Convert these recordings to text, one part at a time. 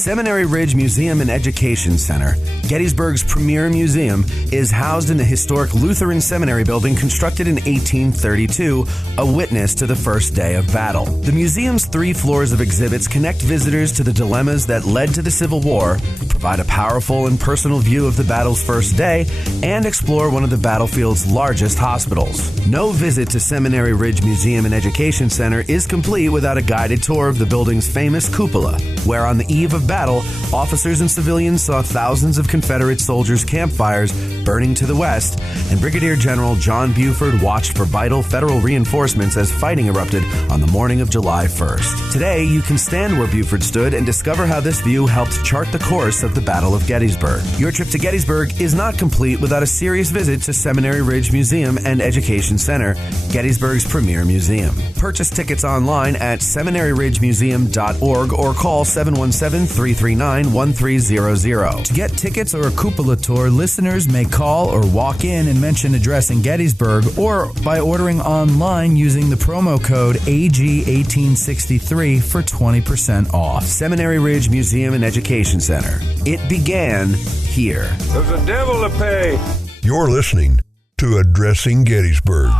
Seminary Ridge Museum and Education Center, Gettysburg's premier museum, is housed in the historic Lutheran Seminary building constructed in 1832, a witness to the first day of battle. The museum's 3 floors of exhibits connect visitors to the dilemmas that led to the Civil War, provide a powerful and personal view of the battle's first day, and explore one of the battlefield's largest hospitals. No visit to Seminary Ridge Museum and Education Center is complete without a guided tour of the building's famous cupola, where on the eve of battle, officers and civilians saw thousands of Confederate soldiers' campfires burning to the west, and Brigadier General John Buford watched for vital federal reinforcements as fighting erupted on the morning of July 1st. Today, you can stand where Buford stood and discover how this view helped chart the course of the Battle of Gettysburg. Your trip to Gettysburg is not complete without a serious visit to Seminary Ridge Museum and Education Center, Gettysburg's premier museum. Purchase tickets online at seminaryridgemuseum.org or call 717-339-1300. To get tickets or a cupola tour, listeners may call or walk in and mention address in Gettysburg, or by ordering online using the promo code AG1863 for 20% off. Seminary Ridge Museum and Education Center. It began here. There's a devil to pay. You're listening to Addressing Gettysburg.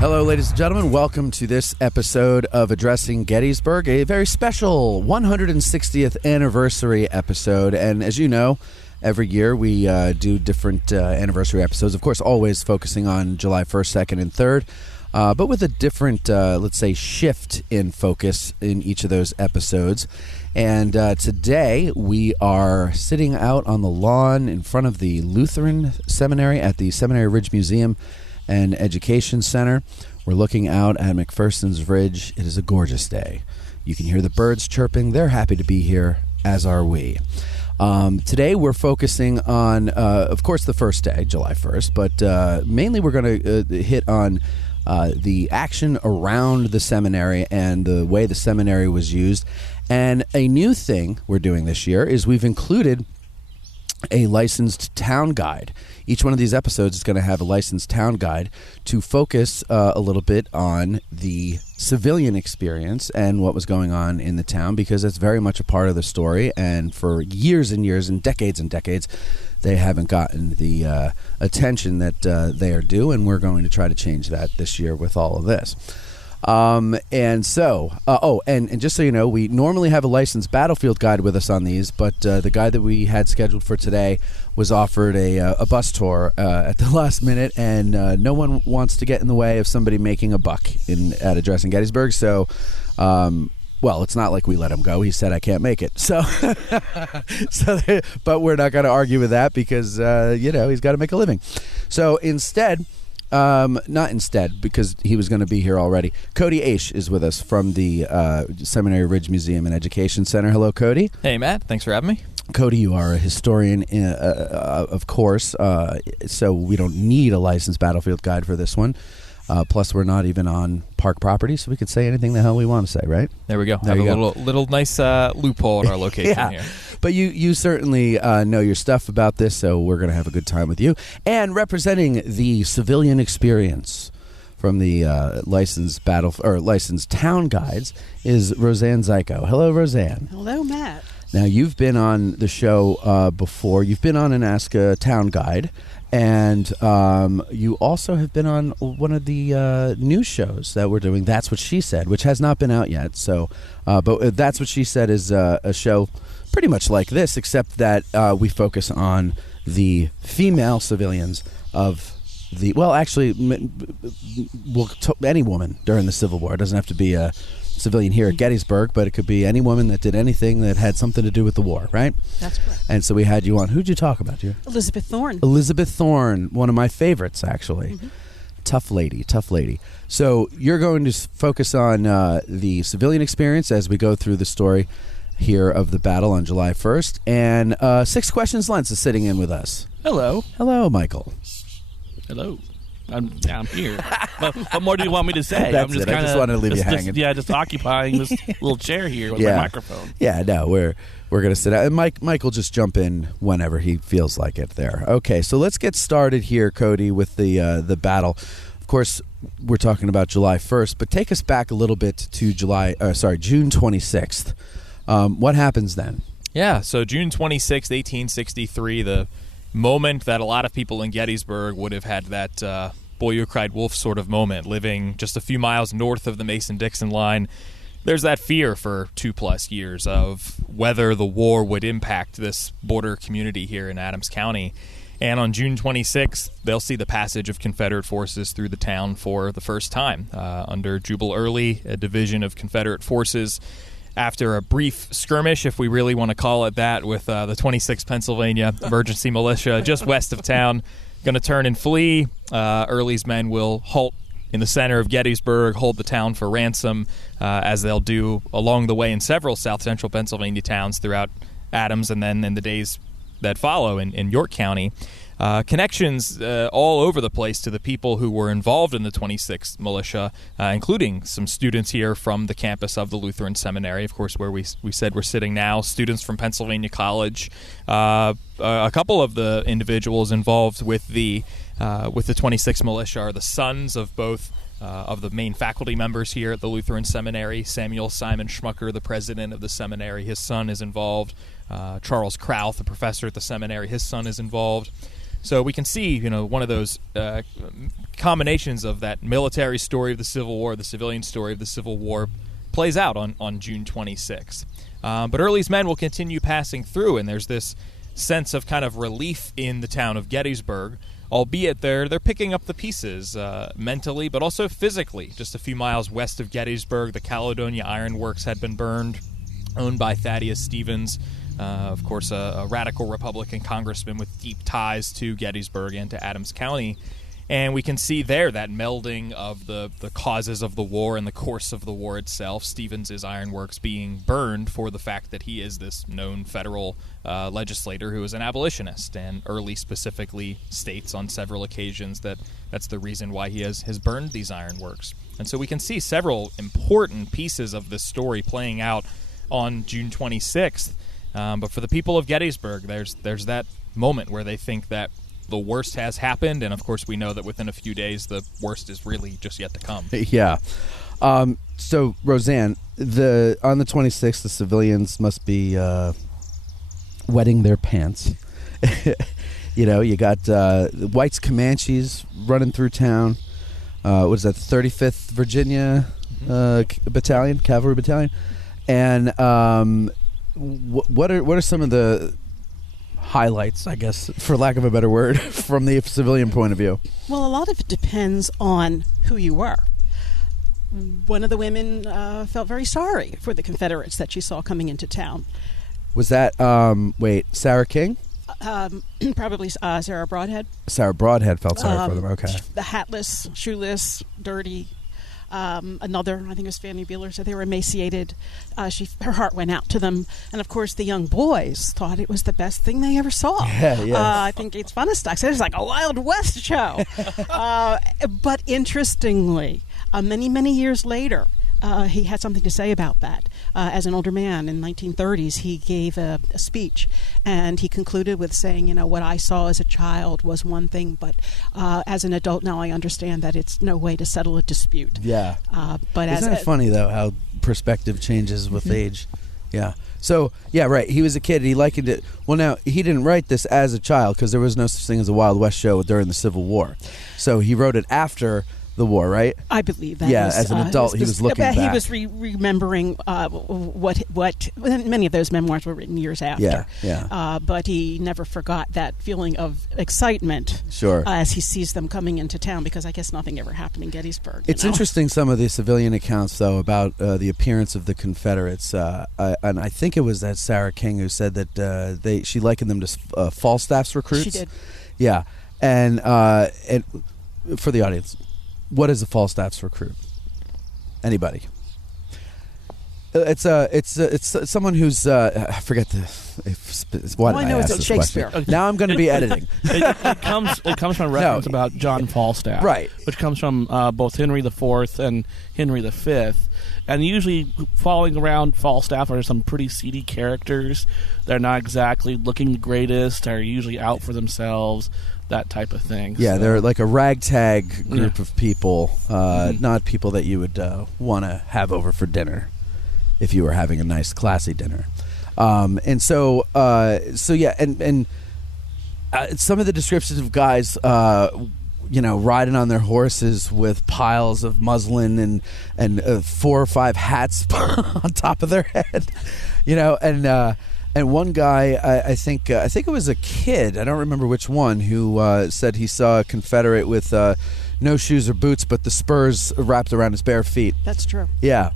Hello, ladies and gentlemen. Welcome to this episode of Addressing Gettysburg, a very special 160th anniversary episode. And as you know, every year we do different anniversary episodes, of course, always focusing on July 1st, 2nd, and 3rd, but with a different, let's say, shift in focus in each of those episodes. And today we are sitting out on the lawn in front of the Lutheran Seminary at the Seminary Ridge Museum and Education Center. We're looking out at McPherson's Ridge. It is a gorgeous day. You can hear the birds chirping. They're happy to be here, as are we. Today we're focusing on, of course, the first day, July 1st, but mainly we're going to hit on the action around the seminary and the way the seminary was used. And a new thing we're doing this year is we've included a licensed town guide. Each one of these episodes is going to have a licensed town guide to focus a little bit on the civilian experience and what was going on in the town, because it's very much a part of the story. And for years and years and decades, they haven't gotten the attention that they are due, and we're going to try to change that this year with all of this. And just so you know, we normally have a licensed battlefield guide with us on these, but the guide that we had scheduled for today was offered a bus tour at the last minute, and no one wants to get in the way of somebody making a buck at Addressing Gettysburg. So, well, it's not like we let him go. He said, I can't make it. So, but we're not going to argue with that because, he's got to make a living. So instead, because he was going to be here already, Cody Aish is with us from the Seminary Ridge Museum and Education Center. Hello, Cody. Hey, Matt. Thanks for having me. Cody, you are a historian, of course, so we don't need a licensed battlefield guide for this one. Plus, we're not even on park property, so we could say anything the hell we want to say, right? There we go. Have a little nice loophole in our location here. But you certainly know your stuff about this, so we're going to have a good time with you. And representing the civilian experience from the licensed town guides is Roseanne Zyko. Hello, Roseanne. Hello, Matt. Now, you've been on the show before. You've been on an Ask a Town Guide, and you also have been on one of the news shows that we're doing, That's What She Said, which has not been out yet. So, but That's What She Said is a show pretty much like this, except that we focus on the female civilians of the, well, actually, any woman during the Civil War. It doesn't have to be a civilian here at Gettysburg, but it could be any woman that did anything that had something to do with the war, right? That's correct. And so we had you on. Who'd you talk about here? Elizabeth Thorne. Elizabeth Thorne, one of my favorites, actually. Mm-hmm. Tough lady. So you're going to focus on the civilian experience as we go through the story here of the battle on July 1st. And 6 Questions Lentz is sitting in with us. Hello. Hello, Michael. Hello. I'm here. What more do you want me to say? That's it. I just wanted to leave you hanging. Just occupying this little chair here with my microphone. Yeah, no, we're going to sit out. And Mike will just jump in whenever he feels like it there. Okay, so let's get started here, Cody, with the battle. Of course, we're talking about July 1st, but take us back a little bit to June 26th. What happens then? Yeah, so June 26, 1863, the moment that a lot of people in Gettysburg would have had that boy who cried wolf sort of moment, living just a few miles north of the Mason-Dixon line. There's that fear for 2+ years of whether the war would impact this border community here in Adams County. And on June 26th, they'll see the passage of Confederate forces through the town for the first time. Under Jubal Early, a division of Confederate forces, after a brief skirmish, if we really want to call it that, with the 26th Pennsylvania Emergency Militia just west of town, going to turn and flee. Early's men will halt in the center of Gettysburg, hold the town for ransom, as they'll do along the way in several south-central Pennsylvania towns throughout Adams, and then in the days that follow in York County. Connections all over the place to the people who were involved in the 26th Militia, including some students here from the campus of the Lutheran Seminary, of course, where we said we're sitting now, students from Pennsylvania College. A couple of the individuals involved with the 26th Militia are the sons of both of the main faculty members here at the Lutheran Seminary. Samuel Simon Schmucker, the president of the seminary, his son is involved. Charles Krauth, the professor at the seminary, his son is involved. So we can see, one of those combinations of that military story of the Civil War, the civilian story of the Civil War, plays out on June 26th. But Early's men will continue passing through, and there's this sense of kind of relief in the town of Gettysburg, albeit they're picking up the pieces mentally, but also physically. Just a few miles west of Gettysburg, the Caledonia Iron Works had been burned, owned by Thaddeus Stevens, of course, a radical Republican congressman with deep ties to Gettysburg and to Adams County. And we can see there that melding of the causes of the war and the course of the war itself. Stevens' ironworks being burned for the fact that he is this known federal legislator who is an abolitionist, and Early specifically states on several occasions that that's the reason why he has burned these ironworks. And so we can see several important pieces of this story playing out on June 26th. But for the people of Gettysburg, there's that moment where they think that the worst has happened, and of course we know that within a few days the worst is really just yet to come. Yeah. So Roseanne, on the 26th, the civilians must be wetting their pants. You got the Whites Comanches running through town. What is that? The 35th Virginia Battalion, Cavalry Battalion, and what are some of the highlights, I guess, for lack of a better word, from the civilian point of view? Well, a lot of it depends on who you were. One of the women felt very sorry for the Confederates that she saw coming into town. Was that, Sarah King? Probably Sarah Broadhead. Sarah Broadhead felt sorry for them, okay. The hatless, shoeless, dirty. Another, I think it was Fanny Beeler, said they were emaciated. Her heart went out to them. And, of course, the young boys thought it was the best thing they ever saw. Yeah. I think Gates Funnestock said it was like a Wild West show. But interestingly, many, many years later, he had something to say about that. As an older man in the 1930s, he gave a speech, and he concluded with saying, what I saw as a child was one thing, but as an adult now I understand that it's no way to settle a dispute. Yeah. But Isn't it funny, though, how perspective changes with age? Yeah. So, yeah, right. He was a kid. He likened it. Well, now, he didn't write this as a child because there was no such thing as a Wild West show during the Civil War. So he wrote it after the war, right? I believe that. Yeah, as an adult, he was looking back. He was remembering what many of those memoirs were written years after. Yeah. But he never forgot that feeling of excitement. Sure. As he sees them coming into town, because I guess nothing ever happened in Gettysburg. It's interesting, some of the civilian accounts, though, about the appearance of the Confederates, and I think it was that Sarah King who said that she likened them to Falstaff's recruits. She did. Yeah, and for the audience, what is a Falstaff's recruit? Anybody? It's someone who's I forget why did I know ask it's this Shakespeare. question? Now I'm going to be editing. It comes from a reference about John Falstaff, right? Which comes from both Henry IV and Henry V, and usually following around Falstaff are some pretty seedy characters. They're not exactly looking the greatest. Are usually out for themselves. That type of thing. Yeah, so. they're like a ragtag group of people, not people that you would want to have over for dinner if you were having a nice, classy dinner. And some of the descriptions of guys, riding on their horses with piles of muslin and 4 or 5 hats on top of their head, And one guy, I think it was a kid, I don't remember which one, who said he saw a Confederate with no shoes or boots, but the spurs wrapped around his bare feet. That's true. Yeah.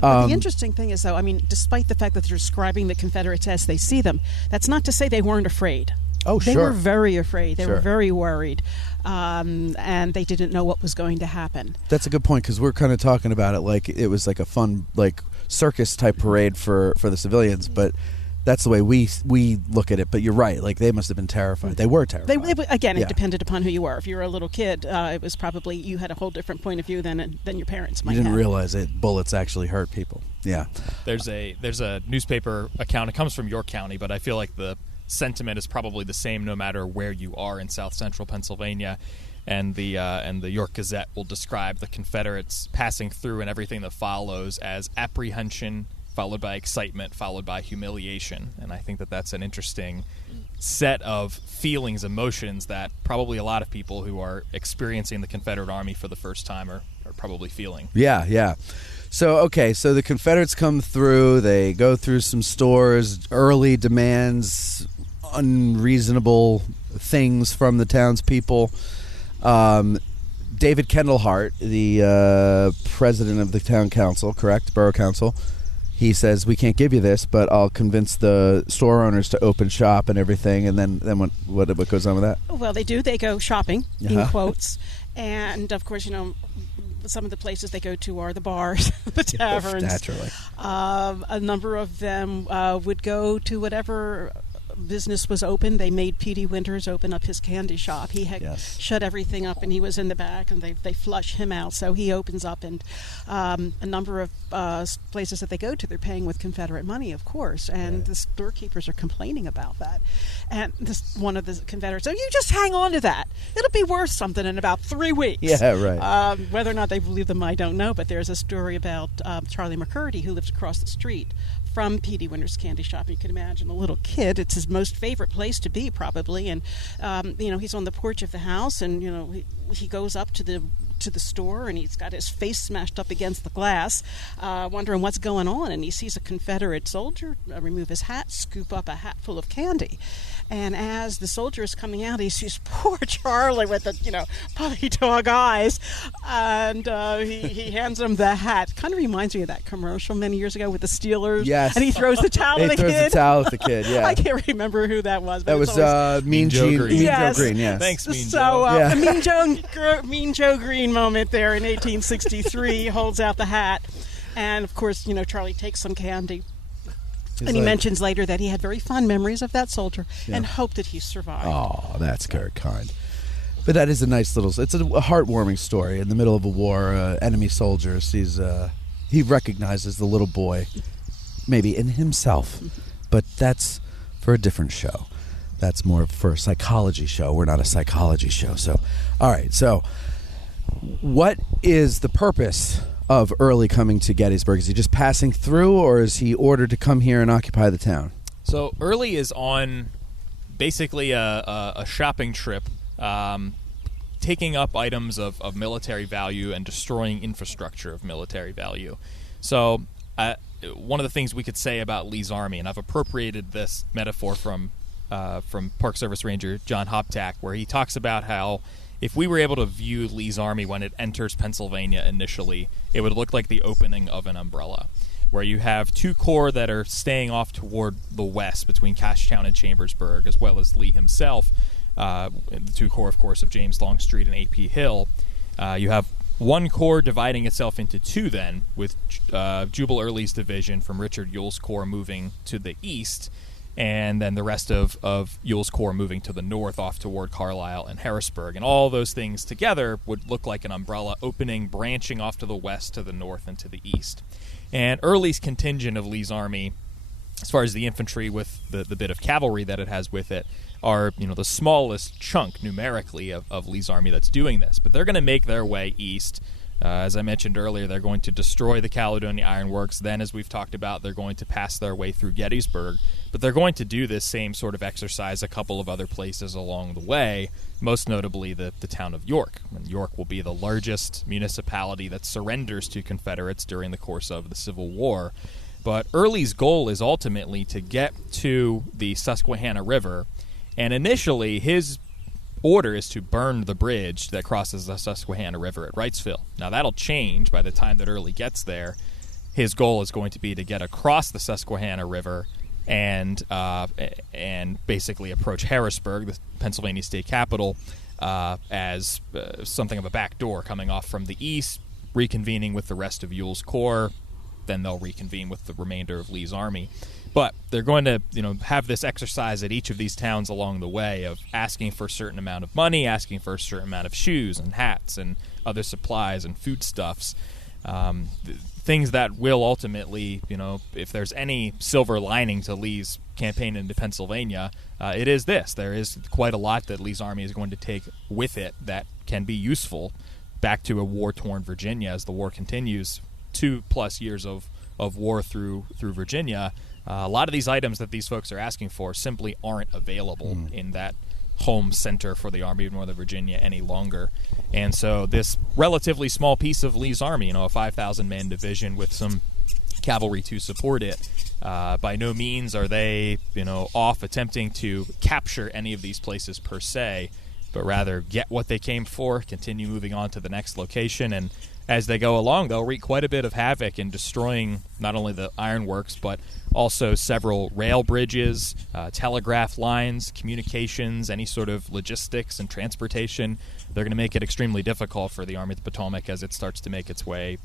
But the interesting thing is, though, despite the fact that they're describing the Confederates as they see them, that's not to say they weren't afraid. Oh, They sure. were very afraid. They Sure. were very worried. And they didn't know what was going to happen. That's a good point, because we're kind of talking about it like it was like a fun, like, circus-type parade for the civilians, but that's the way we look at it. But you're right. Like, they must have been terrified. They were terrified. Again, Yeah. it depended upon who you were. If you were a little kid, it was probably you had a whole different point of view than your parents might You didn't have. realize it. Bullets actually hurt people. Yeah. There's a newspaper account. It comes from York County, but I feel like the sentiment is probably the same no matter where you are in South Central Pennsylvania. And the York Gazette will describe the Confederates passing through and everything that follows as apprehension, followed by excitement, followed by humiliation. And I think that that's an interesting set of feelings, emotions that probably a lot of people who are experiencing the Confederate Army for the first time are probably feeling. Yeah. So the Confederates come through. They go through some stores, early demands, unreasonable things from the townspeople. David Kendall Hart, the president of the town council, correct? Borough council. He says, we can't give you this, but I'll convince the store owners to open shop and everything. And then what goes on with that? Well, they do. They go shopping, in Uh-huh. quotes. And, of course, some of the places they go to are the bars, the taverns. Naturally. A number of them would go to whatever business was open. They made P.D. Winters open up his candy shop. He had shut everything up, and he was in the back, and they flush him out. So he opens up, and a number of places that they go to, they're paying with Confederate money, of course, and the storekeepers are complaining about that. And one of the Confederates, you just hang on to that. It'll be worth something in about 3 weeks. Yeah, right. Whether or not they believe them, I don't know, but there's a story about Charlie McCurdy, who lives across the street from P.D. Winter's candy shop. You can imagine a little kid. It's his most favorite place to be, probably. And, he's on the porch of the house, and, he goes up to the store, and he's got his face smashed up against the glass, wondering what's going on. And he sees a Confederate soldier remove his hat, scoop up a hat full of candy. And as the soldier is coming out, he sees poor Charlie with the, puppy dog eyes, and he hands him the hat. Kind of reminds me of that commercial many years ago with the Steelers. Yes. And he throws the towel at the kid. He throws the towel at the kid, yeah. I can't remember who that was. But That was always... Mean Joe Green. Yes. Joe Green, yes. Thanks, Mean So, Joe. the Mean Joe Green moment there in 1863. He holds out the hat. And, of course, Charlie takes some candy. And he mentions later that he had very fond memories of that soldier and hoped that he survived. Oh, that's very kind. But that is a nice it's a heartwarming story. In the middle of a war, enemy soldiers, he recognizes the little boy, maybe in himself. But that's for a different show. That's more for a psychology show. We're not a psychology show. So, all right. So, what is the purpose of Early coming to Gettysburg? Is he just passing through, or is he ordered to come here and occupy the town? So Early is on basically a shopping trip, taking up items of military value and destroying infrastructure of military value. So one of the things we could say about Lee's army, and I've appropriated this metaphor from Park Service Ranger John Hoptack, where he talks about how if we were able to view Lee's army when it enters Pennsylvania initially, it would look like the opening of an umbrella, where you have 2 corps that are staying off toward the west between Cashtown and Chambersburg, as well as Lee himself, the 2 corps, of course, of James Longstreet and A.P. Hill. You have one corps dividing itself into two then, with Jubal Early's division from Richard Ewell's corps moving to the east, and then the rest of Ewell's corps moving to the north off toward Carlisle and Harrisburg. And all those things together would look like an umbrella opening, branching off to the west, to the north, and to the east. And Early's contingent of Lee's army, as far as the infantry with the bit of cavalry that it has with it, are the smallest chunk numerically of Lee's army that's doing this. But they're going to make their way east. As I mentioned earlier, they're going to destroy the Caledonia Ironworks. Then, as we've talked about, they're going to pass their way through Gettysburg. But they're going to do this same sort of exercise a couple of other places along the way, most notably the town of York. And York will be the largest municipality that surrenders to Confederates during the course of the Civil War. But Early's goal is ultimately to get to the Susquehanna River, and initially his order is to burn the bridge that crosses the Susquehanna River at Wrightsville. Now that'll change by the time that Early gets there. His goal is going to be to get across the Susquehanna River and basically approach Harrisburg, the Pennsylvania state capital, as something of a back door coming off from the east, reconvening with the rest of Ewell's corps. Then they'll reconvene with the remainder of Lee's army. But they're going to, have this exercise at each of these towns along the way of asking for a certain amount of money, asking for a certain amount of shoes and hats and other supplies and foodstuffs. Things that will ultimately, if there's any silver lining to Lee's campaign into Pennsylvania, it is this. There is quite a lot that Lee's army is going to take with it that can be useful back to a war-torn Virginia as the war continues. 2+ years of war through Virginia. A lot of these items that these folks are asking for simply aren't available in that home center for the Army of Northern Virginia any longer. And so this relatively small piece of Lee's army, a 5,000-man division with some cavalry to support it, by no means are they, off attempting to capture any of these places per se, but rather get what they came for, continue moving on to the next location, and as they go along, they'll wreak quite a bit of havoc in destroying not only the ironworks, but also several rail bridges, telegraph lines, communications, any sort of logistics and transportation. They're going to make it extremely difficult for the Army of the Potomac as it starts to make its way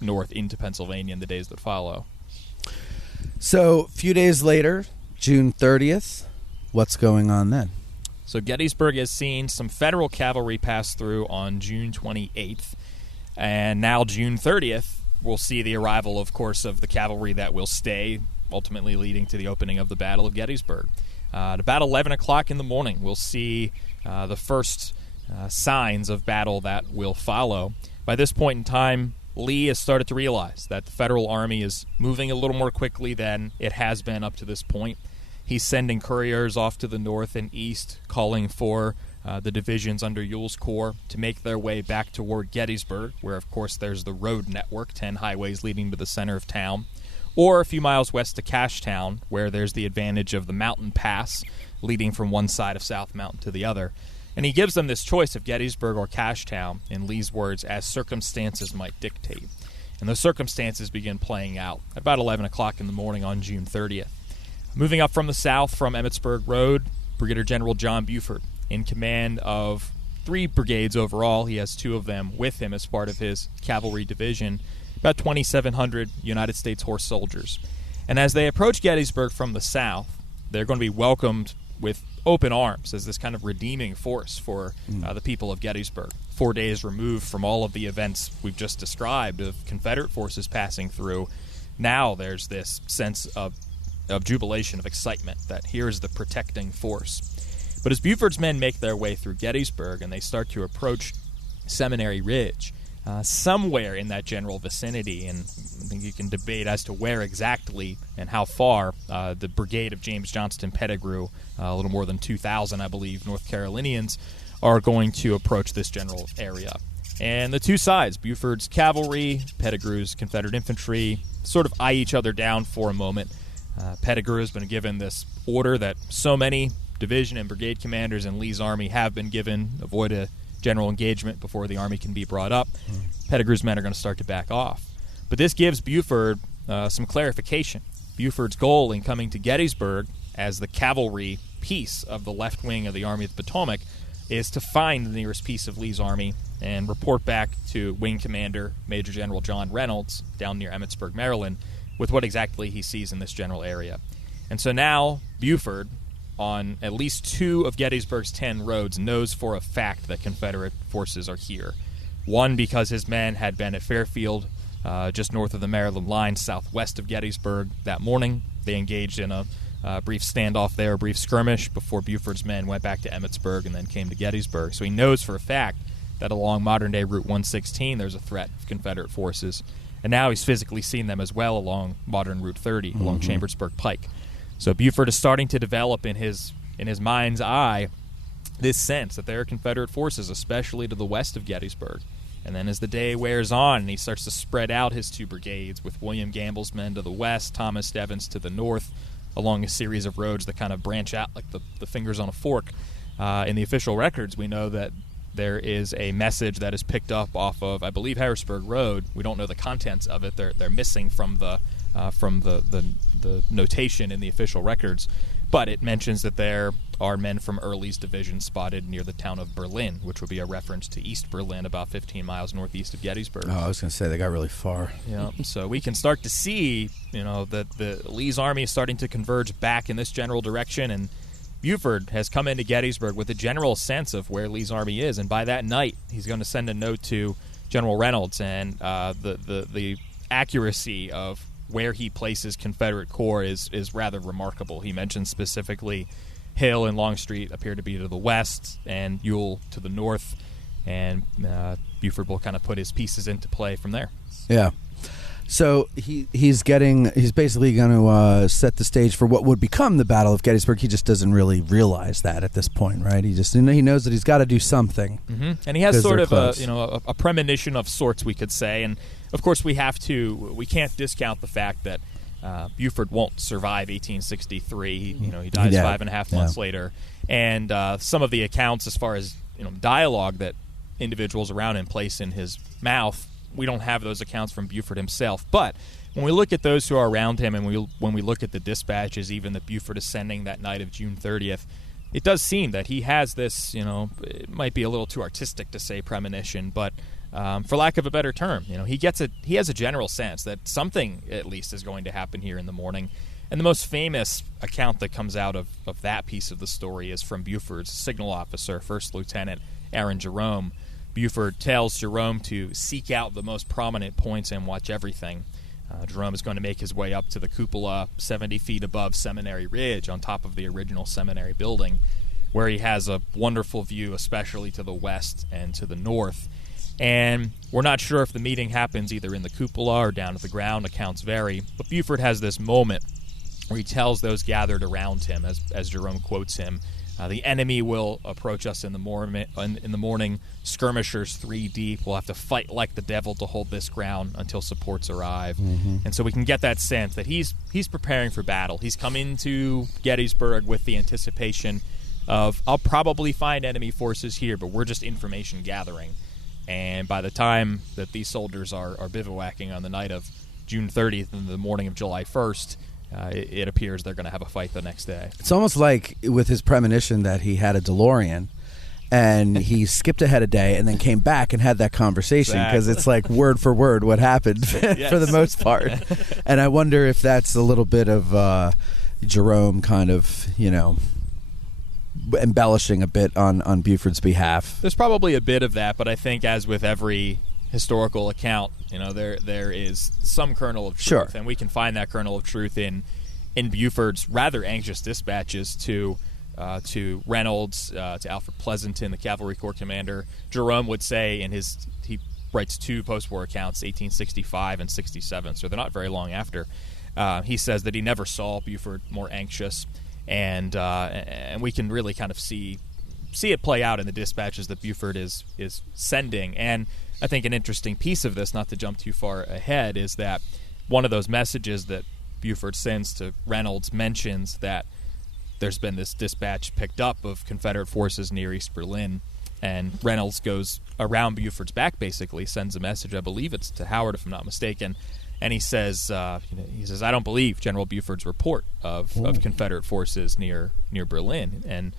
north into Pennsylvania in the days that follow. So, a few days later, June 30th, what's going on then? So Gettysburg has seen some federal cavalry pass through on June 28th. And now June 30th, we'll see the arrival, of course, of the cavalry that will stay, ultimately leading to the opening of the Battle of Gettysburg. At about 11 o'clock in the morning, we'll see the first signs of battle that will follow. By this point in time, Lee has started to realize that the Federal Army is moving a little more quickly than it has been up to this point. He's sending couriers off to the north and east, calling for the divisions under Ewell's corps to make their way back toward Gettysburg, where, of course, there's the road network, 10 highways leading to the center of town, or a few miles west to Cashtown, where there's the advantage of the mountain pass leading from one side of South Mountain to the other. And he gives them this choice of Gettysburg or Cashtown, in Lee's words, as circumstances might dictate. And those circumstances begin playing out at about 11 o'clock in the morning on June 30th. Moving up from the south from Emmitsburg Road, Brigadier General John Buford, in command of 3 brigades overall. He has 2 of them with him as part of his cavalry division, about 2,700 United States horse soldiers. And as they approach Gettysburg from the south, they're going to be welcomed with open arms as this kind of redeeming force for the people of Gettysburg. 4 days removed from all of the events we've just described of Confederate forces passing through, now there's this sense of jubilation, of excitement, that here's the protecting force. But as Buford's men make their way through Gettysburg and they start to approach Seminary Ridge, somewhere in that general vicinity, and I think you can debate as to where exactly and how far, the brigade of James Johnston Pettigrew, a little more than 2,000, I believe, North Carolinians, are going to approach this general area. And the two sides, Buford's cavalry, Pettigrew's Confederate infantry, sort of eye each other down for a moment. Pettigrew has been given this order that so many division and brigade commanders in Lee's army have been given: avoid a general engagement before the army can be brought up. Pettigrew's men are going to start to back off. But this gives Buford some clarification. Buford's goal in coming to Gettysburg as the cavalry piece of the left wing of the Army of the Potomac is to find the nearest piece of Lee's army and report back to Wing Commander Major General John Reynolds down near Emmitsburg, Maryland, with what exactly he sees in this general area. And so now Buford, on at least 2 of Gettysburg's 10 roads, knows for a fact that Confederate forces are here. One, because his men had been at Fairfield, just north of the Maryland line, southwest of Gettysburg that morning. They engaged in a brief standoff there, a brief skirmish, before Buford's men went back to Emmitsburg and then came to Gettysburg. So he knows for a fact that along modern-day Route 116 there's a threat of Confederate forces. And now he's physically seen them as well along modern Route 30, along Chambersburg Pike. So Buford is starting to develop in his mind's eye this sense that there are Confederate forces, especially to the west of Gettysburg. And then as the day wears on and he starts to spread out his 2 brigades with William Gamble's men to the west, Thomas Devens to the north, along a series of roads that kind of branch out like the fingers on a fork. In the official records, we know that there is a message that is picked up off of, I believe, Harrisburg Road. We don't know the contents of it. They're missing from the notation in the official records. But it mentions that there are men from Early's division spotted near the town of Berlin, which would be a reference to East Berlin, about 15 miles northeast of Gettysburg. Oh, I was going to say they got really far. Yeah, so we can start to see, that the Lee's army is starting to converge back in this general direction, and Buford has come into Gettysburg with a general sense of where Lee's army is, and by that night, he's going to send a note to General Reynolds, and the accuracy of where he places Confederate corps is rather remarkable. He mentions specifically Hill and Longstreet appear to be to the west, and Ewell to the north, and Buford will kind of put his pieces into play from there. Yeah. So he's basically going to set the stage for what would become the Battle of Gettysburg. He just doesn't really realize that at this point, right? He knows that he's got to do something. Mm-hmm. And he has sort of a premonition of sorts, we could say. And of course, we can't discount the fact that Buford won't survive 1863. He dies 5.5 months later. And some of the accounts, as far as dialogue that individuals around him place in his mouth, we don't have those accounts from Buford himself. But when we look at those who are around him, and when we look at the dispatches even that Buford is sending that night of June 30th, it does seem that he has this, it might be a little too artistic to say premonition, but for lack of a better term, he has a general sense that something at least is going to happen here in the morning. And the most famous account that comes out of that piece of the story is from Buford's signal officer, First Lieutenant Aaron Jerome. Buford tells Jerome to seek out the most prominent points and watch everything. Jerome is going to make his way up to the cupola 70 feet above Seminary Ridge on top of the original seminary building, where he has a wonderful view, especially to the west and to the north. And we're not sure if the meeting happens either in the cupola or down at the ground. Accounts vary. But Buford has this moment where he tells those gathered around him, as Jerome quotes him, the enemy will approach us in the morning. Skirmishers 3 deep. We'll have to fight like the devil to hold this ground until supports arrive. Mm-hmm. And so we can get that sense that he's preparing for battle. He's come into Gettysburg with the anticipation of, I'll probably find enemy forces here, but we're just information gathering. And by the time that these soldiers are bivouacking on the night of June 30th and the morning of July 1st, it appears they're going to have a fight the next day. It's almost like with his premonition that he had a DeLorean and he skipped ahead a day and then came back and had that conversation, because it's like word for word what happened for the most part. And I wonder if that's a little bit of Jerome kind of, embellishing a bit on Buford's behalf. There's probably a bit of that, but I think as with every historical account, there is some kernel of truth, sure. And we can find that kernel of truth in Buford's rather anxious dispatches to Reynolds, to Alfred Pleasanton, the Cavalry Corps commander. Jerome would say he writes 2 post-war accounts, 1865 and 67, so they're not very long after. He says that he never saw Buford more anxious, and we can really kind of see it play out in the dispatches that Buford is sending. And I think an interesting piece of this, not to jump too far ahead, is that one of those messages that Buford sends to Reynolds mentions that there's been this dispatch picked up of Confederate forces near East Berlin, and Reynolds goes around Buford's back, basically sends a message. I believe it's to Howard, if I'm not mistaken, and he says, I don't believe General Buford's report of Confederate forces near Berlin. And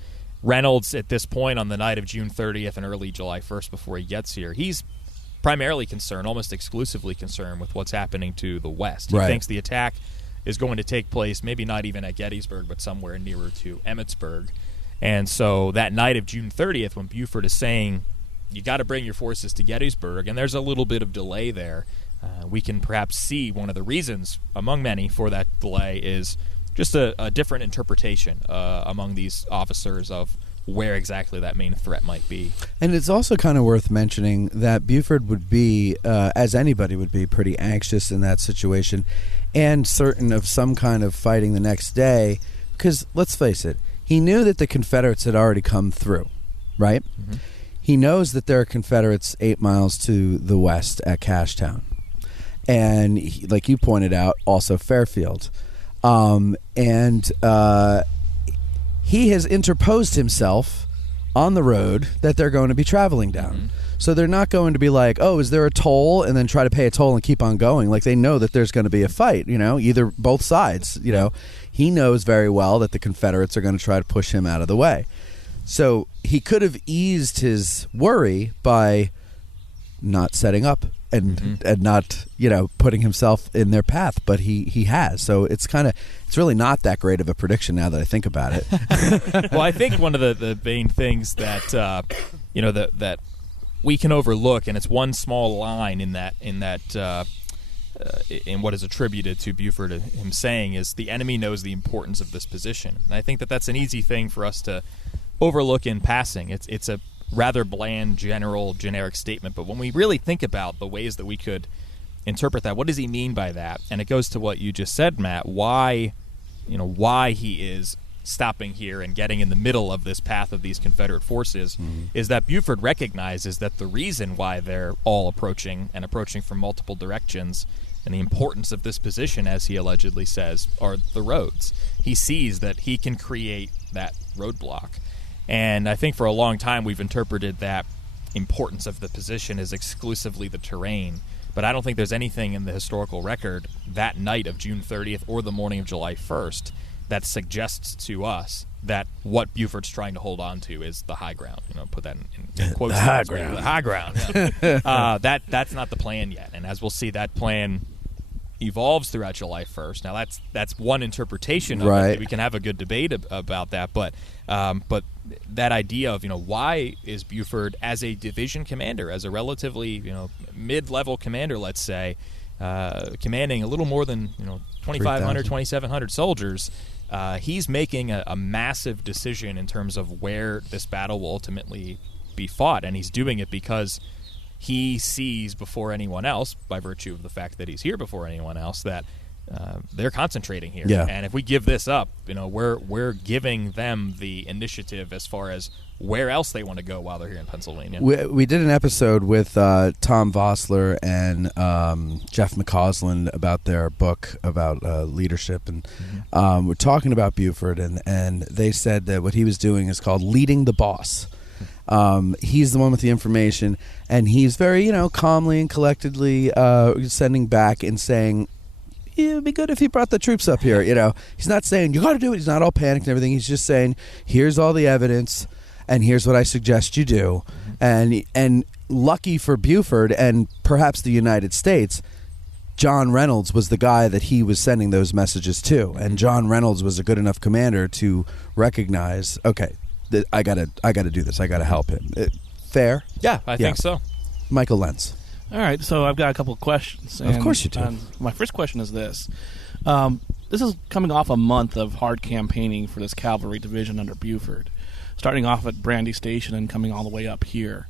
Reynolds, at this point on the night of June 30th and early July 1st before he gets here, he's primarily concerned, almost exclusively concerned, with what's happening to the west. He thinks the attack is going to take place, maybe not even at Gettysburg, but somewhere nearer to Emmitsburg. And so that night of June 30th, when Buford is saying, you got to bring your forces to Gettysburg, and there's a little bit of delay there, we can perhaps see one of the reasons, among many, for that delay is just a different interpretation among these officers of where exactly that main threat might be. And it's also kind of worth mentioning that Buford would be, as anybody would be, pretty anxious in that situation and certain of some kind of fighting the next day because, let's face it, he knew that the Confederates had already come through, right? Mm-hmm. He knows that there are Confederates 8 miles to the west at Cashtown. And, like you pointed out, also Fairfield. He has interposed himself on the road that they're going to be traveling down. Mm-hmm. So they're not going to be like, oh, is there a toll? And then try to pay a toll and keep on going. Like, they know that there's going to be a fight, either both sides. He knows very well that the Confederates are going to try to push him out of the way. So he could have eased his worry by not setting up and not putting himself in their path, but he has. So it's really not that great of a prediction now that I think about it. Well, I think one of the main things that that we can overlook, and it's one small line in what is attributed to Buford, him saying, is the enemy knows the importance of this position. And I think that that's an easy thing for us to overlook in passing. It's a rather bland, generic statement, but when we really think about the ways that we could interpret that, what does he mean by that? And it goes to what you just said, Matt, why he is stopping here and getting in the middle of this path of these Confederate forces is that Buford recognizes that the reason why they're all approaching from multiple directions and the importance of this position, as he allegedly says, are the roads. He sees that he can create that roadblock. And I think for a long time we've interpreted that importance of the position as exclusively the terrain. But I don't think there's anything in the historical record that night of June 30th or the morning of July 1st that suggests to us that what Buford's trying to hold on to is the high ground. Put that in quotes. The high ground. The high ground. That's not the plan yet. And as we'll see, that plan evolves throughout July 1st. Now that's one interpretation of it. We can have a good debate about that, but that idea of why is Buford, as a division commander, as a relatively mid-level commander, let's say, commanding a little more than 2,500, 2,700 soldiers, he's making a massive decision in terms of where this battle will ultimately be fought, and he's doing it because he sees before anyone else, by virtue of the fact that he's here before anyone else, that they're concentrating here. Yeah. And if we give this up, we're giving them the initiative as far as where else they want to go while they're here in Pennsylvania. We did an episode with Tom Vossler and Jeff McCausland about their book about leadership, and we're talking about Buford, and they said that what he was doing is called leading the boss. He's the one with the information, and he's very, calmly and collectedly sending back and saying, it would be good if he brought the troops up here. He's not saying, you got to do it. He's not all panicked and everything. He's just saying, here's all the evidence, and here's what I suggest you do. And lucky for Buford and perhaps the United States, John Reynolds was the guy that he was sending those messages to. And John Reynolds was a good enough commander to recognize, okay, I gotta do this. I gotta help him. Fair? Yeah, I think so. Michael Lentz. All right, so I've got a couple of questions. Of course you do. My first question is this. This is coming off a month of hard campaigning for this cavalry division under Buford, starting off at Brandy Station and coming all the way up here.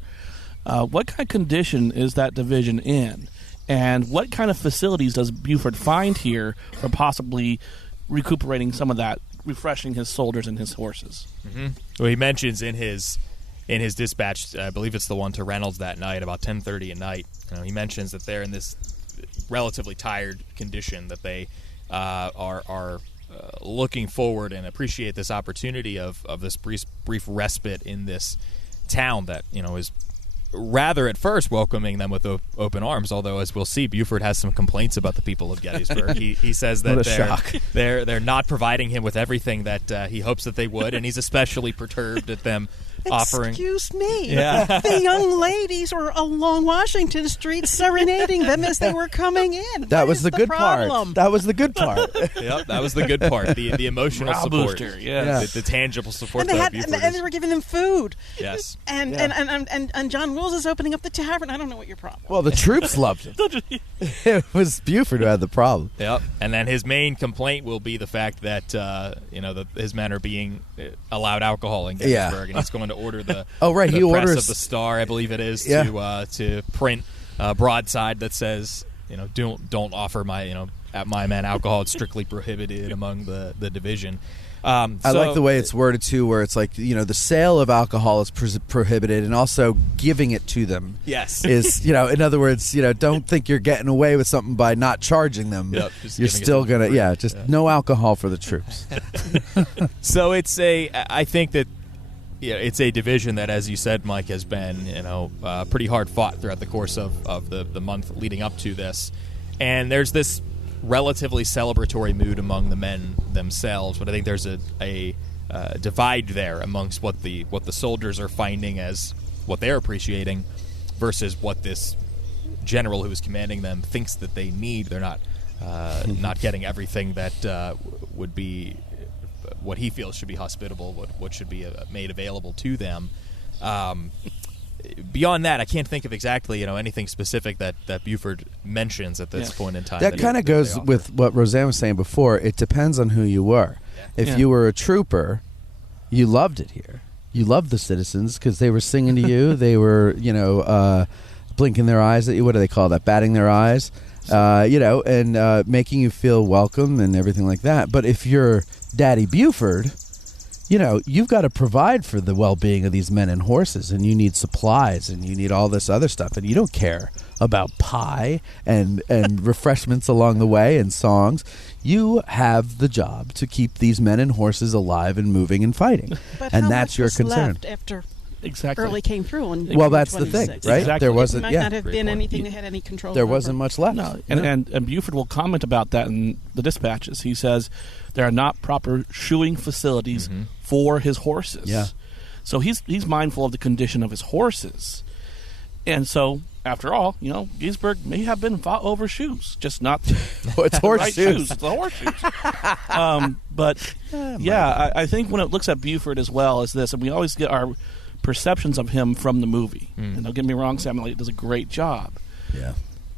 What kind of condition is that division in? And what kind of facilities does Buford find here for possibly recuperating some of that, refreshing his soldiers and his horses? Mm-hmm. Well, he mentions in his dispatch, I believe it's the one to Reynolds that night, about 10:30 at night, he mentions that they're in this relatively tired condition, that they are looking forward and appreciate this opportunity of this brief respite in this town that is rather at first welcoming them with open arms. Although, as we'll see, Buford has some complaints about the people of Gettysburg. He says that they're not providing him with everything that he hopes that they would, and he's especially perturbed at them offering. Excuse me. Yeah. The young ladies were along Washington Street serenading them as they were coming in. That What was is the good problem? part. That was the good part. Yep, that was the good part. The emotional Morale support, booster, yes. the tangible support. And they that had, Buford and they were giving them food. Yes. And John Wills is opening up the tavern. I don't know what your problem. Well, the troops loved it. It was Buford who had the problem. Yep. And then his main complaint will be the fact that his men are being allowed alcohol in Gettysburg, and he's going to order the he press orders of the Star, I believe it is, Yeah. to print a broadside that says, don't offer my men alcohol. It's strictly prohibited among the division. I like the way it's worded too, where it's like the sale of alcohol is prohibited, and also giving it to them. Yes, is in other words, don't think you're getting away with something by not charging them. Yep, you're still gonna, no alcohol for the troops. So I think that it's a division that, as you said, Mike, has been pretty hard fought throughout the course of the month leading up to this, and there's this relatively celebratory mood among the men themselves, but I think there's a divide there amongst what the soldiers are finding as what they're appreciating versus what this general who is commanding them thinks that they need. They're not getting everything that would be what he feels should be hospitable, what should be made available to them. Beyond that, I can't think of exactly anything specific that Buford mentions at this point in time. That kind of goes with what Roseanne was saying before. It depends on who you were. Yeah. If you were a trooper, you loved it here. You loved the citizens because they were singing to you. They were, blinking their eyes at you. What do they call that? Batting their eyes. And making you feel welcome and everything like that. But if you're Daddy Buford, you've got to provide for the well-being of these men and horses, and you need supplies, and you need all this other stuff, and you don't care about pie and refreshments along the way and songs. You have the job to keep these men and horses alive and moving and fighting, But and how that's much your was concern. left after Exactly. Early came through. Well, that's the thing, right? Exactly. There wasn't. Might not have been anything they had any control. There over. wasn't much left. No, and Buford will comment about that in the dispatches. He says there are not proper shoeing facilities for his horses. Yeah. So he's mindful of the condition of his horses, and so after all, Gettysburg may have been fought over shoes, just not it's horseshoes. It's the horseshoes. But I think when it looks at Buford as well as this, and we always get our perceptions of him from the movie. And don't get me wrong, Samuel Elliott does a great job. Yeah.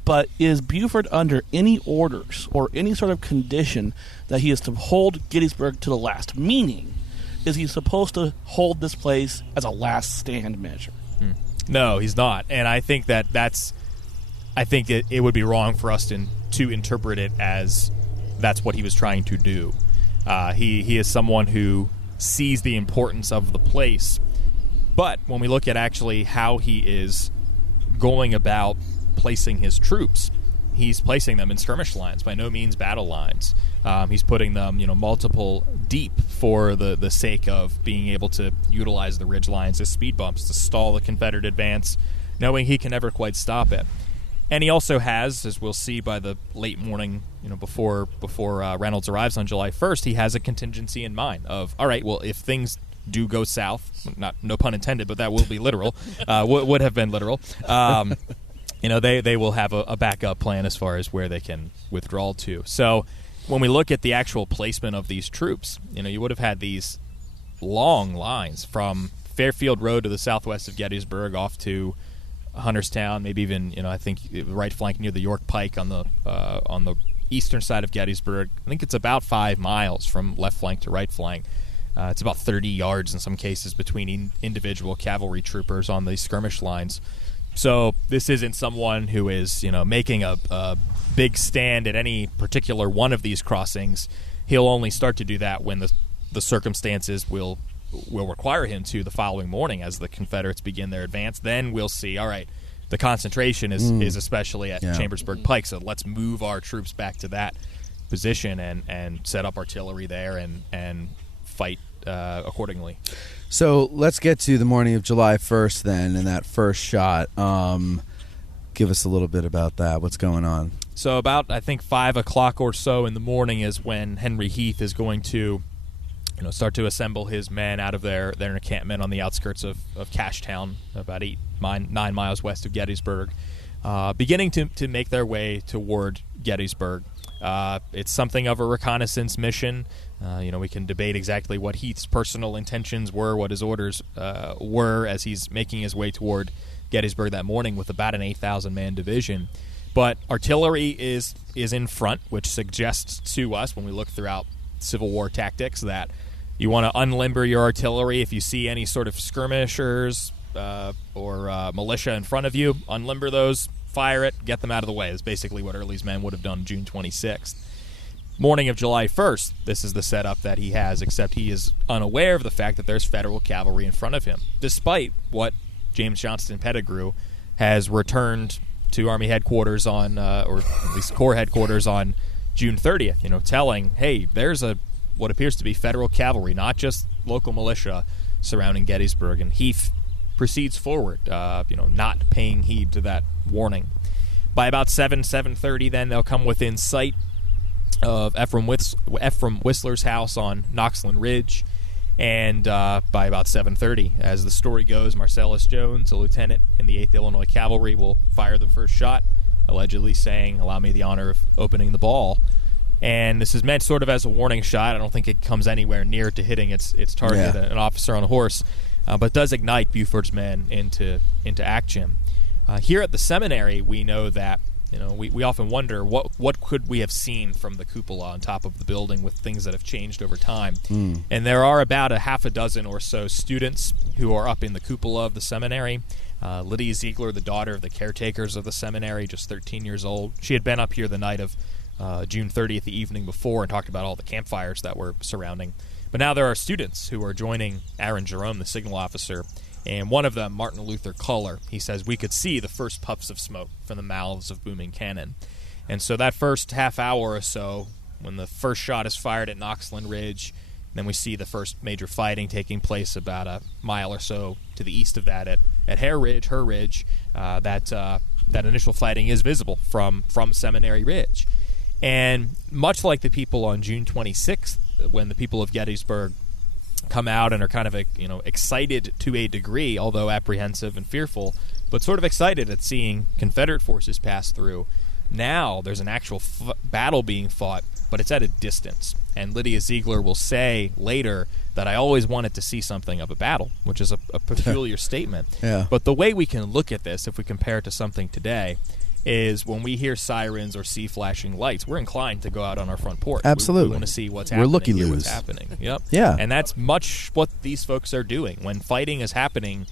But is Buford under any orders or any sort of condition that he is to hold Gettysburg to the last? Meaning, is he supposed to hold this place as a last stand measure? No, he's not. And I think I think it would be wrong for us to interpret it as that's what he was trying to do. He is someone who sees the importance of the place. But when we look at actually how he is going about placing his troops, he's placing them in skirmish lines, by no means battle lines. He's putting them, multiple deep for the sake of being able to utilize the ridge lines as speed bumps to stall the Confederate advance, knowing he can never quite stop it. And he also has, as we'll see by the late morning, before Reynolds arrives on July 1st, he has a contingency in mind of, all right, well, if things do go south, no pun intended, but that will be literal, would have been literal, they will have a backup plan as far as where they can withdraw to. So when we look at the actual placement of these troops, you would have had these long lines from Fairfield Road to the southwest of Gettysburg off to Hunterstown, maybe even, I think right flank near the York Pike on the eastern side of Gettysburg. I think it's about 5 miles from left flank to right flank. It's about 30 yards in some cases between individual cavalry troopers on these skirmish lines. So this isn't someone who is, making a big stand at any particular one of these crossings. He'll only start to do that when the circumstances will require him to the following morning as the Confederates begin their advance. Then we'll see, all right, the concentration is especially at Chambersburg Pike, so let's move our troops back to that position and set up artillery there and fight accordingly. So let's get to the morning of July 1st then, and that first shot. Give us a little bit about that. What's going on? So about, I think, 5 o'clock or so in the morning is when Henry Heath is going to start to assemble his men out of their encampment on the outskirts of Cashtown, about 9 miles west of Gettysburg, beginning to make their way toward Gettysburg. It's something of a reconnaissance mission. We can debate exactly what Heath's personal intentions were, what his orders were as he's making his way toward Gettysburg that morning with about an 8,000-man division. But artillery is in front, which suggests to us, when we look throughout Civil War tactics, that you want to unlimber your artillery. If you see any sort of skirmishers or militia in front of you, unlimber those, fire it, get them out of the way. That's basically what Early's men would have done June 26th. Morning of July 1st, this is the setup that he has, except he is unaware of the fact that there's Federal cavalry in front of him, despite what James Johnston Pettigrew has returned to Army headquarters on, or at least Corps headquarters on June 30th, telling, hey, there's what appears to be Federal cavalry, not just local militia, surrounding Gettysburg. And Heath proceeds forward, not paying heed to that warning. By about 7:30, then they'll come within sight of Ephraim Whistler's house on Knoxland Ridge. And by about 7:30, as the story goes, Marcellus Jones, a lieutenant in the 8th Illinois Cavalry, will fire the first shot, allegedly saying, "Allow me the honor of opening the ball." And this is meant sort of as a warning shot. I don't think it comes anywhere near to hitting its target, an officer on a horse, but does ignite Buford's men into action. Here at the Seminary, we know that we often wonder what could we have seen from the cupola on top of the building with things that have changed over time. And there are about a half a dozen or so students who are up in the cupola of the seminary. Lydia Ziegler, the daughter of the caretakers of the seminary, just 13 years old. She had been up here the night of June 30th, the evening before, and talked about all the campfires that were surrounding. But now there are students who are joining Aaron Jerome, the signal officer, and one of them, Martin Luther Culler, he says, we could see the first puffs of smoke from the mouths of booming cannon. And so that first half hour or so, when the first shot is fired at Knoxland Ridge, then we see the first major fighting taking place about a mile or so to the east of that at Her Ridge. That initial fighting is visible from Seminary Ridge. And much like the people on June 26th, when the people of Gettysburg come out and are kind of excited to a degree, although apprehensive and fearful, but sort of excited at seeing Confederate forces pass through. Now there's an actual battle being fought, but it's at a distance. And Lydia Ziegler will say later that I always wanted to see something of a battle, which is a peculiar statement. Yeah. But the way we can look at this, if we compare it to something today, is when we hear sirens or see flashing lights, we're inclined to go out on our front porch. Absolutely. We want to see what's happening. We're looky-loos. What's happening. Yep. Yeah. And that's much what these folks are doing. When fighting is happening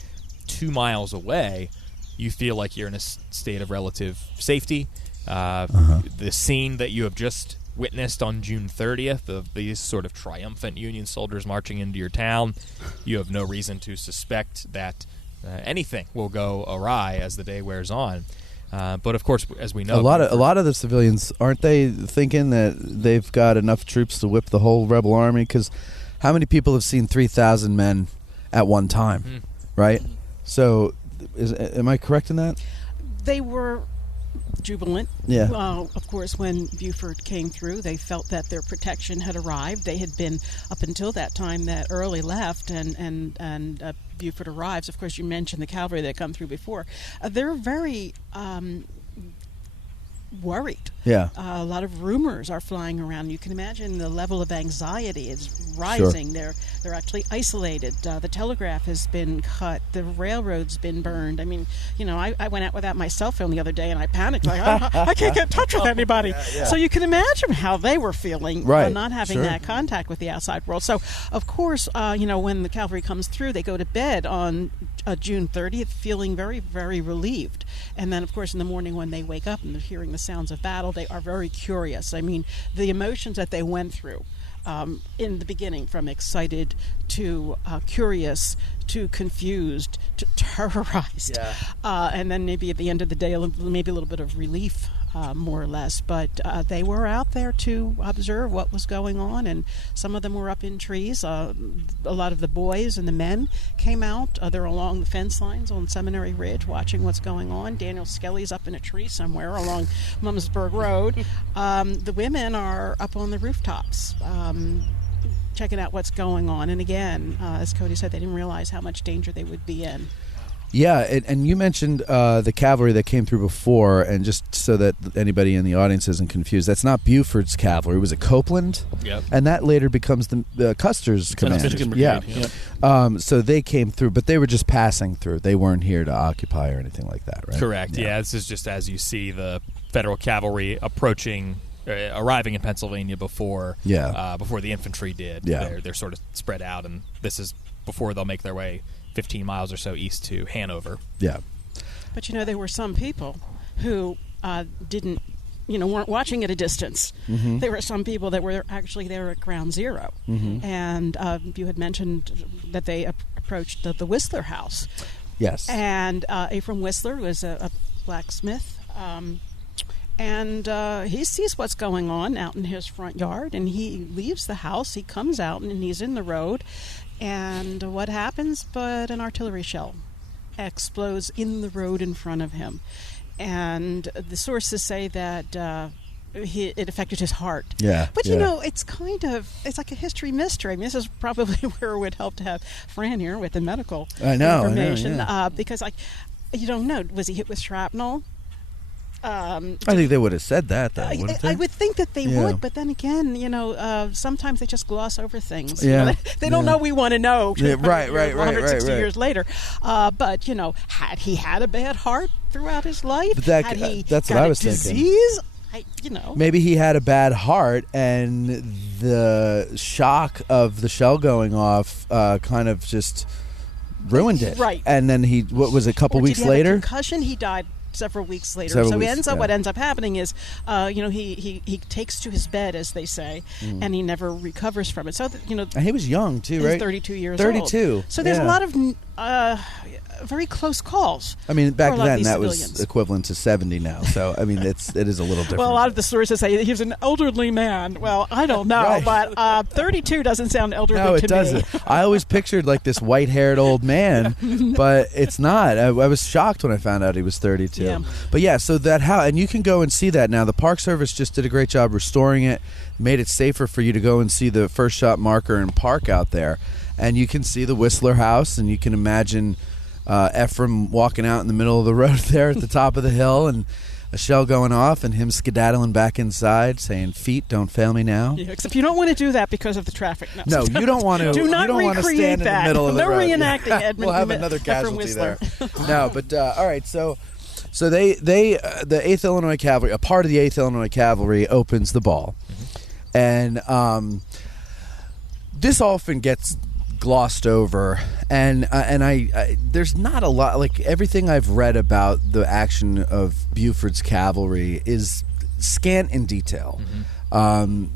2 miles away, you feel like you're in a state of relative safety. The scene that you have just witnessed on June 30th of these sort of triumphant Union soldiers marching into your town, you have no reason to suspect that anything will go awry as the day wears on. But of course, as we know, a lot of the civilians, aren't they thinking that they've got enough troops to whip the whole rebel army? Because how many people have seen 3,000 men at one time, right? So, am I correct in that? They were jubilant. Yeah. Of course, when Buford came through, they felt that their protection had arrived. They had been, up until that time that Early left and Buford arrives. Of course, you mentioned the cavalry that had come through before. They're very worried. Yeah. A lot of rumors are flying around. You can imagine the level of anxiety is rising. Sure. They're actually isolated. The telegraph has been cut. The railroad's been burned. I mean, I went out without my cell phone the other day and I panicked. Like, I can't get in touch with anybody. Yeah. So you can imagine how they were feeling, right. Not having that contact with the outside world. So, of course, when the cavalry comes through, they go to bed on June 30th feeling very, very relieved. And then, of course, in the morning when they wake up and they're hearing the sounds of battle, they are very curious. I mean, the emotions that they went through in the beginning, from excited to curious to confused to terrorized, and then maybe at the end of the day, maybe a little bit of relief more or less. But they were out there to observe what was going on, and some of them were up in trees. A lot of the boys and the men came out. They're along the fence lines on Seminary Ridge watching what's going on. Daniel Skelly's up in a tree somewhere along Mumsburg Road. The women are up on the rooftops checking out what's going on. And again, as Cody said, they didn't realize how much danger they would be in. Yeah, and you mentioned the cavalry that came through before, and just so that anybody in the audience isn't confused, that's not Buford's cavalry. Was it Copeland? Yep. And that later becomes the Custer's command. Michigan Brigade. Yeah. So they came through, but they were just passing through. They weren't here to occupy or anything like that, right? Correct. Yeah, this is just as you see the Federal cavalry arriving in Pennsylvania before the infantry did. Yeah. They're sort of spread out, and this is before they'll make their way 15 miles or so east to Hanover. Yeah. But there were some people who weren't watching at a distance. Mm-hmm. There were some people that were actually there at ground zero. Mm-hmm. And you had mentioned that they approached the Whistler house. Yes. And Ephraim Whistler was a blacksmith. And he sees what's going on out in his front yard, and he leaves the house. He comes out, and he's in the road. And what happens but an artillery shell explodes in the road in front of him. And the sources say that it affected his heart. Yeah. But, it's like a history mystery. I mean, this is probably where it would help to have Fran here with the medical information. Because, you don't know. Was he hit with shrapnel? I think they would have said that, though, wouldn't they? I would think that they would, but then again, sometimes they just gloss over things. Yeah. They don't know we want to know. Right. 160 years later. But, had he had a bad heart throughout his life? That's what I was thinking. Disease? Maybe he had a bad heart, and the shock of the shell going off kind of just ruined it. Right. And then a couple weeks did he have later? A concussion? He died several weeks later. What ends up happening is, he takes to his bed, as they say, and he never recovers from it. So, and he was young too, right? He's 32 years 32. old. So there's a lot of very close calls. I mean, back then that civilians. was equivalent to 70 now. So I mean, it is a little different. Well, a lot of the sources say he was an elderly man. Well, I don't know, Right. but 32 doesn't sound elderly to me. No, it doesn't. I always pictured like this white-haired old man, but it's not. I was shocked when I found out he was 32. Yeah. But yeah, so that and you can go and see that now. The Park Service just did a great job restoring it, made it safer for you to go and see the first shot marker and park out there, and you can see the Whistler house, and you can imagine Ephraim walking out in the middle of the road there at the top of the hill, and a shell going off, and him skedaddling back inside, saying, "Feet, don't fail me now." Yeah, except you don't want to do that because of the traffic. No, you don't want to. Do not you don't want to recreate stand that. in the middle of the No road. reenacting. Yeah. Edmund, We'll have another casualty Whistler. there. No, but all right. So they the 8th Illinois Cavalry, a part of the 8th Illinois Cavalry, opens the ball, and this often gets glossed over, and I there's not a lot, like everything I've read about the action of Buford's cavalry is scant in detail, and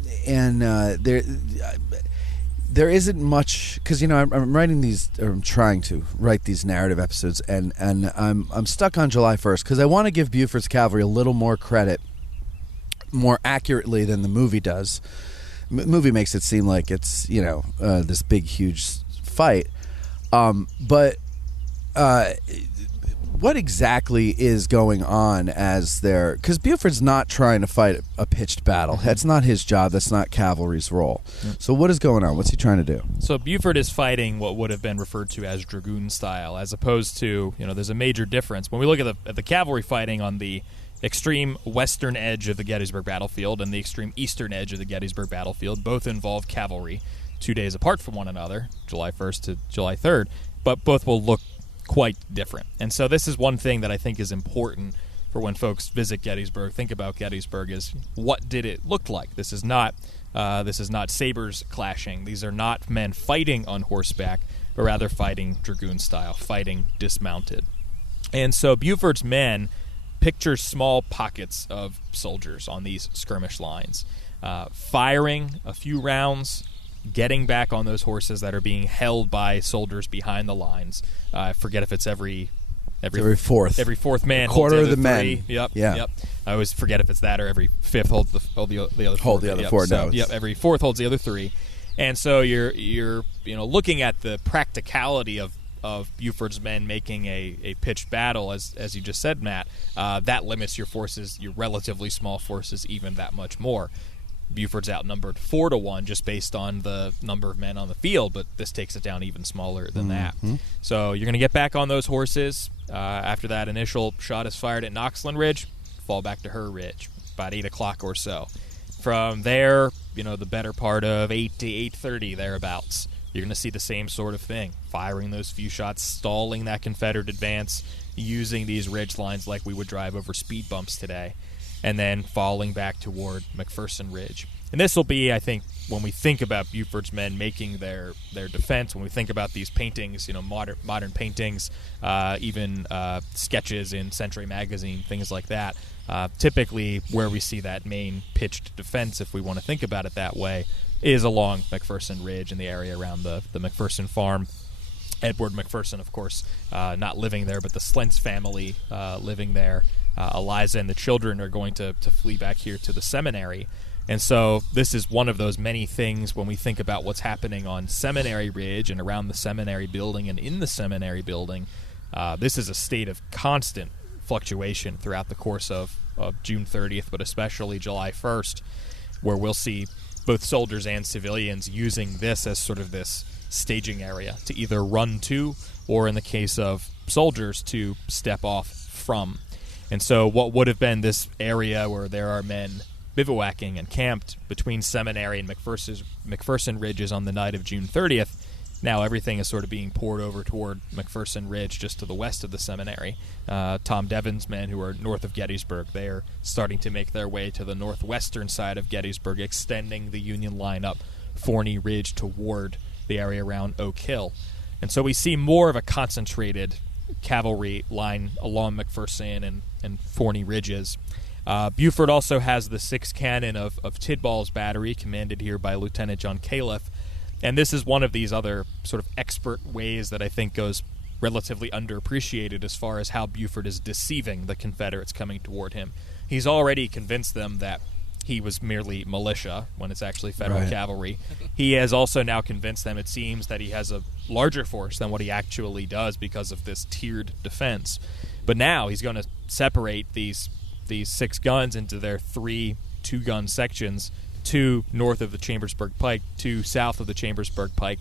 there isn't much, because I'm writing these, or I'm trying to write these narrative episodes, and I'm stuck on July 1st because I want to give Buford's cavalry a little more credit, more accurately than the movie does. Movie makes it seem like it's this big huge fight, but what exactly is going on as there? Because Buford's not trying to fight a pitched battle. That's not his job. That's not cavalry's role. So what is going on? What's he trying to do? So Buford is fighting what would have been referred to as dragoon style, as opposed to there's a major difference when we look at the cavalry fighting on the extreme western edge of the Gettysburg battlefield and the extreme eastern edge of the Gettysburg battlefield. Both involve cavalry 2 days apart from one another, July 1st to July 3rd, but both will look quite different. And so this is one thing that I think is important for when folks visit Gettysburg, think about Gettysburg, is what did it look like? This is not sabers clashing. These are not men fighting on horseback, but rather fighting dragoon style, fighting dismounted. And so Buford's men picture small pockets of soldiers on these skirmish lines, firing a few rounds, getting back on those horses that are being held by soldiers behind the lines. I forget if it's every every fourth. Every fourth man, a quarter holds of the three. men. Yep. Yeah. Yep. I always forget if it's that or every fifth holds the other Hold the other four. So, No, yep. Every fourth holds the other three, and so you're looking at the practicality of Buford's men making a pitched battle, as you just said, Matt. That limits your forces, your relatively small forces, even that much more. Buford's outnumbered 4-1 just based on the number of men on the field, but this takes it down even smaller than that. So you're going to get back on those horses. After that initial shot is fired at Knoxland Ridge, fall back to Her Ridge, about 8 o'clock or so. From there, the better part of 8 to 8:30 thereabouts, you're going to see the same sort of thing, firing those few shots, stalling that Confederate advance, using these ridge lines like we would drive over speed bumps today, and then falling back toward McPherson Ridge. And this will be, I think, when we think about Buford's men making their defense, when we think about these paintings, modern paintings, even sketches in Century Magazine, things like that, typically where we see that main pitched defense, if we want to think about it that way, is along McPherson Ridge in the area around the McPherson farm. Edward McPherson, of course, not living there, but the Slentz family living there. Eliza and the children are going to flee back here to the seminary. And so this is one of those many things when we think about what's happening on Seminary Ridge and around the seminary building and in the seminary building. This is a state of constant fluctuation throughout the course of June 30th, but especially July 1st, where we'll see both soldiers and civilians using this as sort of this staging area to either run to, or in the case of soldiers, to step off from. And so what would have been this area where there are men bivouacking and camped between Seminary and McPherson Ridges on the night of June 30th, now everything is sort of being poured over toward McPherson Ridge just to the west of the seminary. Tom Devon's men, who are north of Gettysburg, they are starting to make their way to the northwestern side of Gettysburg, extending the Union line up Forney Ridge toward the area around Oak Hill. And so we see more of a concentrated cavalry line along McPherson and Forney Ridges. Buford also has the 6th cannon of Tidball's battery, commanded here by Lieutenant John Califf. And this is one of these other sort of expert ways that I think goes relatively underappreciated as far as how Buford is deceiving the Confederates coming toward him. He's already convinced them that he was merely militia when it's actually Federal cavalry. He has also now convinced them, it seems, that he has a larger force than what he actually does because of this tiered defense. But now he's going to separate these 6 guns into their 3 2-gun sections, 2 north of the Chambersburg Pike, 2 south of the Chambersburg Pike.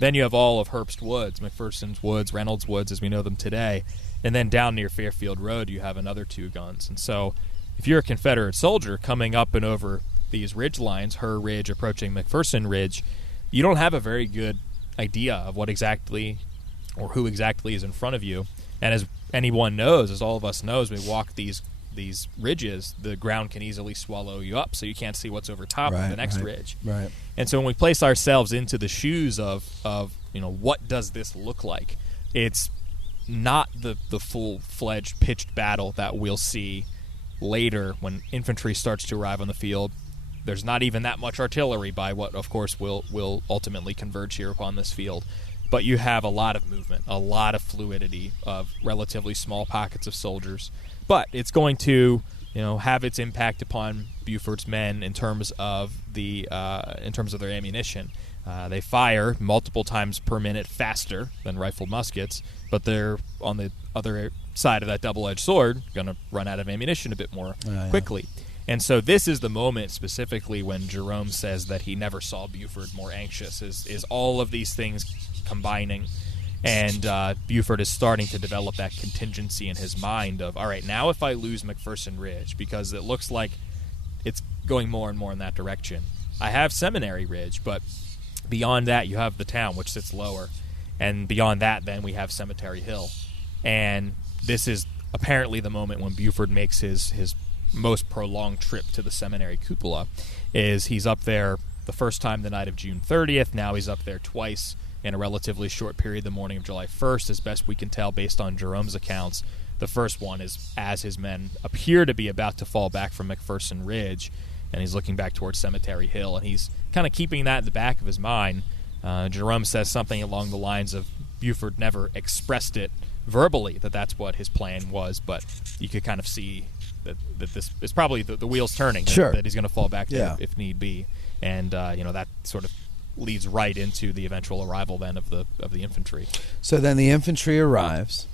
Then you have all of Herbst's Woods, McPherson's Woods, Reynolds Woods as we know them today. And then down near Fairfield Road you have another 2 guns. And so if you're a Confederate soldier coming up and over these ridge lines, Her Ridge approaching McPherson Ridge, you don't have a very good idea of what exactly or who exactly is in front of you. And as anyone knows, as all of us knows, we walk these ridges, the ground can easily swallow you up, so you can't see what's over top of the next ridge. Right. And so when we place ourselves into the shoes of what does this look like, it's not the full-fledged pitched battle that we'll see later when infantry starts to arrive on the field. There's not even that much artillery by what, of course, will ultimately converge here upon this field. But you have a lot of movement, a lot of fluidity of relatively small pockets of soldiers. But it's going to, have its impact upon Buford's men in terms of their ammunition. They fire multiple times per minute faster than rifled muskets, but they're on the other side of that double-edged sword going to run out of ammunition a bit more quickly. And so this is the moment specifically when Jerome says that he never saw Buford more anxious, is all of these things combining. And Buford is starting to develop that contingency in his mind of, all right, now if I lose McPherson Ridge, because it looks like it's going more and more in that direction, I have Seminary Ridge, but beyond that you have the town, which sits lower. And beyond that, then we have Cemetery Hill. And this is apparently the moment when Buford makes his most prolonged trip to the seminary cupola. Is he's up there the first time the night of June 30th. Now he's up there twice in a relatively short period the morning of July 1st, as best we can tell based on Jerome's accounts. The first one is as his men appear to be about to fall back from McPherson Ridge, and he's looking back towards Cemetery Hill, and he's kind of keeping that in the back of his mind. Jerome says something along the lines of Buford never expressed it verbally that that's what his plan was, but you could kind of see that this is probably the wheels turning, Sure. that he's going to fall back there Yeah. if need be. And that sort of leads right into the eventual arrival then of the infantry. So then the infantry arrives,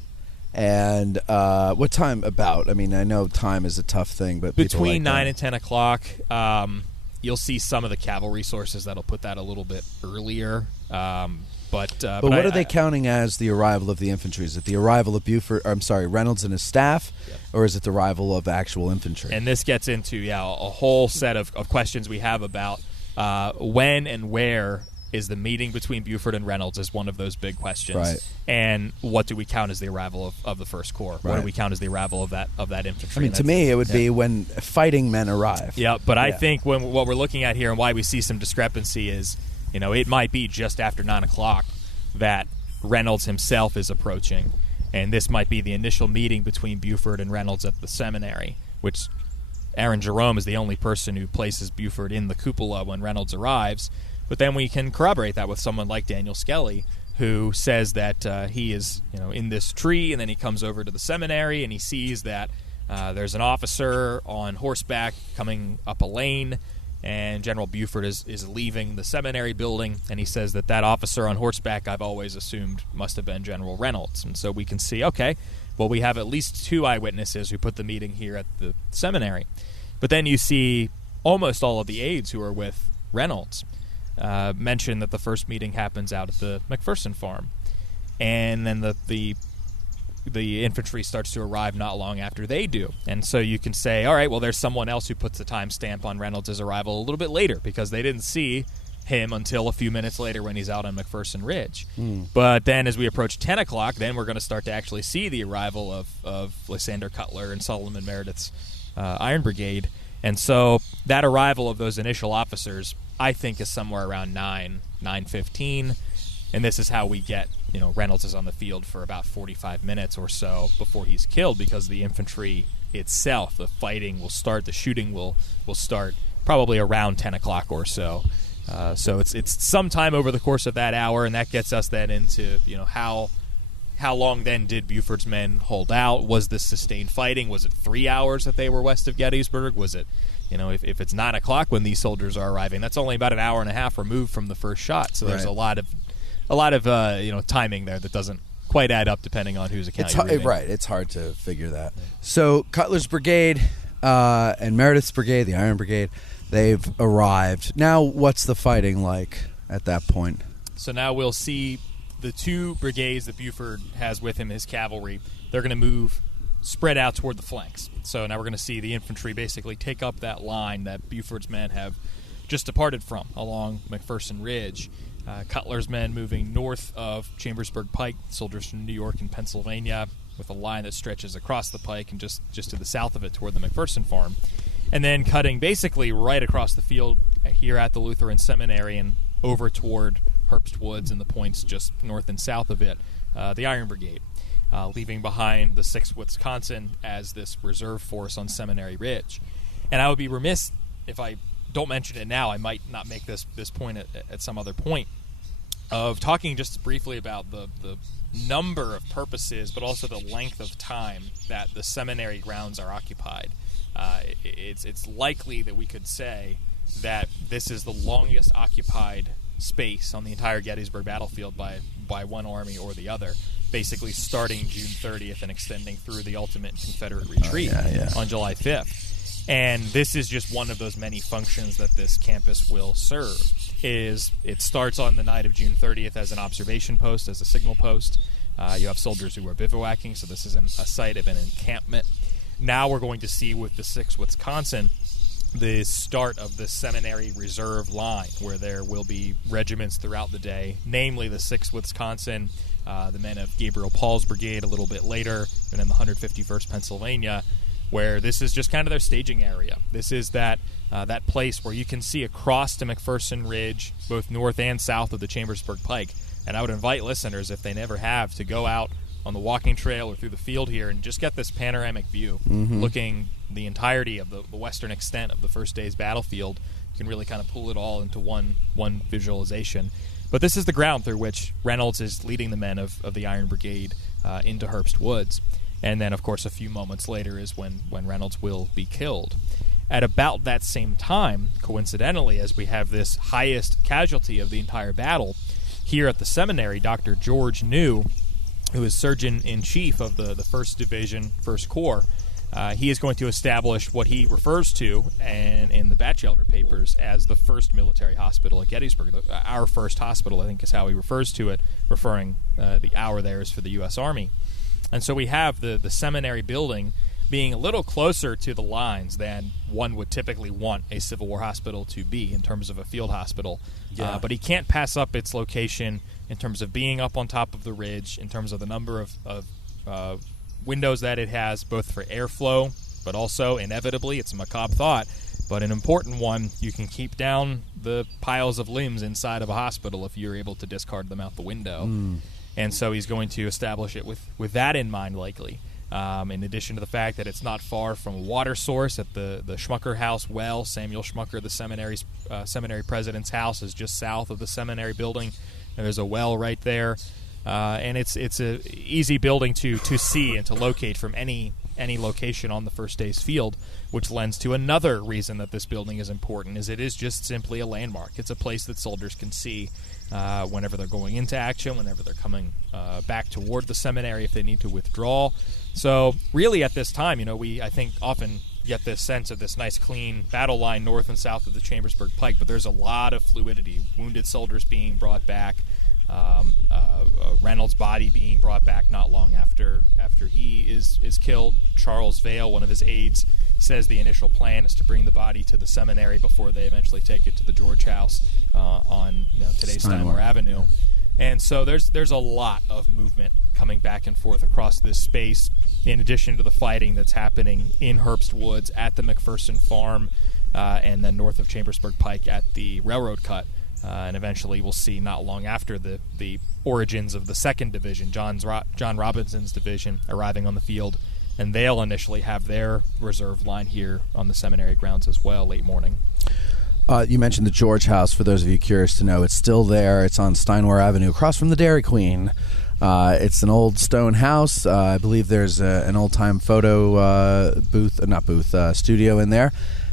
and what time about? I mean, I know time is a tough thing, but people Between like 9 that. and 10 o'clock, you'll see some of the cavalry sources that'll put that a little bit earlier. But what are they counting as the arrival of the infantry? Is it the arrival of Reynolds and his staff, or is it the arrival of actual infantry? And this gets into a whole set of questions we have about when and where is the meeting between Buford and Reynolds is one of those big questions. Right. And what do we count as the arrival of the First Corps? What Right. do we count as the arrival of that infantry? I mean, to me, it would be when fighting men arrive. Yeah, but I think what we're looking at here and why we see some discrepancy is, it might be just after 9 o'clock that Reynolds himself is approaching, and this might be the initial meeting between Buford and Reynolds at the Seminary, which Aaron Jerome is the only person who places Buford in the cupola when Reynolds arrives. But then we can corroborate that with someone like Daniel Skelly, who says that he is, in this tree, and then he comes over to the Seminary and he sees that there's an officer on horseback coming up a lane, and General Buford is leaving the Seminary building, and he says that officer on horseback I've always assumed must have been General Reynolds. And so we can see, okay, well, we have at least 2 eyewitnesses who put the meeting here at the Seminary. But then you see almost all of the aides who are with Reynolds mention that the first meeting happens out at the McPherson farm. And then the infantry starts to arrive not long after they do. And so you can say, all right, well, there's someone else who puts the time stamp on Reynolds' arrival a little bit later because they didn't see him until a few minutes later when he's out on McPherson Ridge. But then as we approach 10 o'clock, then we're going to start to actually see the arrival of Lysander Cutler and Solomon Meredith's Iron Brigade. And so that arrival of those initial officers, I think, is somewhere around 9:15. And this is how we get, Reynolds is on the field for about 45 minutes or so before he's killed, because the infantry itself, the fighting will start, the shooting will start probably around 10 o'clock or so. So it's sometime over the course of that hour, and that gets us then into, how long then did Buford's men hold out? Was this sustained fighting? Was it 3 hours that they were west of Gettysburg? Was it, if it's 9 o'clock when these soldiers are arriving, that's only about an hour and a half removed from the first shot. So there's a lot of timing there that doesn't quite add up depending on whose account you're reading. Right, it's hard to figure that. So Cutler's brigade and Meredith's brigade, the Iron Brigade, they've arrived. Now what's the fighting like at that point? So now we'll see the 2 brigades that Buford has with him, his cavalry. They're going to move, spread out toward the flanks. So now we're going to see the infantry basically take up that line that Buford's men have just departed from along McPherson Ridge. Cutler's men moving north of Chambersburg Pike, soldiers from New York and Pennsylvania, with a line that stretches across the pike and just to the south of it toward the McPherson farm. And then cutting basically right across the field here at the Lutheran Seminary and over toward Herbst Woods and the points just north and south of it, the Iron Brigade, leaving behind the 6th Wisconsin as this reserve force on Seminary Ridge. And I would be remiss if I don't mention it now. I might not make this point at some other point, of talking just briefly about the number of purposes, but also the length of time that the seminary grounds are occupied. It's likely that we could say that this is the longest occupied space on the entire Gettysburg battlefield by one army or the other, basically starting June 30th and extending through the ultimate Confederate retreat on July 5th. And this is just one of those many functions that this campus will serve. It starts on the night of June 30th as an observation post, as a signal post. You have soldiers who are bivouacking, so this is a site of an encampment. Now we're going to see with the 6th Wisconsin the start of the Seminary Reserve line, where there will be regiments throughout the day, namely the 6th Wisconsin, the men of Gabriel Paul's brigade a little bit later, and then the 151st Pennsylvania, where this is just kind of their staging area. This is that place where you can see across to McPherson Ridge, both north and south of the Chambersburg Pike. And I would invite listeners, if they never have, to go out on the walking trail or through the field here and just get this panoramic view, looking the entirety of the western extent of the first day's battlefield. You can really kind of pull it all into one visualization. But this is the ground through which Reynolds is leading the men of the Iron Brigade into Herbst Woods. And then, of course, a few moments later is when Reynolds will be killed. At about that same time, coincidentally, as we have this highest casualty of the entire battle, here at the seminary, Dr. George New, who is Surgeon-in-Chief of the 1st Division, 1st Corps, he is going to establish what he refers to in the Batchelder papers as the first military hospital at Gettysburg. Our first hospital, I think, is how he refers to it, referring the hour there is for the U.S. Army. And so we have the seminary building being a little closer to the lines than one would typically want a Civil War hospital to be in terms of a field hospital. Yeah. But he can't pass up its location in terms of being up on top of the ridge, in terms of the number of windows that it has, both for airflow, but also, inevitably, it's a macabre thought, but an important one, you can keep down the piles of limbs inside of a hospital if you're able to discard them out the window. And so he's going to establish it with that in mind, likely. In addition to the fact that it's not far from a water source at the Schmucker House well. Samuel Schmucker, the seminary president's house, is just south of the seminary building. There's a well right there. And it's a easy building to see and to locate from any location on the first day's field, which lends to another reason that this building is important, is it is just simply a landmark. It's a place that soldiers can see whenever they're going into action, whenever they're coming back toward the seminary if they need to withdraw. So really at this time, we, I think, often get this sense of this nice clean battle line north and south of the Chambersburg Pike, but there's a lot of fluidity, wounded soldiers being brought back, Reynolds' body being brought back not long after he is killed. Charles Vail, one of his aides, says the initial plan is to bring the body to the seminary before they eventually take it to the George House on today's Steinmore Avenue. And so there's a lot of movement coming back and forth across this space, in addition to the fighting that's happening in Herbst Woods, at the McPherson Farm, and then north of Chambersburg Pike at the railroad cut. And eventually we'll see not long after the origins of the 2nd Division, John Robinson's division, arriving on the field. And they'll initially have their reserve line here on the seminary grounds as well, late morning. You mentioned the George House. For those of you curious to know, it's still there. It's on Steinmore Avenue, across from the Dairy Queen. It's an old stone house. I believe there's an old-time photo studio in there.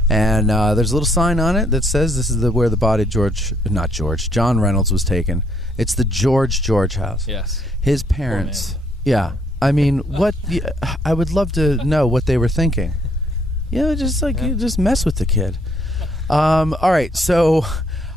And there's a little sign on it that says this is where the body John Reynolds was taken. It's the George House. Yes. His parents. Yeah. I mean, I would love to know what they were thinking. Just mess with the kid. All right, so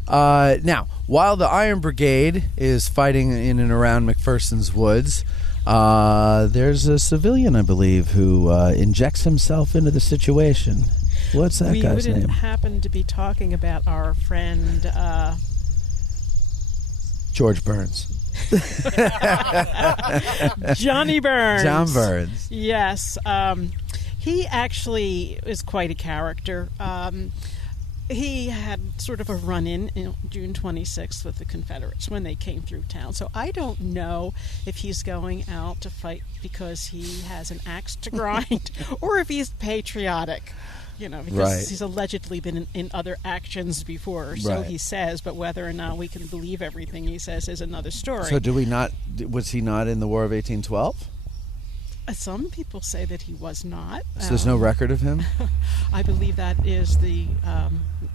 now, while the Iron Brigade is fighting in and around McPherson's Woods, there's a civilian, I believe, who injects himself into the situation. What's that guy's name? We wouldn't happen to be talking about our friend George Burns. Johnny Burns. John Burns. Yes. He actually is quite a character. He had sort of a run-in June 26th with the Confederates when they came through town. So I don't know if he's going out to fight because he has an axe to grind or if he's patriotic. Because he's allegedly been in other actions before, so he says, but whether or not we can believe everything he says is another story. So was he not in the War of 1812? Some people say that he was not. So there's no record of him? I believe that is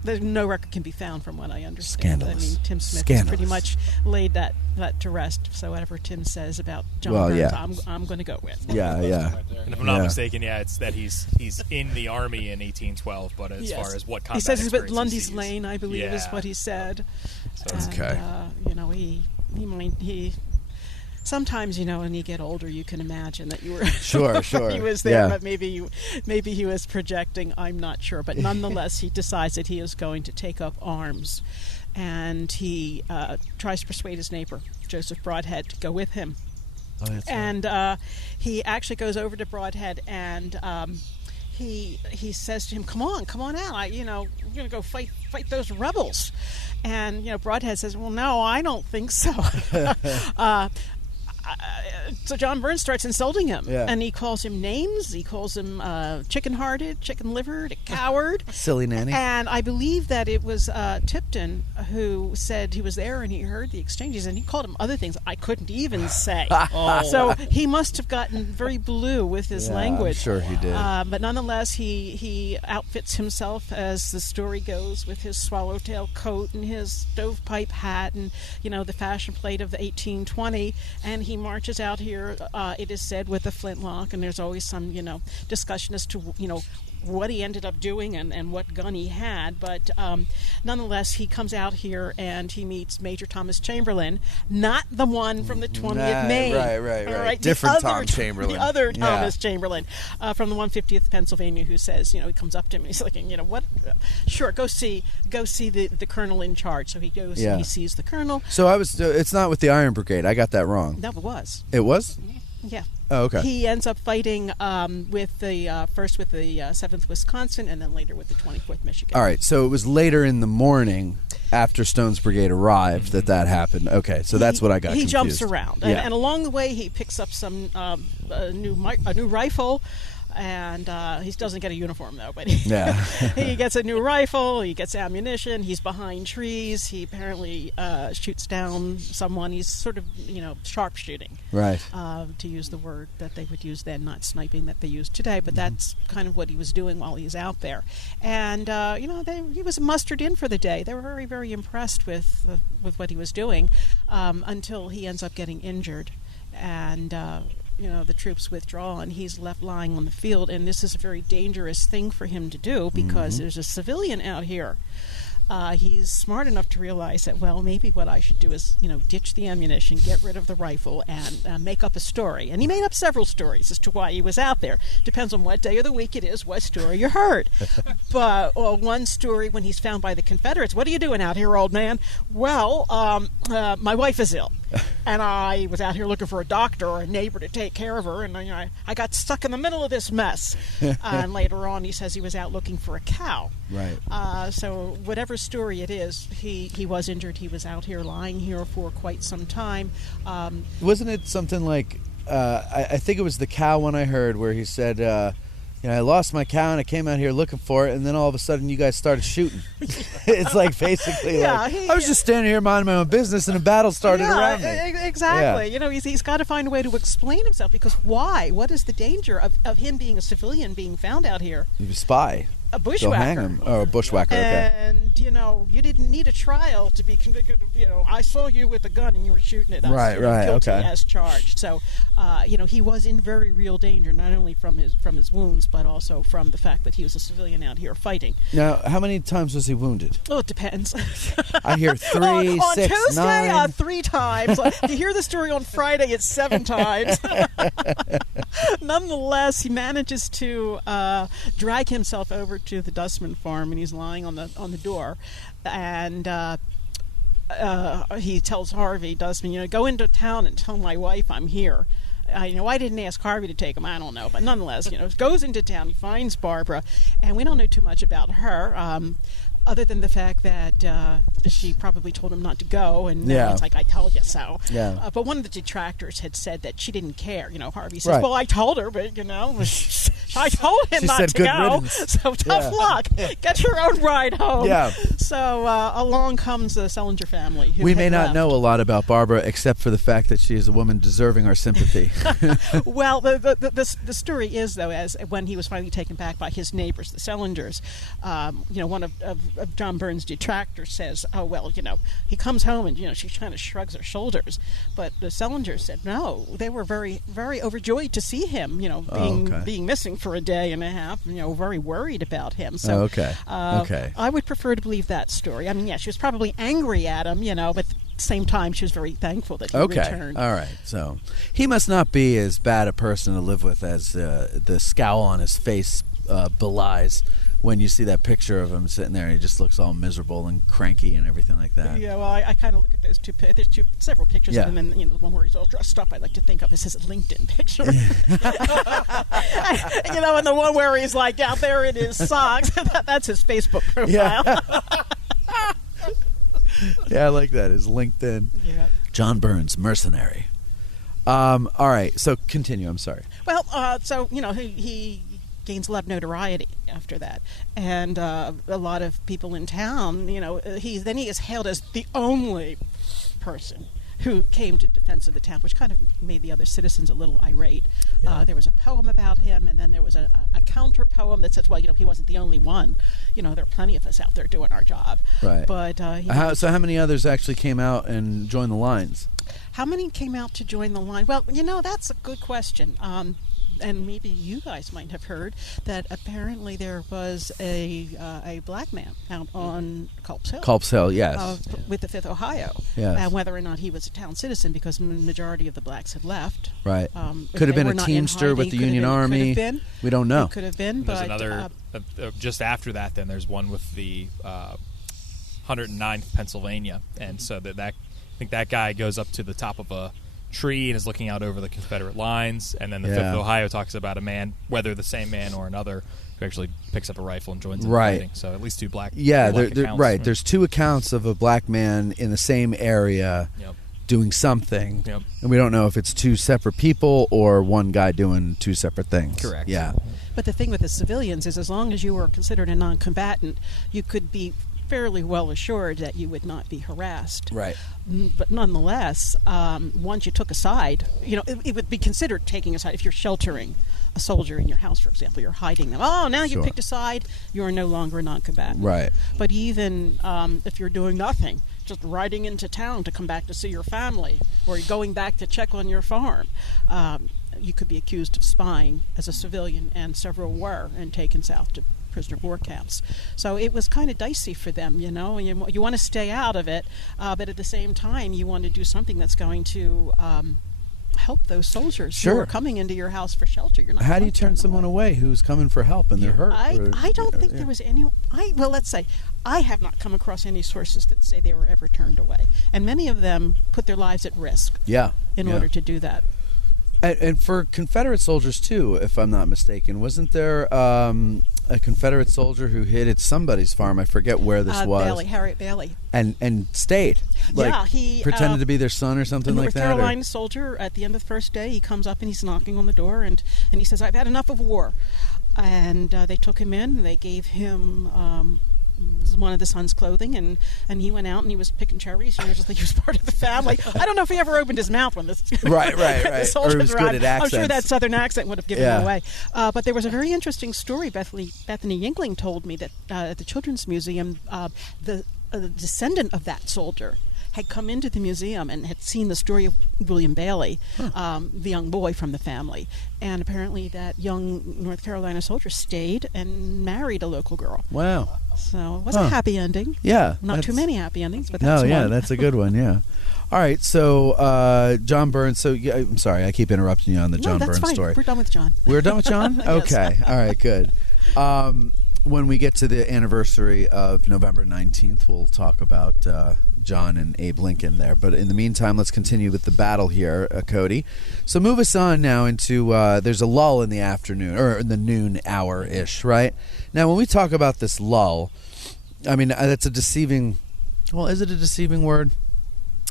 there's no record can be found from what I understand. Scandalous. I mean, Tim Smith has pretty much laid that to rest. So whatever Tim says about John Burns, I'm going to go with. Yeah. And if I'm not mistaken, it's that he's in the Army in 1812, but as far as what combat he says he's at experience Lundy's he sees. Lane, I believe, is what he said. So okay. He sometimes, when you get older, you can imagine that you were sure he was there, but maybe he was projecting. I'm not sure, but nonetheless, he decides that he is going to take up arms, and he tries to persuade his neighbor Joseph Broadhead to go with him. Oh, that's and he actually goes over to Broadhead, and he says to him, "Come on out! We're going to go fight those rebels." And Broadhead says, "Well, no, I don't think so." So John Burns starts insulting him, Yeah. and he calls him names. He calls him chicken-hearted, chicken-livered, a coward. Silly nanny. And I believe that it was Tipton who said he was there and he heard the exchanges, and he called him other things I couldn't even say. So he must have gotten very blue with his language. I'm sure he did. But nonetheless, he outfits himself, as the story goes, with his swallowtail coat and his stovepipe hat and, the fashion plate of the 1820, and he marches out here, it is said, with a flintlock, and there's always some, discussion as to, what he ended up doing and what gun he had. But nonetheless, he comes out here and he meets Major Thomas Chamberlain, not the one from the 20th Maine. Right. The Different other Tom Chamberlain. The other Thomas Chamberlain from the 150th Pennsylvania, who says, he comes up to him and he's like, what? Sure, go see the colonel in charge. So he goes and he sees the colonel. So it's not with the Iron Brigade. I got that wrong. No, it was. It was? Yeah. Oh, okay. He ends up fighting with the first with the 7th Wisconsin, and then later with the 24th Michigan. All right, so it was later in the morning after Stone's brigade arrived that happened. Okay, so that's what I got confused. He jumps around, and along the way he picks up some a new rifle. And he doesn't get a uniform, though, but he gets a new rifle, he gets ammunition, he's behind trees, he apparently shoots down someone. He's sort of, sharpshooting, right? To use the word that they would use then, not sniping that they use today, but that's kind of what he was doing while he's out there. And, he was mustered in for the day. They were very, very impressed with what he was doing until he ends up getting injured. And... the troops withdraw and he's left lying on the field, and this is a very dangerous thing for him to do because there's a civilian out here. He's smart enough to realize that, well, maybe what I should do is, ditch the ammunition, get rid of the rifle, and make up a story. And he made up several stories as to why he was out there. Depends on what day of the week it is, what story you heard. But one story, when he's found by the Confederates, what are you doing out here, old man? Well, my wife is ill. And I was out here looking for a doctor or a neighbor to take care of her, and I got stuck in the middle of this mess. And later on, he says he was out looking for a cow. Right. So whatever story it is, he was injured. He was out here lying here for quite some time. Wasn't it something like, I think it was the cow one I heard, where he said... I lost my cow and I came out here looking for it, and then all of a sudden you guys started shooting. It's like basically I was just standing here minding my own business and a battle started around me. Exactly. Yeah. He's got to find a way to explain himself, because why? What is the danger of him being a civilian being found out here? He was a spy. A bushwhacker. Go hang him. Oh, a bushwhacker, okay. And, you didn't need a trial to be convicted of, I saw you with a gun and you were shooting at us. Right, guilty okay. as charged. So, he was in very real danger, not only from his wounds, but also from the fact that he was a civilian out here fighting. Now, how many times was he wounded? Oh, it depends. I hear 3, on 6, Tuesday, 9. 3 times. You hear the story on Friday, it's 7 times. Nonetheless, he manages to drag himself over to the Dustman farm, and he's lying on the door, and he tells Harvey Dustman, go into town and tell my wife I'm here. I didn't ask Harvey to take him, I don't know, but nonetheless, goes into town, he finds Barbara, and we don't know too much about her, other than the fact that she probably told him not to go, and it's like, I told you so. Yeah. But one of the detractors had said that she didn't care. Harvey says, well, I told her, but, I told him she not said, to good go. riddance. So tough luck. Get your own ride home. Yeah. So along comes the Selinger family. Who We may had not left. know a lot about Barbara, except for the fact that she is a woman deserving our sympathy. Well, the story is, though, as when he was finally taken back by his neighbors, the Selingers, one of John Burns' detractors says, oh, well, he comes home and, she kind of shrugs her shoulders. But the Selingers said no. They were very, very overjoyed to see him, being missing for a day and a half, very worried about him. So, okay. I would prefer to believe that story. I mean, she was probably angry at him, but at the same time, she was very thankful that he returned. All right. So he must not be as bad a person to live with as the scowl on his face belies. When you see that picture of him sitting there, and he just looks all miserable and cranky and everything like that. Yeah, well, I kind of look at those two. There's several pictures of him, and the one where he's all dressed up, I like to think of as his LinkedIn picture. And the one where he's like out there in his socks, that's his Facebook profile. Yeah, I like that. His LinkedIn. Yeah. John Burns, mercenary. All right, so continue. I'm sorry. Well, so he gains a lot of notoriety after that, and a lot of people in town, he is hailed as the only person who came to defense of the town, which kind of made the other citizens a little irate. Yeah. There was a poem about him, and then there was a counter poem that says, well, he wasn't the only one. There are plenty of us out there doing our job. Right. But so how many others actually came out and joined the lines? How many came out to join the line? Well, that's a good question. And maybe you guys might have heard that apparently there was a black man out on Culp's Hill. Culp's Hill, yes. With the 5th Ohio. Yes. And whether or not he was a town citizen, because the majority of the blacks had left. Right. If Could have they been were a not in Teamster with the hiding, Union Army. Could have been. We don't know. It could have been. There's But another, just after that, then there's one with the 109th Pennsylvania. And so I think that guy goes up to the top of a tree and is looking out over the Confederate lines, and then the 5th Ohio talks about a man, whether the same man or another, who actually picks up a rifle and joins in the fighting. So at least two black accounts. Right. There's two accounts of a black man in the same area doing something, and we don't know if it's two separate people or one guy doing two separate things. Correct. Yeah. But the thing with the civilians is, as long as you were considered a non-combatant, you could be fairly well assured that you would not be harassed. Right. But nonetheless, once you took a side, it would be considered taking a side. If you're sheltering a soldier in your house, for example, you're hiding them. Oh, now you picked a side, you are no longer a non-combatant. Right. But even if you're doing nothing, just riding into town to come back to see your family, or going back to check on your farm, you could be accused of spying as a civilian, and several were, and taken south to prisoner of war camps. So it was kind of dicey for them, you want to stay out of it, but at the same time you want to do something that's going to help those soldiers who are coming into your house for shelter. You're not. How do you turn someone away who's coming for help and they're hurt? I don't think there was any. Let's say I have not come across any sources that say they were ever turned away, and many of them put their lives at risk. In order to do that. And for Confederate soldiers too, if I'm not mistaken, wasn't there a Confederate soldier who hid at somebody's farm? I forget where this was. Harriet Bailey. And stayed. He pretended to be their son or something like that. North Carolina soldier. At the end of the first day, he comes up and he's knocking on the door, and he says, "I've had enough of war." And they took him in. And they gave him one of the son's clothing, and he went out and he was picking cherries. He was part of the family. I don't know if he ever opened his mouth when this right. Or he was good at accents. I'm sure that southern accent would have given him away. But there was a very interesting story Bethany Yinkling told me that at the Children's Museum, the descendant of that soldier had come into the museum and had seen the story of William Bailey, the young boy from the family. And apparently that young North Carolina soldier stayed and married a local girl. Wow. So it was a happy ending. Yeah. Not too many happy endings, but that's one. That's a good one, yeah. All right, so John Burns. So I'm sorry, I keep interrupting you on the John Burns story. We're done with John. We're done with John? Yes. Okay. All right, good. When we get to the anniversary of November 19th, we'll talk about John and Abe Lincoln there. But in the meantime, let's continue with the battle here, Cody. So move us on now into, there's a lull in the afternoon, or in the noon hour-ish, right? Now, when we talk about this lull, I mean, that's a deceiving, well, is it a deceiving word?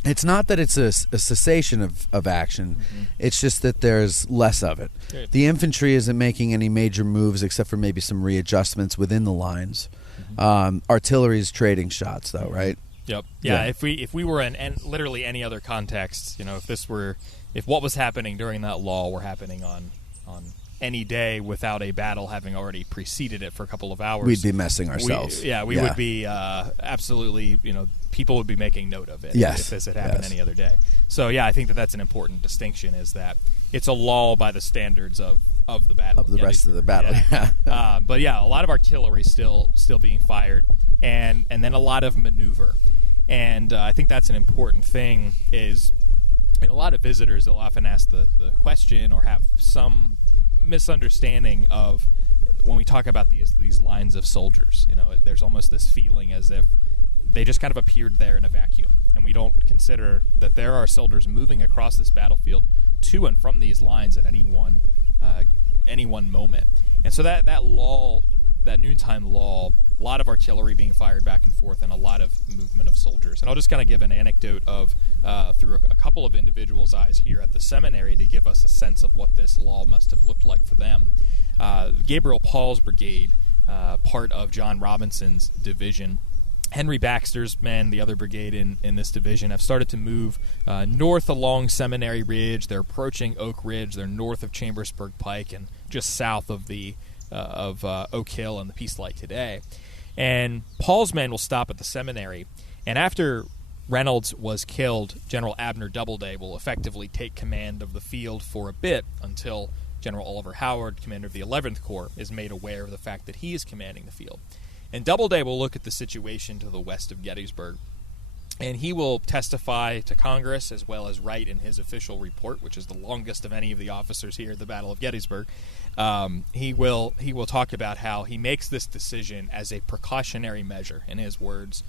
It's not that it's a cessation of action. Mm-hmm. It's just that there's less of it. Good. The infantry isn't making any major moves except for maybe some readjustments within the lines. Mm-hmm. Artillery's trading shots, though, right? Yep. Yeah. If we were in literally any other context, if what was happening during that lull were happening on any day without a battle having already preceded it for a couple of hours, we'd be messing ourselves. We would be absolutely, people would be making note of it if this had happened any other day. So, I think that's an important distinction, is that it's a lull by the standards of the battle. Of the rest of the battle, but, a lot of artillery still being fired, and then a lot of maneuver. And I think that's an important thing, is a lot of visitors will often ask the question or have some misunderstanding of when we talk about these lines of soldiers. There's almost this feeling as if they just kind of appeared there in a vacuum, and we don't consider that there are soldiers moving across this battlefield to and from these lines at any one moment. And so that lull, that noontime lull, a lot of artillery being fired back and forth, and a lot of movement of soldiers. And I'll just kind of give an anecdote of through a couple couple of individuals' eyes here at the seminary to give us a sense of what this law must have looked like for them. Gabriel Paul's brigade, part of John Robinson's division, Henry Baxter's men, the other brigade in this division, have started to move north along Seminary Ridge. They're approaching Oak Ridge. They're north of Chambersburg Pike and just south of the Oak Hill and the Peace Light today. And Paul's men will stop at the seminary. And after Reynolds was killed, General Abner Doubleday will effectively take command of the field for a bit until General Oliver Howard, commander of the 11th Corps, is made aware of the fact that he is commanding the field. And Doubleday will look at the situation to the west of Gettysburg, and he will testify to Congress as well as write in his official report, which is the longest of any of the officers here at the Battle of Gettysburg. He will talk about how he makes this decision as a precautionary measure, in his words,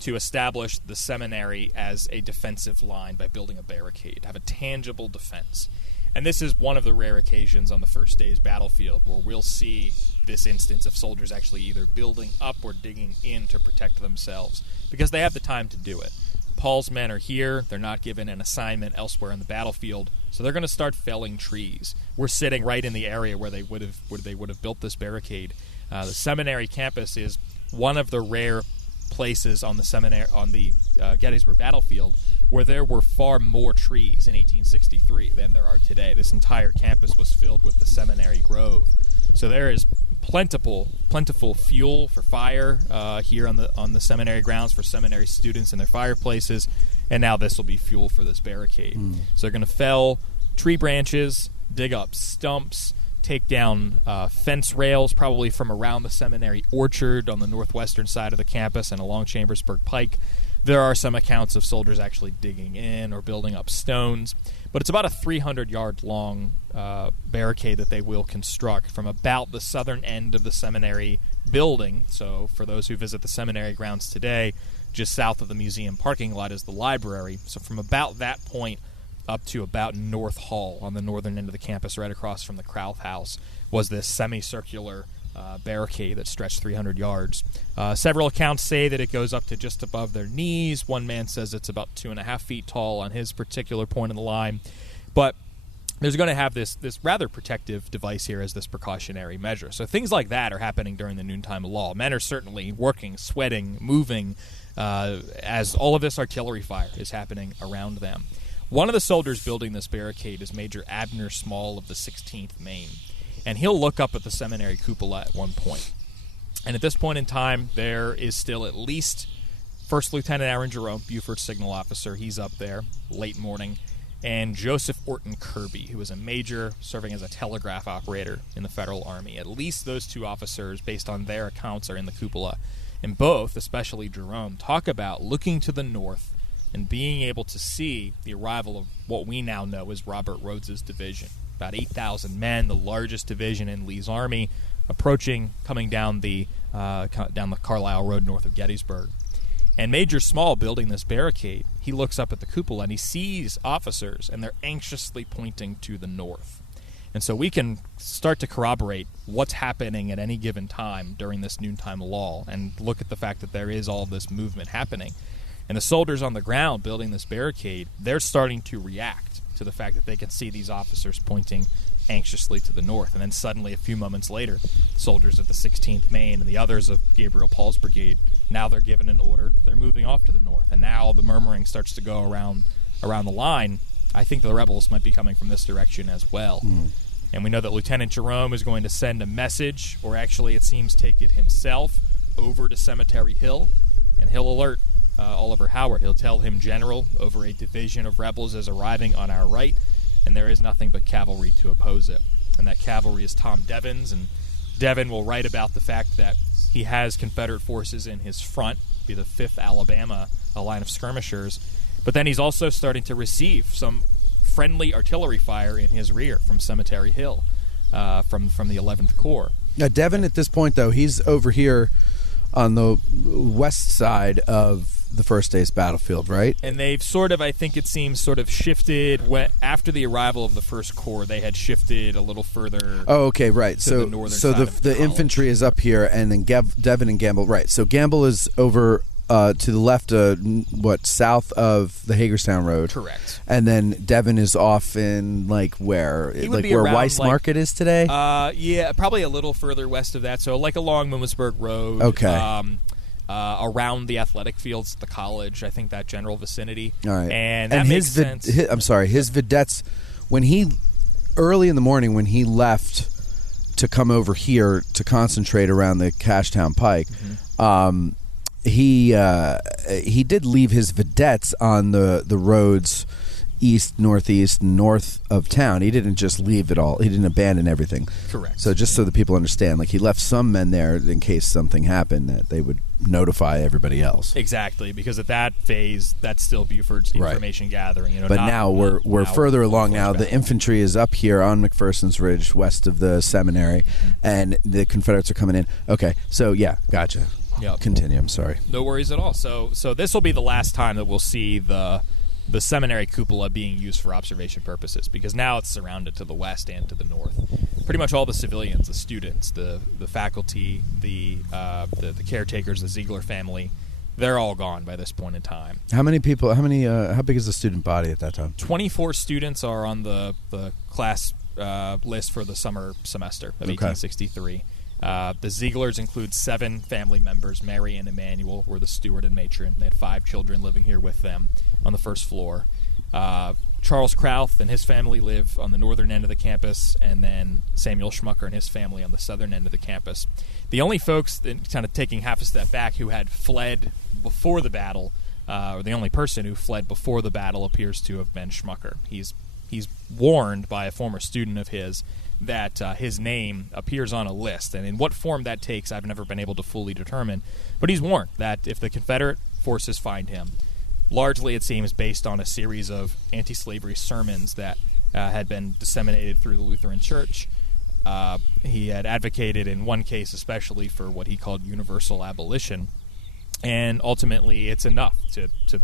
to establish the seminary as a defensive line by building a barricade, have a tangible defense. And this is one of the rare occasions on the first day's battlefield where we'll see this instance of soldiers actually either building up or digging in to protect themselves, because they have the time to do it. Paul's men are here. They're not given an assignment elsewhere on the battlefield, so they're going to start felling trees. We're sitting right in the area where they would have built this barricade. The seminary campus is one of the rare places on the Gettysburg battlefield where there were far more trees in 1863 than there are today. This entire campus was filled with the seminary grove. So there is plentiful fuel for fire here on the seminary grounds for seminary students and their fireplaces, and now this will be fuel for this barricade. So they're going to fell tree branches, dig up stumps, take down fence rails, probably from around the seminary orchard on the northwestern side of the campus and along Chambersburg Pike. There are some accounts of soldiers actually digging in or building up stones, but it's about a 300-yard long barricade that they will construct from about the southern end of the seminary building. So for those who visit the seminary grounds today, just south of the museum parking lot is the library. So from about that point up to about North Hall on the northern end of the campus, right across from the Crowth House, was this semicircular barricade that stretched 300 yards. Several accounts say that it goes up to just above their knees. One man says it's about 2.5 feet tall on his particular point in the line. But there's going to have this rather protective device here as this precautionary measure. So things like that are happening during the noontime lull. Men are certainly working, sweating, moving, as all of this artillery fire is happening around them. One of the soldiers building this barricade is Major Abner Small of the 16th Maine. And he'll look up at the seminary cupola at one point. And at this point in time, there is still at least First Lieutenant Aaron Jerome, Buford's signal officer. He's up there, late morning. And Joseph Orton Kirby, who was a major serving as a telegraph operator in the Federal Army. At least those two officers, based on their accounts, are in the cupola. And both, especially Jerome, talk about looking to the north and being able to see the arrival of what we now know as Robert Rhodes's division. About 8,000 men, the largest division in Lee's army, approaching, coming down the Carlisle Road north of Gettysburg. And Major Small, building this barricade, he looks up at the cupola and he sees officers, and they're anxiously pointing to the north. And so we can start to corroborate what's happening at any given time during this noontime lull and look at the fact that there is all this movement happening. And the soldiers on the ground building this barricade, they're starting to react to the fact that they can see these officers pointing anxiously to the north. And then suddenly, a few moments later, soldiers of the 16th Maine and the others of Gabriel Paul's brigade, now they're given an order that they're moving off to the north. And now the murmuring starts to go around the line. I think the rebels might be coming from this direction as well. And we know that Lieutenant Jerome is going to send a message, or actually it seems take it himself, over to Cemetery Hill, and he'll alert Oliver Howard. He'll tell him, General, over a division of rebels is arriving on our right, and there is nothing but cavalry to oppose it. And that cavalry is Tom Devens, and Devin will write about the fact that he has Confederate forces in his front, be the 5th Alabama, a line of skirmishers, but then he's also starting to receive some friendly artillery fire in his rear from Cemetery Hill, from the 11th Corps. Now, Devin, at this point, though, he's over here on the west side of the first day's battlefield, right? And they've sort of, I think it seems, sort of shifted. After the arrival of the First Corps, they had shifted a little further. Oh, okay, right. So the the infantry is up here, and then Devin and Gamble, right. So Gamble is over to the left, south of the Hagerstown Road. Correct. And then Devon is off in where? He would Like be where around, Weiss Market is today? Yeah, probably a little further west of that. So along Mummersburg Road. Okay. Around the athletic fields, the college, I think that general vicinity. All right. And that makes sense. His vedettes, early in the morning when he left to come over here to concentrate around the Cashtown Pike, he did leave his vedettes on the roads east, northeast, and north of town. He didn't just leave it all. He didn't abandon everything. Correct. So just so the people understand, he left some men there in case something happened that they would notify everybody else. Exactly, because at that phase, that's still Buford's information gathering. But now we're further along now. The infantry is up here on McPherson's Ridge, west of the Seminary, and the Confederates are coming in. Okay, so yeah, gotcha. Yep. Continue. I'm sorry. No worries at all. So this will be the last time that we'll see the Seminary cupola being used for observation purposes, because now it's surrounded to the west and to the north. Pretty much all the civilians, the students, the faculty, the caretakers, the Ziegler family, they're all gone by this point in time. How many people? How big is the student body at that time? 24 students are on the class list for the summer semester of 1863. The Zieglers include 7 family members. Mary and Emmanuel were the steward and matron. They had 5 children living here with them on the first floor. Charles Krauth and his family live on the northern end of the campus, and then Samuel Schmucker and his family on the southern end of the campus. The only folks, kind of taking half a step back, who had fled before the battle, or the only person who fled before the battle, appears to have been Schmucker. He's warned by a former student of his that his name appears on a list, and in what form that takes, I've never been able to fully determine. But he's warned that if the Confederate forces find him, largely it seems based on a series of anti-slavery sermons that had been disseminated through the Lutheran Church. He had advocated in one case especially for what he called universal abolition, and ultimately it's enough to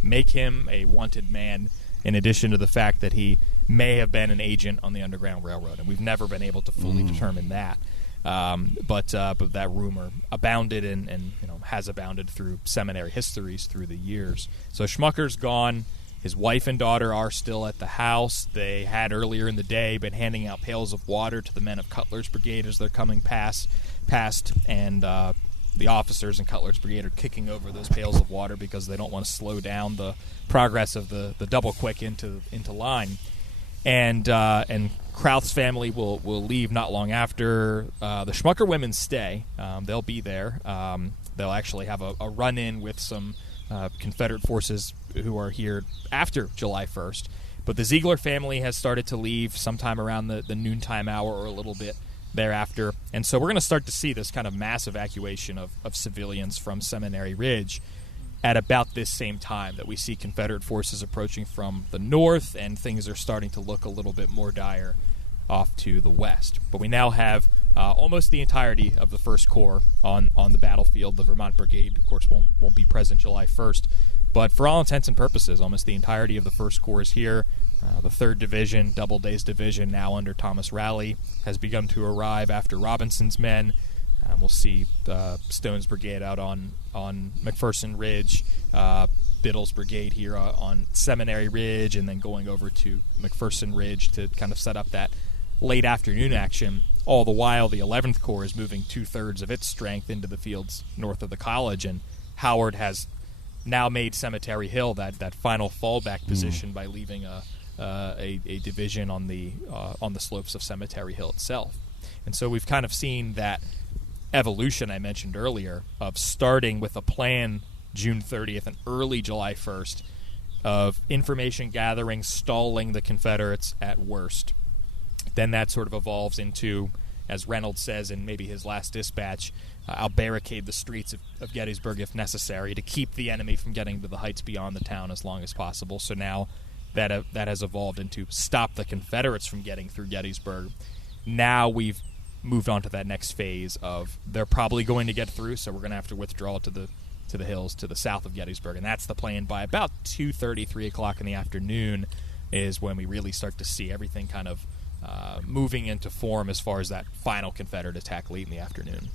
make him a wanted man, in addition to the fact that he may have been an agent on the Underground Railroad, and we've never been able to fully determine that. But that rumor abounded and has abounded through seminary histories through the years. So Schmucker's gone. His wife and daughter are still at the house. They had earlier in the day been handing out pails of water to the men of Cutler's Brigade as they're coming past, and the officers in Cutler's Brigade are kicking over those pails of water because they don't want to slow down the progress of the double quick into line. And Krauth's family will leave not long after. The Schmucker women stay. They'll be there. They'll actually have a run-in with some Confederate forces who are here after July 1st. But the Ziegler family has started to leave sometime around the noontime hour or a little bit thereafter. And so we're going to start to see this kind of mass evacuation of civilians from Seminary Ridge at about this same time that we see Confederate forces approaching from the north, and things are starting to look a little bit more dire off to the west. But we now have almost the entirety of the First Corps on the battlefield. The Vermont Brigade, of course, won't be present July 1st. But for all intents and purposes, almost the entirety of the First Corps is here. The 3rd Division, Doubleday's Division, now under Thomas Rowley, has begun to arrive after Robinson's men. We'll see Stone's Brigade out on McPherson Ridge, Biddle's Brigade here on Seminary Ridge, and then going over to McPherson Ridge to kind of set up that late afternoon action. All the while, the 11th Corps is moving 2/3 of its strength into the fields north of the college, and Howard has now made Cemetery Hill that final fallback position by leaving a division on the slopes of Cemetery Hill itself. And so we've kind of seen that evolution I mentioned earlier of starting with a plan June 30th and early July 1st of information gathering, stalling the Confederates at worst. Then that sort of evolves into, as Reynolds says in maybe his last dispatch, I'll barricade the streets of Gettysburg if necessary to keep the enemy from getting to the heights beyond the town as long as possible. So now that has evolved into stop the Confederates from getting through Gettysburg. Now we've moved on to that next phase of they're probably going to get through, so we're going to have to withdraw to the hills to the south of Gettysburg, and that's the plan. By about 2:30, 3 o'clock in the afternoon is when we really start to see everything kind of moving into form as far as that final Confederate attack late in the afternoon.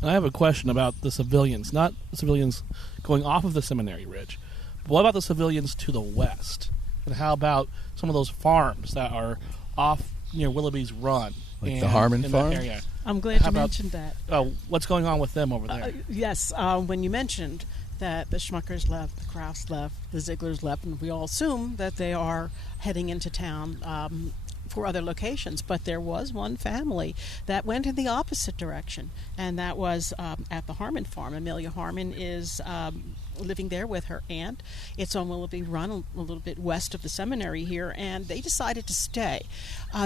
And I have a question about the civilians, not the civilians going off of the Seminary Ridge. But what about the civilians to the west? And how about some of those farms that are off near Willoughby's Run? Like the Harmon farm? Area? I'm glad you mentioned that. What's going on with them over there? Yes, when you mentioned that the Schmuckers left, the Krauss left, the Zieglers left, and we all assume that they are heading into town for other locations. But there was one family that went in the opposite direction, and that was at the Harmon farm. Amelia Harmon is living there with her aunt. It's on Willoughby Run, a little bit west of the seminary here, and they decided to stay.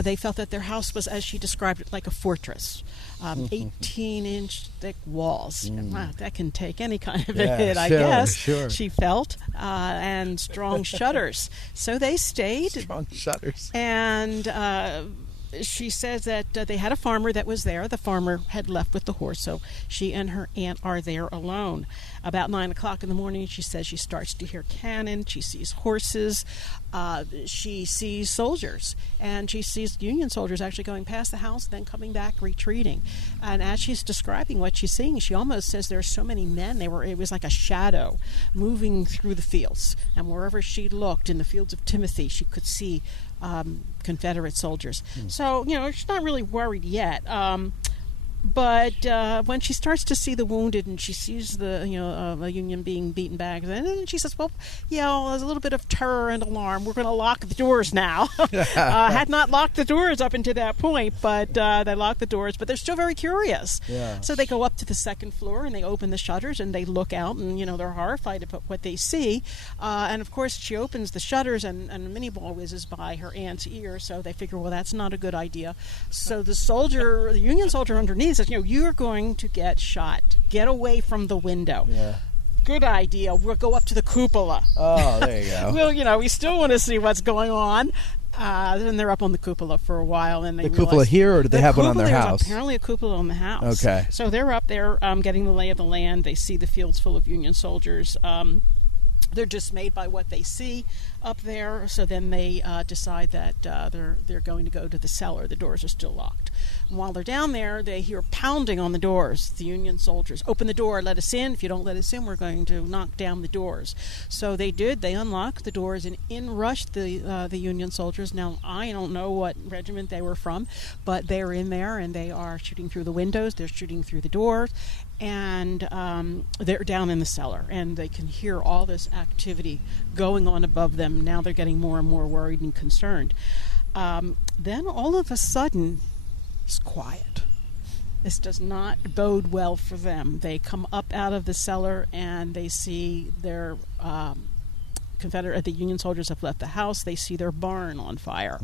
They felt that their house was, as she described it, like a fortress. 18-inch thick walls. Wow, that can take any kind of a hit, I guess. Sure. She felt, and strong shutters. So they stayed. Strong shutters. And she says that they had a farmer that was there. The farmer had left with the horse, so she and her aunt are there alone. About 9 o'clock in the morning, she says she starts to hear cannon. She sees horses. She sees soldiers. And she sees Union soldiers actually going past the house, then coming back, retreating. And as she's describing what she's seeing, she almost says there are so many men. It was like a shadow moving through the fields. And wherever she looked, in the fields of Timothy, she could see Confederate soldiers. So, she's not really worried yet. But when she starts to see the wounded and she sees the Union being beaten back, then she says, well, there's a little bit of terror and alarm. We're going to lock the doors now. Had not locked the doors up until that point, but they locked the doors. But they're still very curious. Yeah. So they go up to the second floor and they open the shutters and they look out and, they're horrified at what they see. And, of course, she opens the shutters and a mini ball whizzes by her aunt's ear. So they figure, well, that's not a good idea. So the Union soldier underneath says, you're going to get shot. Get away from the window. Yeah. Good idea. We'll go up to the cupola. Oh, there you go. Well, we still want to see what's going on. Then they're up on the cupola for a while. And they cupola here, or did they have one on their house? Apparently a cupola on the house. Okay. So they're up there getting the lay of the land. They see the fields full of Union soldiers. They're dismayed by what they see up there, so then they decide that they're going to go to the cellar. The doors are still locked. And while they're down there, they hear pounding on the doors. The Union soldiers, open the door, let us in. If you don't let us in, we're going to knock down the doors. So they did. They unlocked the doors, and in rushed the Union soldiers. Now, I don't know what regiment they were from, but they're in there, and they are shooting through the windows. They're shooting through the doors, and they're down in the cellar, and they can hear all this activity going on above them. Now they're getting more and more worried and concerned. Then all of a sudden, it's quiet. This does not bode well for them. They come up out of the cellar and they see their the Union soldiers have left the house. They see their barn on fire.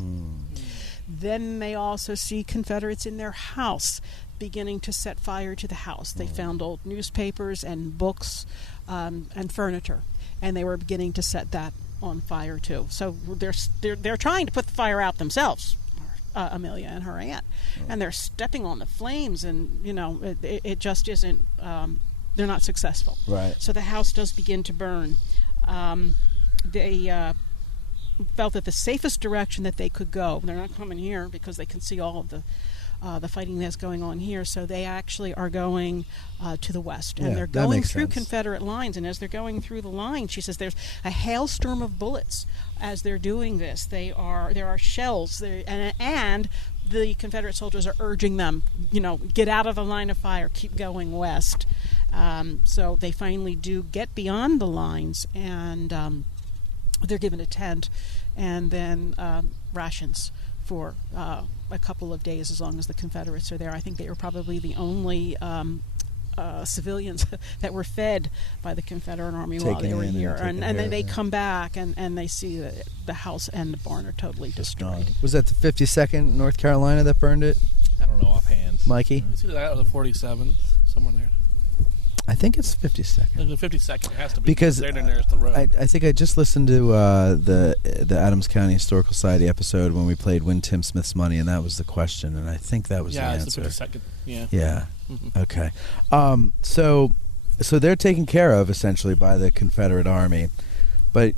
Then they also see Confederates in their house beginning to set fire to the house. They found old newspapers and books and furniture, and they were beginning to set that on fire too. So they're trying to put the fire out themselves, Amelia and her aunt, and they're stepping on the flames, and it just isn't. They're not successful. Right. So the house does begin to burn. They felt that the safest direction that they could go. They're not coming here because they can see all of the fighting that's going on here. So they actually are going to the west, and they're going through Confederate lines. And as they're going through the line, she says there's a hailstorm of bullets as they're doing this. There are shells, and the Confederate soldiers are urging them, get out of the line of fire, keep going west. So they finally do get beyond the lines, and they're given a tent and then rations for a couple of days as long as the Confederates are there. I think they were probably the only civilians that were fed by the Confederate Army while they were here. And then they come back and they see that the house and the barn are totally destroyed. Was that the 52nd North Carolina that burned it? I don't know offhand. Mikey? It's either that or the 47th, somewhere there. I think it's 52nd. The 52nd has to be because they're nearest the road. I think I just listened to the Adams County Historical Society episode when we played Win Tim Smith's Money, and that was the question, and I think that was the answer. Yeah, it's the 52nd. Yeah. Yeah. Mm-hmm. Okay. So they're taken care of essentially by the Confederate Army, but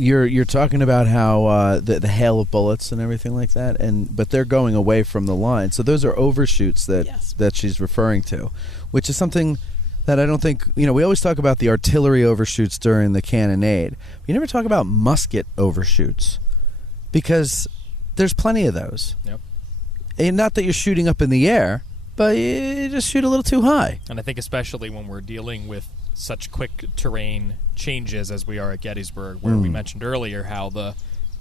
You're talking about how the hail of bullets and everything like that, but they're going away from the line. So those are overshoots that she's referring to, which is something that I don't think, we always talk about the artillery overshoots during the cannonade. We never talk about musket overshoots because there's plenty of those. Yep. And not that you're shooting up in the air, but you just shoot a little too high. And I think especially when we're dealing with such quick terrain changes as we are at Gettysburg, where we mentioned earlier how the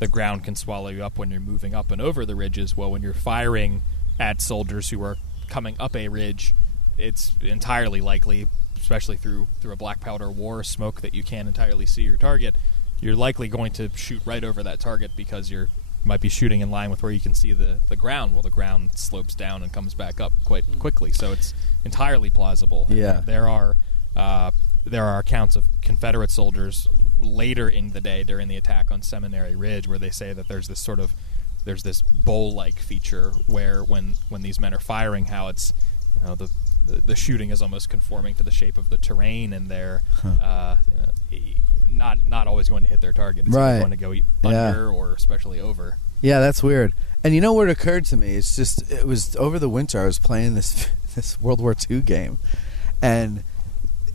ground can swallow you up when you're moving up and over the ridges. Well, when you're firing at soldiers who are coming up a ridge, it's entirely likely, especially through a black powder war smoke that you can't entirely see your target, you're likely going to shoot right over that target because you might be shooting in line with where you can see the ground. Well, the ground slopes down and comes back up quite quickly, so it's entirely plausible. Yeah. There are accounts of Confederate soldiers later in the day during the attack on Seminary Ridge where they say that there's this bowl-like feature where when these men are firing, how it's the shooting is almost conforming to the shape of the terrain, and they're not always going to hit their target. It's right. going to go under or especially over. Yeah, that's weird. And what occurred to me is it was over the winter I was playing this World War II game, and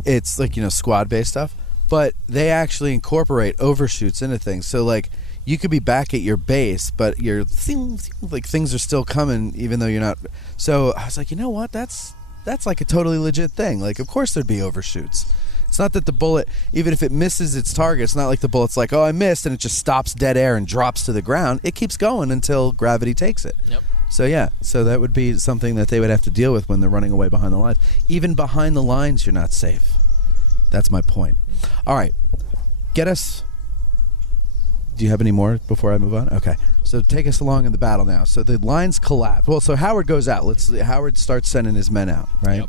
it's like squad-based stuff, but they actually incorporate overshoots into things. So like you could be back at your base, but things are still coming even though you're not. So I was like, you know what? That's like a totally legit thing. Like, of course there'd be overshoots. It's not that the bullet, even if it misses its target, it's not like the bullet's like, oh, I missed, and it just stops dead air and drops to the ground. It keeps going until gravity takes it. Yep. So that would be something that they would have to deal with when they're running away behind the lines. Even behind the lines, you're not safe. That's my point. All right. Get us... Do you have any more before I move on? Okay. So take us along in the battle now. So the lines collapse. Well, so Howard goes out. Howard starts sending his men out, right?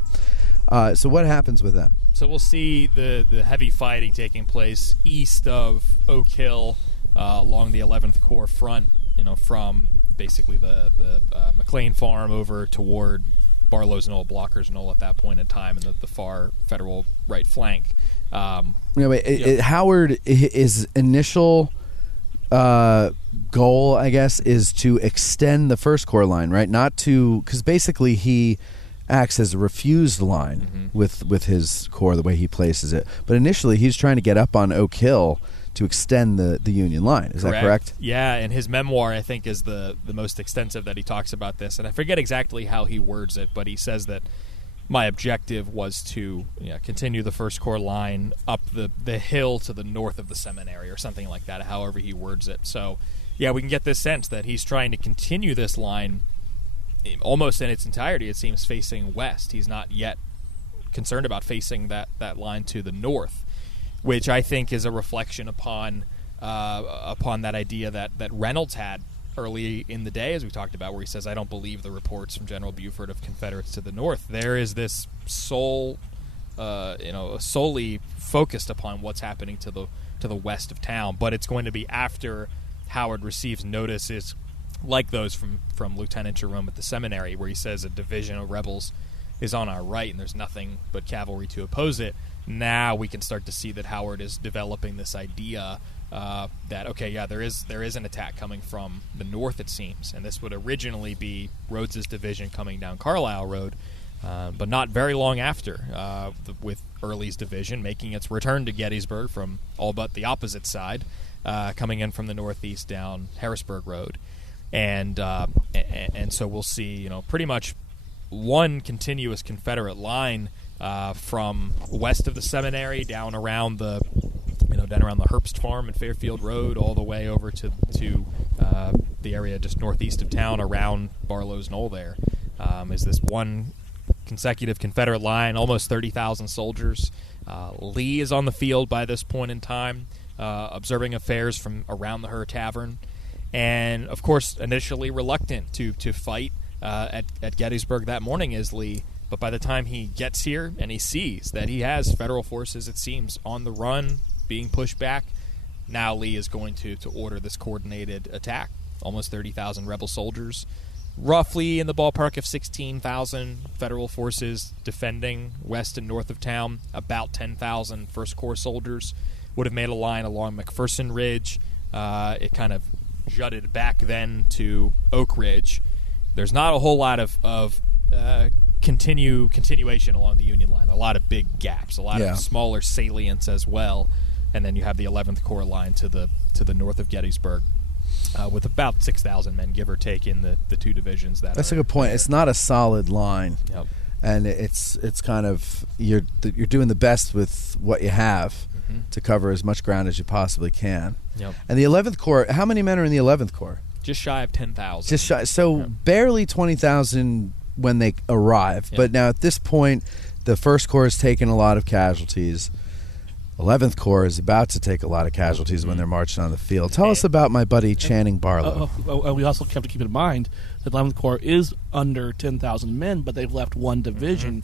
Yep. So what happens with them? So we'll see the heavy fighting taking place east of Oak Hill along the 11th Corps front, from basically the McLean Farm over toward Barlow's Knoll, Blocker's Knoll at that point in time, and the far Federal right flank. Howard, his initial goal, I guess, is to extend the First Corps line, right? Not to, because basically he acts as a refused line with his corps, the way he places it. But initially he's trying to get up on Oak Hill to extend the Union line. Is that correct? Yeah, and his memoir, I think, is the most extensive that he talks about this. And I forget exactly how he words it, but he says that my objective was to continue the First Corps line up the hill to the north of the Seminary or something like that, however he words it. So, yeah, we can get this sense that he's trying to continue this line almost in its entirety, it seems, facing west. He's not yet concerned about facing that line to the north, which I think is a reflection upon that idea that Reynolds had early in the day, as we talked about, where he says, I don't believe the reports from General Buford of Confederates to the north. There is this solely focused upon what's happening to the west of town, but it's going to be after Howard receives notices like those from Lieutenant Jerome at the Seminary, where he says a division of rebels is on our right and there's nothing but cavalry to oppose it. Now we can start to see that Howard is developing this idea that, okay, yeah, there is an attack coming from the north, it seems, and this would originally be Rhodes's division coming down Carlisle Road, but not very long after, with Early's division making its return to Gettysburg from all but the opposite side, coming in from the northeast down Harrisburg Road, and so we'll see, pretty much one continuous Confederate line from west of the Seminary down around the Herbst Farm and Fairfield Road, all the way over to the area just northeast of town around Barlow's Knoll. There is this one consecutive Confederate line, almost 30,000 soldiers. Lee is on the field by this point in time, observing affairs from around the Her Tavern, and of course initially reluctant to fight at Gettysburg that morning is Lee. But by the time he gets here and he sees that he has Federal forces, it seems, on the run, being pushed back, now Lee is going to order this coordinated attack. Almost 30,000 rebel soldiers, roughly in the ballpark of 16,000 Federal forces defending west and north of town, about 10,000 First Corps soldiers, would have made a line along McPherson Ridge. It kind of jutted back then to Oak Ridge. There's not a whole lot of continuation along the Union line. A lot of big gaps, a lot of smaller salients as well. And then you have the 11th Corps line to the north of Gettysburg, with about 6,000 men, give or take, in the two divisions. That's a good point. It's not a solid line, yep. And it's kind of you're doing the best with what you have to cover as much ground as you possibly can. Yep. And the 11th Corps, how many men are in the 11th Corps? Just shy of 10,000. Just shy, so barely 20,000 when they arrive. Yep. But now at this point, the 1st Corps has taken a lot of casualties. 11th Corps is about to take a lot of casualties when they're marching on the field. Tell us about my buddy Channing Barlow. We also have to keep in mind that 11th Corps is under 10,000 men, but they've left one division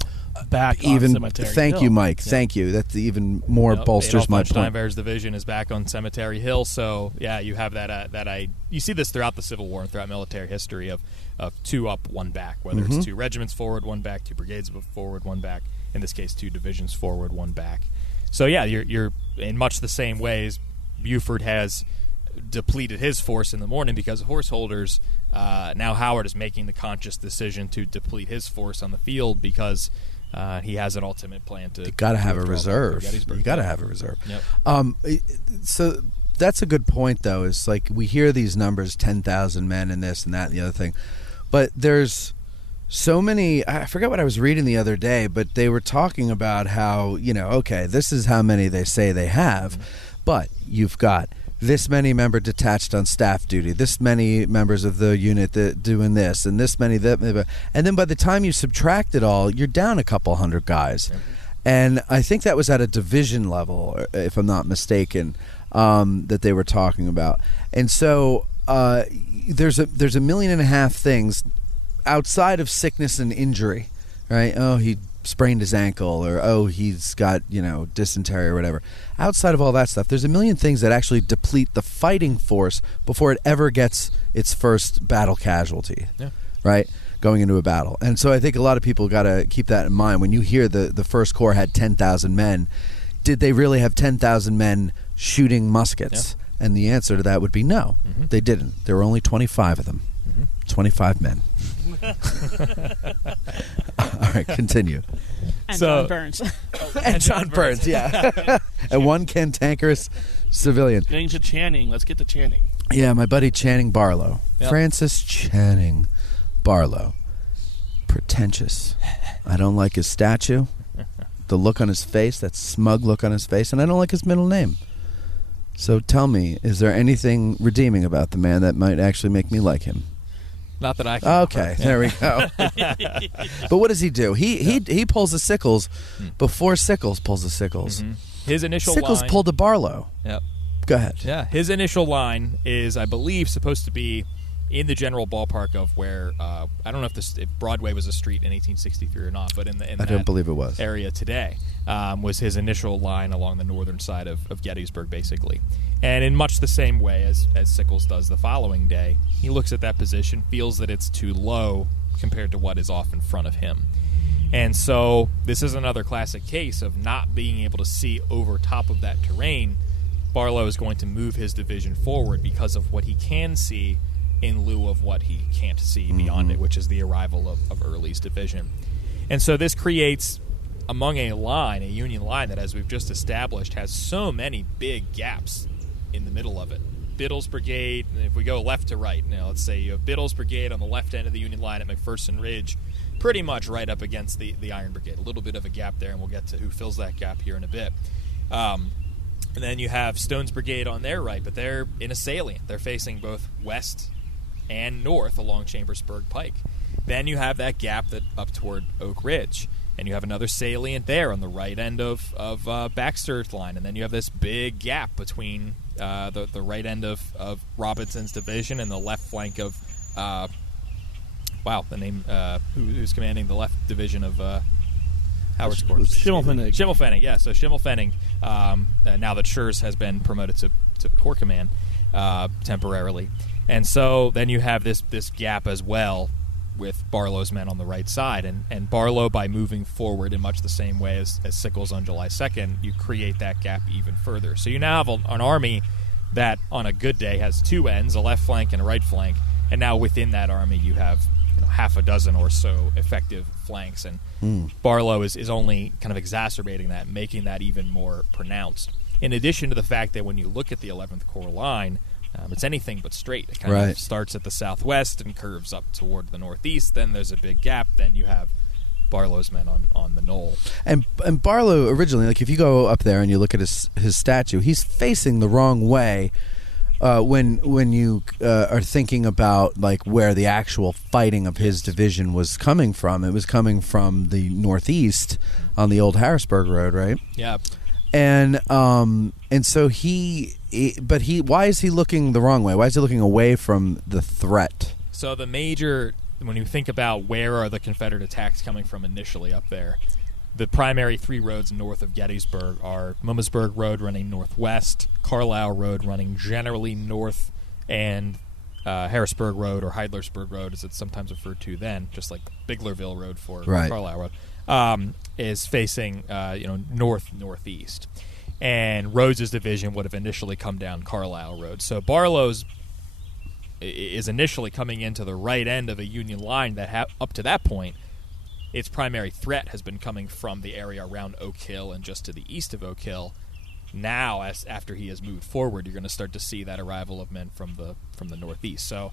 back on Cemetery Thank Hill. you, Mike. Yeah. Thank you. That's even more bolsters my point. Steinbear's division is back on Cemetery Hill, so yeah, you have that. You see this throughout the Civil War and throughout military history of 2 up, 1 back. Whether it's 2 regiments forward, 1 back, 2 brigades forward, 1 back. In this case, 2 divisions forward, 1 back. So yeah, you're in much the same ways. Buford has depleted his force in the morning because of horse holders. Now Howard is making the conscious decision to deplete his force on the field because he has an ultimate plan to. You got to have a reserve. You got to have a reserve. Yep. So that's a good point, though. Is like we hear these numbers, 10,000 men, and this and that and the other thing, but there's so many. I forgot what I was reading the other day, but they were talking about how okay, this is how many they say they have, but you've got this many member detached on staff duty, this many members of the unit that doing this, and this many that, and then by the time you subtract it all, you're down a couple hundred guys. And I think that was at a division level, if I'm not mistaken, that they were talking about. And so there's 1.5 million things outside of sickness and injury, right? Oh, he sprained his ankle, or oh, he's got dysentery or whatever. Outside of all that stuff, there's 1 million things that actually deplete the fighting force before it ever gets its first battle casualty, right? Going into a battle. And so I think a lot of people got to keep that in mind. When you hear the 1st Corps had 10,000 men, did they really have 10,000 men shooting muskets? Yeah. And the answer to that would be no, they didn't. There were only 25 of them. 25 men. All right, continue. And John Burns. And John Burns, yeah. And one cantankerous civilian. Getting to Channing. Let's get to Channing. Yeah, my buddy Channing Barlow. Yep. Francis Channing Barlow. Pretentious. I don't like his statue. The look on his face, that smug look on his face, and I don't like his middle name. So tell me, is there anything redeeming about the man that might actually make me like him? Not that I can. Okay, there we go. But what does he do? He pulls the sickles before Sickles pulls the sickles. His initial Sickles line, pulled a Barlow. Yep. Go ahead. Yeah, his initial line is, I believe, supposed to be in the general ballpark of where I don't know if Broadway was a street in 1863 or not, but in I don't believe it was area today was his initial line along the northern side of Gettysburg, basically. And in much the same way as Sickles does the following day, he looks at that position, feels that it's too low compared to what is off in front of him. And so this is another classic case of not being able to see over top of that terrain. Barlow is going to move his division forward because of what he can see in lieu of what he can't see beyond it, which is the arrival of Early's division. And so this creates, among a Union line that, as we've just established, has so many big gaps in the middle of it. Biddle's Brigade, if we go left to right, now let's say you have Biddle's Brigade on the left end of the Union line at McPherson Ridge, pretty much right up against the Iron Brigade. A little bit of a gap there, and we'll get to who fills that gap here in a bit. And then you have Stone's Brigade on their right, but they're in a salient. They're facing both west and north along Chambersburg Pike. Then you have that gap that up toward Oak Ridge, and you have another salient there on the right end of Baxter's line, and then you have this big gap between the right end of Robinson's division and the left flank of who's commanding the left division of Howard's Corps? Schimmelpfennig, yeah. So Schimmelpfennig, now that Schurz has been promoted to Corps Command temporarily. And so then you have this gap as well with Barlow's men on the right side. And Barlow, by moving forward in much the same way as Sickles on July 2nd, you create that gap even further. So you now have an army that, on a good day, has two ends, a left flank and a right flank. And now within that army, you have half a dozen or so effective flanks. And Barlow is only kind of exacerbating that, making that even more pronounced. In addition to the fact that when you look at the 11th Corps line, it's anything but straight. It kind of starts at the southwest and curves up toward the northeast. Then there's a big gap. Then you have Barlow's men on the knoll. And Barlow originally, like if you go up there and you look at his statue, he's facing the wrong way when you are thinking about like where the actual fighting of his division was coming from. It was coming from the northeast on the old Harrisburg Road, right? Yeah. And so why is he looking the wrong way? Why is he looking away from the threat? So when you think about where are the Confederate attacks coming from initially up there, the primary three roads north of Gettysburg are Mummersburg Road running northwest, Carlisle Road running generally north, and Harrisburg Road, or Heidlersburg Road as it's sometimes referred to then, just like Biglerville Road for Carlisle Road, is facing northeast. And Rhodes's division would have initially come down Carlisle Road. So Barlow's is initially coming into the right end of a Union line that up to that point, its primary threat has been coming from the area around Oak Hill and just to the east of Oak Hill. Now, after he has moved forward, you're going to start to see that arrival of men from the northeast. So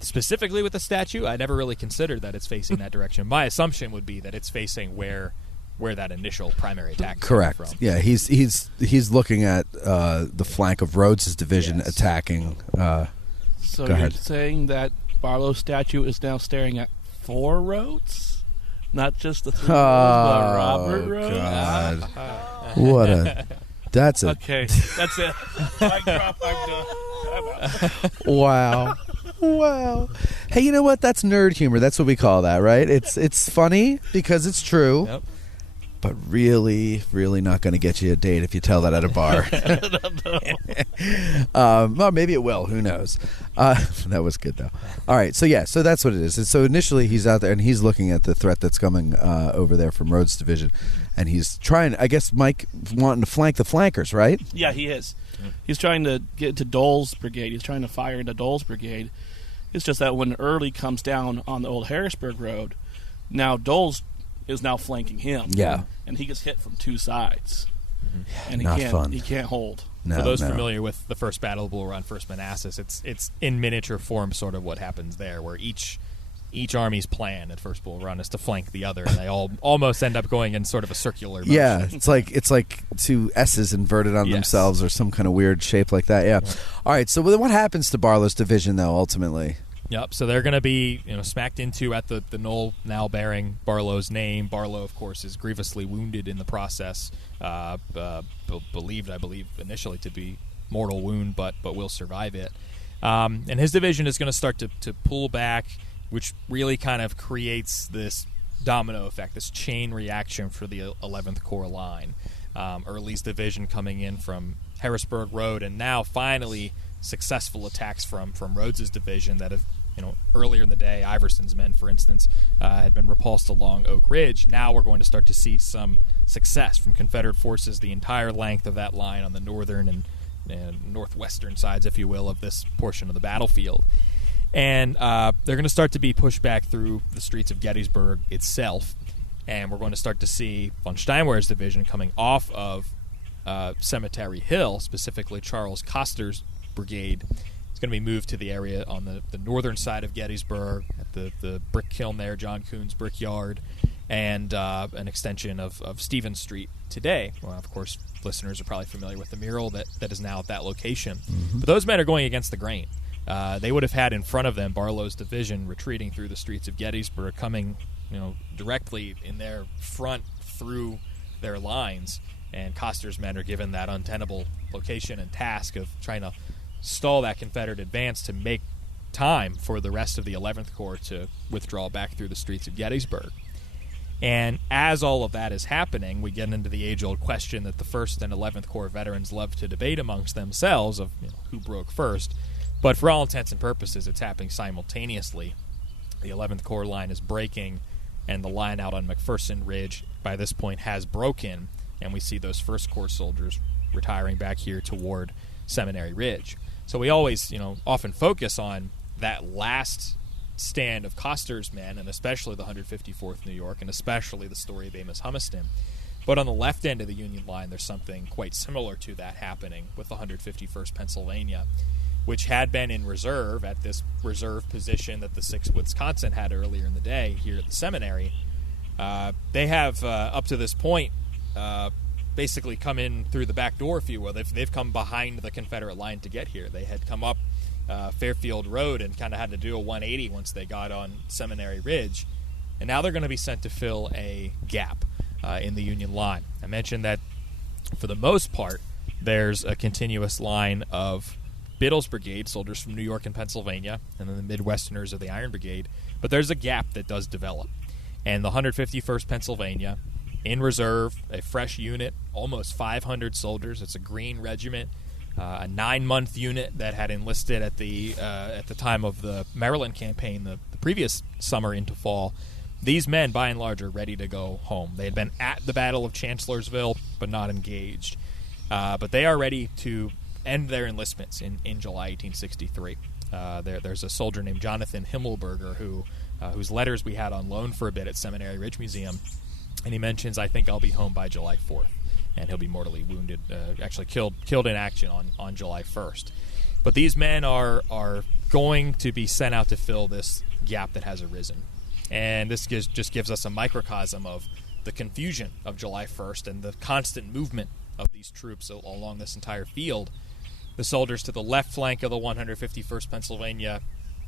specifically with the statue, I never really considered that it's facing that direction. My assumption would be that it's facing where that initial primary attack came from. Yeah, he's looking at the flank of Rhodes's division attacking. So you're saying that Barlow's statue is now staring at 4 roads, not just the 3 roads, but Robert Road. God, that's it. Okay, that's it. Mic drop. I'm done. Wow. Hey, you know what? That's nerd humor. That's what we call that, right? It's funny because it's true. Yep. But really, really not going to get you a date if you tell that at a bar. Well, maybe it will. Who knows? That was good, though. All right. So that's what it is. And so initially he's out there and he's looking at the threat that's coming over there from Rhodes' division. And he's trying, I guess, Mike, wanting to flank the flankers, right? Yeah, he is. He's trying to get into Dole's brigade. He's trying to fire into Dole's brigade. It's just that when Early comes down on the old Harrisburg Road, now Dole's is now flanking him. Yeah. And he gets hit from 2 sides. Mm-hmm. And he can't hold. For those familiar with the first Battle of Bull Run, First Manassas, it's in miniature form sort of what happens there, where each army's plan at First Bull Run is to flank the other, and they all almost end up going in sort of a circular motion. Yeah, it's like 2 S's inverted on themselves or some kind of weird shape like that. Yeah. All right, so what happens to Barlow's division, though, ultimately? Yep, so they're going to be smacked into at the knoll now bearing Barlow's name. Barlow, of course, is grievously wounded in the process, believed, I believe, initially to be mortal wound, but will survive it. And his division is going to start to pull back, which really kind of creates this domino effect, this chain reaction for the 11th Corps line. Early's division coming in from Harrisburg Road, and now finally successful attacks from Rhodes's division that have, earlier in the day, Iverson's men, for instance, had been repulsed along Oak Ridge. Now we're going to start to see some success from Confederate forces the entire length of that line on the northern and northwestern sides, if you will, of this portion of the battlefield. And they're going to start to be pushed back through the streets of Gettysburg itself, and we're going to start to see von Steinwehr's division coming off of Cemetery Hill, specifically Charles Coster's brigade. It's going to be moved to the area on the northern side of Gettysburg, at the brick kiln there, John Coon's Brickyard, and an extension of Stevens Street today. Well, of course, listeners are probably familiar with the mural that is now at that location. Mm-hmm. But those men are going against the grain. They would have had in front of them Barlow's division retreating through the streets of Gettysburg, coming directly in their front through their lines, and Coster's men are given that untenable location and task of trying to stall that Confederate advance to make time for the rest of the 11th Corps to withdraw back through the streets of Gettysburg. And as all of that is happening, we get into the age-old question that the 1st and 11th Corps veterans love to debate amongst themselves of who broke first. But for all intents and purposes, it's happening simultaneously. The 11th Corps line is breaking, and the line out on McPherson Ridge by this point has broken, and we see those 1st Corps soldiers retiring back here toward Seminary Ridge. So we always, often focus on that last stand of Custer's men, and especially the 154th New York, and especially the story of Amos Humiston. But on the left end of the Union line, there's something quite similar to that happening with the 151st Pennsylvania, which had been in reserve at this reserve position that the 6th Wisconsin had earlier in the day here at the Seminary. They have, up to this point, basically come in through the back door, if you will. They've come behind the Confederate line to get here. They had come up Fairfield Road and kind of had to do a 180 once they got on Seminary Ridge. And now they're going to be sent to fill a gap in the Union line. I mentioned that for the most part, there's a continuous line of Biddle's Brigade, soldiers from New York and Pennsylvania, and then the Midwesterners of the Iron Brigade. But there's a gap that does develop. And the 151st Pennsylvania, in reserve, a fresh unit, almost 500 soldiers. It's a green regiment, a 9-month unit that had enlisted at the time of the Maryland campaign, the previous summer into fall. These men, by and large, are ready to go home. They had been at the Battle of Chancellorsville, but not engaged. But they are ready to end their enlistments in July 1863. There's a soldier named Jonathan Himmelberger whose letters we had on loan for a bit at Seminary Ridge Museum, and he mentions, "I think I'll be home by July 4th," and he'll be mortally wounded, actually killed in action on July 1st. But these men are going to be sent out to fill this gap that has arisen. And this just gives us a microcosm of the confusion of July 1st and the constant movement of these troops along this entire field. The soldiers to the left flank of the 151st Pennsylvania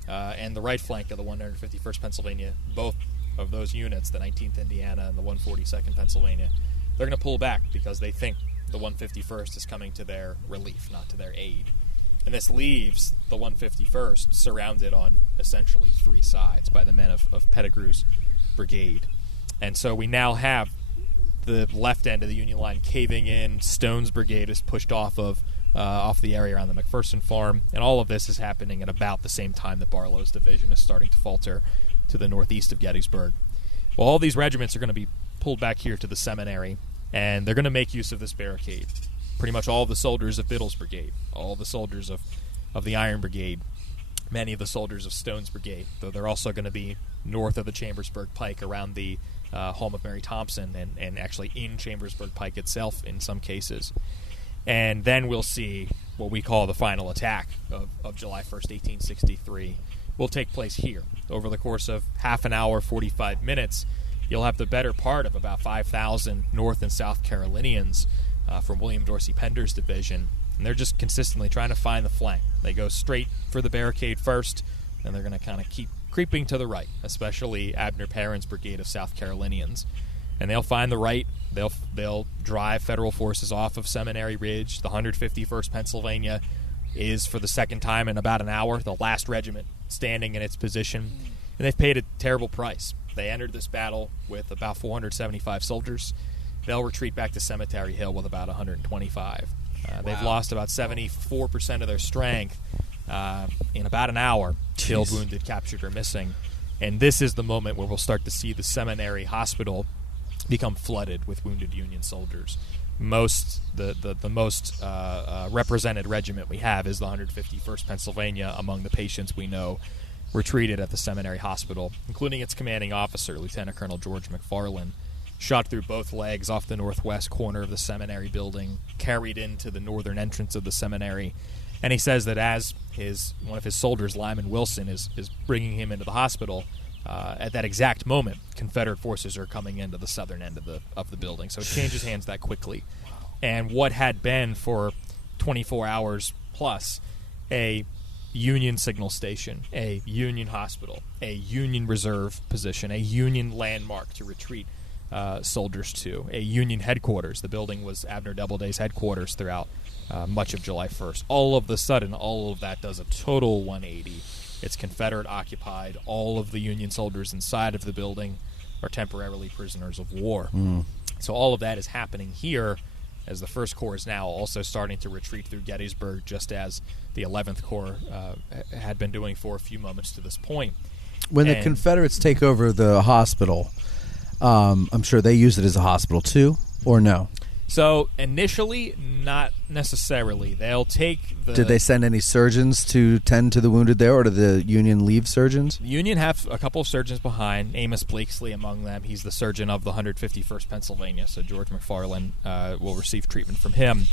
and the right flank of the 151st Pennsylvania, both of those units, the 19th Indiana and the 142nd Pennsylvania, they're going to pull back because they think the 151st is coming to their relief, not to their aid. And this leaves the 151st surrounded on essentially 3 sides by the men of Pettigrew's brigade. And so we now have the left end of the Union line caving in. Stone's brigade is pushed off the area around the McPherson farm, and all of this is happening at about the same time that Barlow's division is starting to falter to the northeast of Gettysburg. Well, all these regiments are going to be pulled back here to the Seminary, and they're going to make use of this barricade. Pretty much all of the soldiers of Biddle's brigade, all of the soldiers of the Iron Brigade, many of the soldiers of Stone's brigade, though they're also going to be north of the Chambersburg Pike around the home of Mary Thompson and actually in Chambersburg Pike itself in some cases. And then we'll see what we call the final attack of July 1st, 1863 will take place here. Over the course of half an hour, 45 minutes, you'll have the better part of about 5,000 North and South Carolinians from William Dorsey Pender's division, and they're just consistently trying to find the flank. They go straight for the barricade first, and they're going to kind of keep creeping to the right, especially Abner Perrin's brigade of South Carolinians. And they'll find the right. They'll drive Federal forces off of Seminary Ridge. The 151st Pennsylvania is, for the second time in about an hour, the last regiment standing in its position, and they've paid a terrible price. They entered this battle with about 475 soldiers. They'll retreat back to Cemetery Hill with about 125. They've lost about 74% of their strength in about an hour. Killed, wounded, captured, or missing. And this is the moment where we'll start to see the Seminary Hospital become flooded with wounded Union soldiers. The most represented regiment we have is the 151st Pennsylvania among the patients we know retreated at the Seminary Hospital, including its commanding officer, Lieutenant Colonel George McFarland, shot through both legs off the northwest corner of the Seminary building, carried into the northern entrance of the Seminary. And he says that as one of his soldiers, Lyman Wilson, is bringing him into the hospital, at that exact moment, Confederate forces are coming into the southern end of the building. So it changes hands that quickly. And what had been for 24 hours plus a Union signal station, a Union hospital, a Union reserve position, a Union landmark to retreat soldiers to, a Union headquarters. The building was Abner Doubleday's headquarters throughout much of July 1st. All of the sudden, all of that does a total 180. It's Confederate occupied. All of the Union soldiers inside of the building are temporarily prisoners of war. So all of that is happening here as the 1st Corps is now also starting to retreat through Gettysburg, just as the 11th Corps had been doing for a few moments to this point. When the Confederates take over the hospital, I'm sure they use it as a hospital too, or no? So initially, not necessarily. They'll take the... Did they send any surgeons to tend to the wounded there, or did the Union leave surgeons? The Union have a couple of surgeons behind, Amos Blakesley among them. He's the surgeon of the 151st Pennsylvania, so George McFarland will receive treatment from him.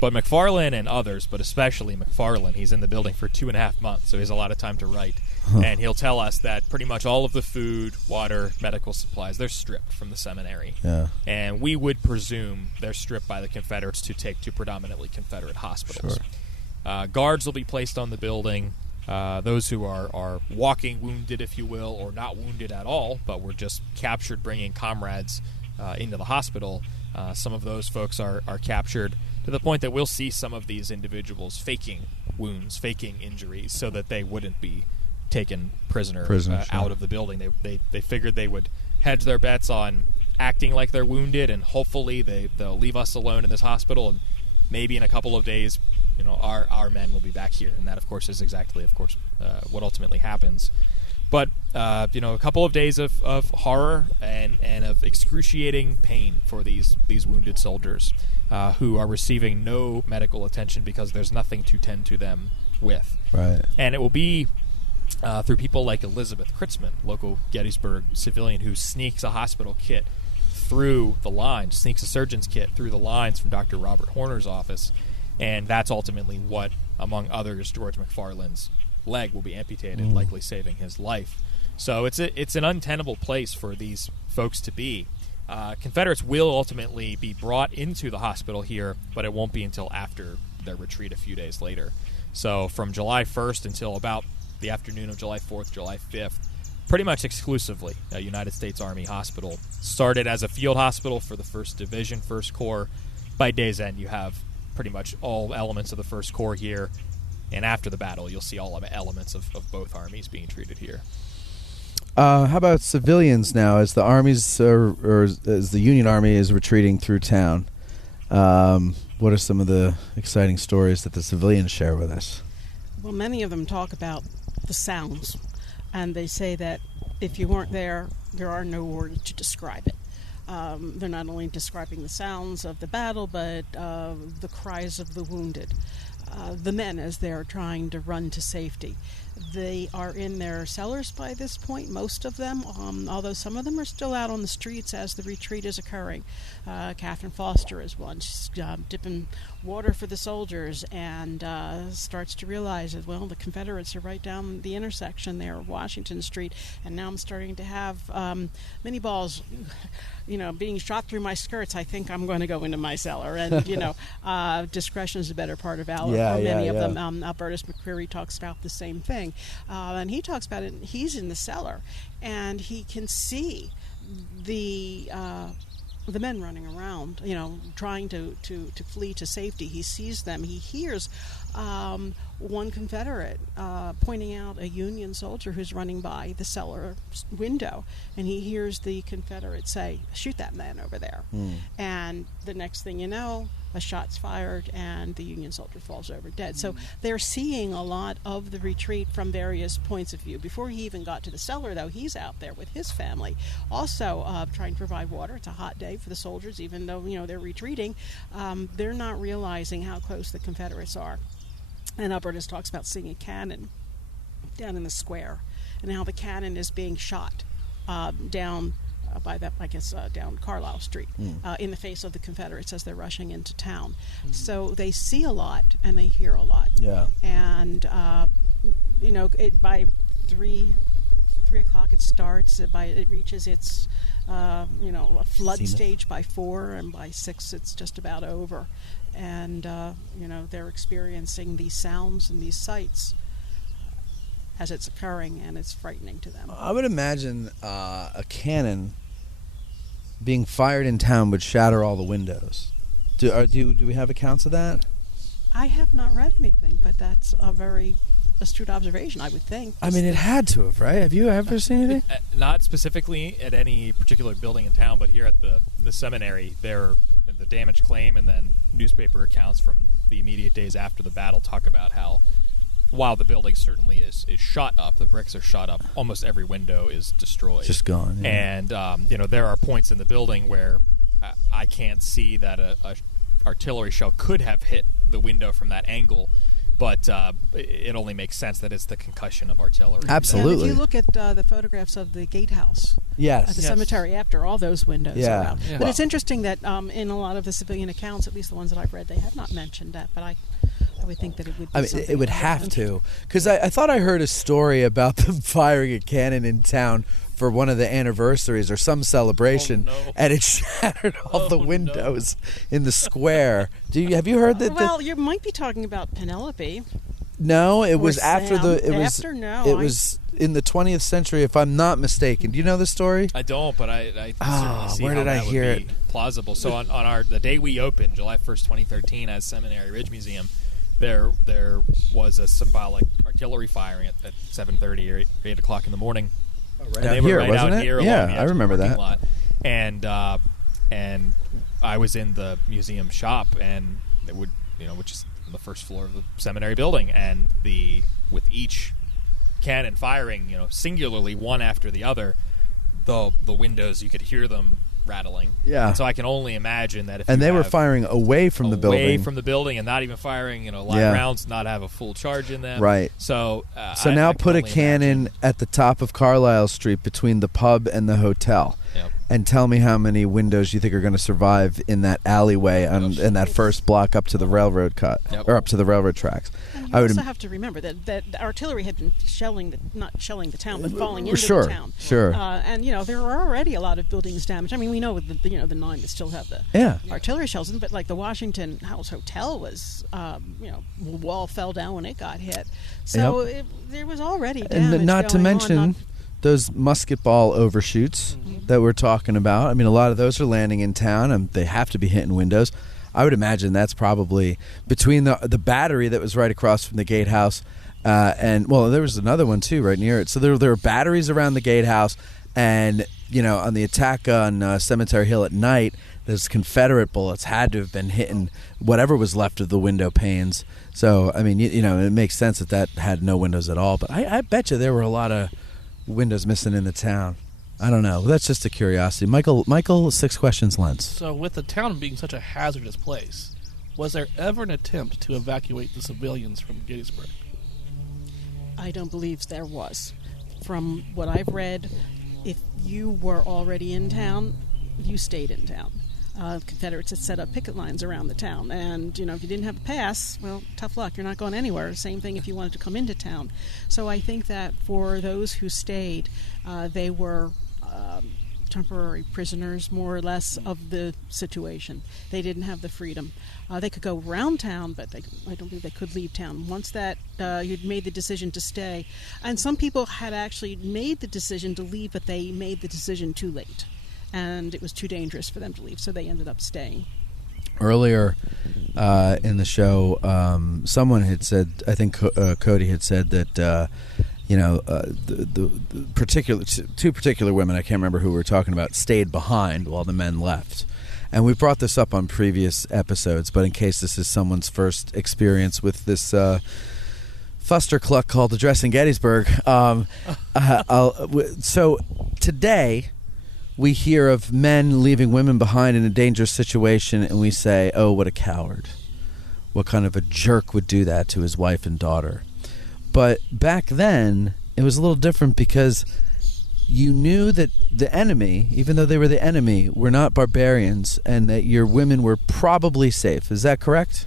But McFarland and others, but especially McFarland, he's in the building for 2.5 months, so he has a lot of time to write. And he'll tell us that pretty much all of the food, water, medical supplies, they're stripped from the seminary. Yeah. And we would presume they're stripped by the Confederates to take to predominantly Confederate hospitals. Sure. Guards will be placed on the building. Those who are walking wounded, if you will, or not wounded at all, but were just captured bringing comrades into the hospital. Some of those folks are captured to the point that we'll see some of these individuals faking wounds, faking injuries, so that they wouldn't be taken prisoner out of the building. They figured they would hedge their bets on acting like they're wounded, and hopefully they'll leave us alone in this hospital, and maybe in a couple of days, our men will be back here. And that, of course, is exactly, what ultimately happens. But a couple of days of horror and of excruciating pain for these wounded soldiers who are receiving no medical attention because there's nothing to tend to them with. Right. And it will be through people like Elizabeth Kritzman, local Gettysburg civilian, who sneaks a hospital kit through the lines, sneaks a surgeon's kit through the lines from Dr. Robert Horner's office, and that's ultimately what, among others, George McFarland's leg will be amputated, likely saving his life. So it's an untenable place for these folks to be. Confederates will ultimately be brought into the hospital here, but it won't be until after their retreat a few days later. So from July 1st until about the afternoon of July 4th, July 5th, pretty much exclusively a United States Army hospital. Started as a field hospital for the 1st Division, 1st Corps. By day's end, you have pretty much all elements of the 1st Corps here. And after the battle, you'll see all elements of both armies being treated here. How about civilians now, as the armies or as the Union Army is retreating through town? What are some of the exciting stories that the civilians share with us? Well, many of them talk about the sounds, and they say that if you weren't there, there are no words to describe it. They're not only describing the sounds of the battle, but the cries of the wounded. The men as they're trying to run to safety. They are in their cellars by this point, most of them, although some of them are still out on the streets as the retreat is occurring. Catherine Foster is one. She's dipping water for the soldiers and starts to realize that, well, the Confederates are right down the intersection there of Washington Street, and now I'm starting to have mini balls being shot through my skirts. I think I'm going to go into my cellar. And, discretion is the better part of valor for many of them. Albertus McCreary talks about the same thing. And he talks about it, he's in the cellar, and he can see the men running around, trying to flee to safety. He sees them. He hears one Confederate pointing out a Union soldier who's running by the cellar window, and he hears the Confederate say, "Shoot that man over there." And the next thing you know, a shot's fired and the Union soldier falls over dead. So they're seeing a lot of the retreat from various points of view. Before he even got to the cellar, though, he's out there with his family, also trying to provide water. It's a hot day for the soldiers, even though they're retreating. They're not realizing how close the Confederates are. And Albertus talks about seeing a cannon down in the square, and how the cannon is being shot down by that, down Carlisle Street, in the face of the Confederates as they're rushing into town. So they see a lot and they hear a lot. Yeah. And by 3 o'clock it starts. It reaches its a flood stage by 4, and by 6 it's just about over. And they're experiencing these sounds and these sights as it's occurring, and it's frightening to them. I would imagine a cannon being fired in town would shatter all the windows. Do we have accounts of that? I have not read anything, but that's a very astute observation, I would think. I mean, it had to have, right? Have you ever seen anything? Not specifically at any particular building in town, but here at the seminary, the damage claim and then newspaper accounts from the immediate days after the battle talk about how while the building certainly is shot up, the bricks are shot up, almost every window is destroyed. Just gone. Yeah. And, there are points in the building where I can't see that a artillery shell could have hit the window from that angle, but it only makes sense that it's the concussion of artillery. Absolutely. And if you look at the photographs of the gatehouse Yes. at the cemetery after all those windows Yeah. are out. Yeah. But it's interesting that in a lot of the civilian accounts, at least the ones that I've read, they have not mentioned that, but I would think that it would be I mean, something it would that have would- to, because I thought I heard a story about them firing a cannon in town for one of the anniversaries or some celebration, Oh, no. and it shattered all the Oh, no. windows in the square. Have you heard that? Well, you might be talking about Penelope. No, it Or was after Sam. the. It was. After? No, It I- was in the 20th century, if I'm not mistaken. Do you know the story? I don't, but I Ah, certainly see where how did I that hear would be it? plausible. So on the day we opened, July 1st, 2013, as Seminary Ridge Museum, there was a symbolic artillery firing at 7:30 or 8 o'clock in the morning. Right And out they were here, right wasn't out it? here along Yeah, the I edge of the remember parking that. lot. And I was in the museum shop, and it would, which is on the first floor of the seminary building, and with each cannon firing, singularly one after the other, the windows, you could hear them rattling. Yeah. And so I can only imagine that if And you they were have firing away from the away building. from the building and not even firing, live Yeah. rounds, not have a full charge in them. Right. So So I now can put a only cannon imagine. at the top of Carlisle Street between the pub and the hotel. Yep. And tell me how many windows you think are going to survive in that alleyway in that first block up to the railroad cut, Yep. or up to the railroad tracks. And you I would also im- have to remember that artillery had been not shelling the town, but falling into Sure, the town. sure. And there are already a lot of buildings damaged. I mean, we know the 9 that still have the Yeah. artillery shells in, but like the Washington House Hotel was, wall fell down when it got hit. So there was already damage And not to going on, mention not- those musket ball overshoots that we're talking about. I mean, a lot of those are landing in town, and they have to be hitting windows. I would imagine that's probably between the battery that was right across from the gatehouse, and there was another one too right near it. So there were batteries around the gatehouse, and on the attack on Cemetery Hill at night, those Confederate bullets had to have been hitting whatever was left of the window panes. So I mean, it makes sense that had no windows at all. But I bet you there were a lot of windows missing in the town. I don't know. That's just a curiosity. Michael, 6 questions lens. So with the town being such a hazardous place, was there ever an attempt to evacuate the civilians from Gettysburg? I don't believe there was. From what I've read, if you were already in town, you stayed in town. Confederates had set up picket lines around the town, and if you didn't have a pass, well, tough luck, you're not going anywhere. Same thing if you wanted to come into town. So I think that for those who stayed, they were temporary prisoners, more or less, of the situation. They didn't have the freedom. They could go around town, but I don't believe they could leave town. Once that you'd made the decision to stay, and some people had actually made the decision to leave, but they made the decision too late, and it was too dangerous for them to leave, so they ended up staying. Earlier in the show, someone had said, I think Cody had said that, the particular two particular women, I can't remember who we were talking about, stayed behind while the men left. And we brought this up on previous episodes, but in case this is someone's first experience with this fustercluck called Addressing Gettysburg, so today we hear of men leaving women behind in a dangerous situation, and we say, oh, what a coward. What kind of a jerk would do that to his wife and daughter? But back then, it was a little different because you knew that the enemy, even though they were the enemy, were not barbarians, and that your women were probably safe. Is that correct?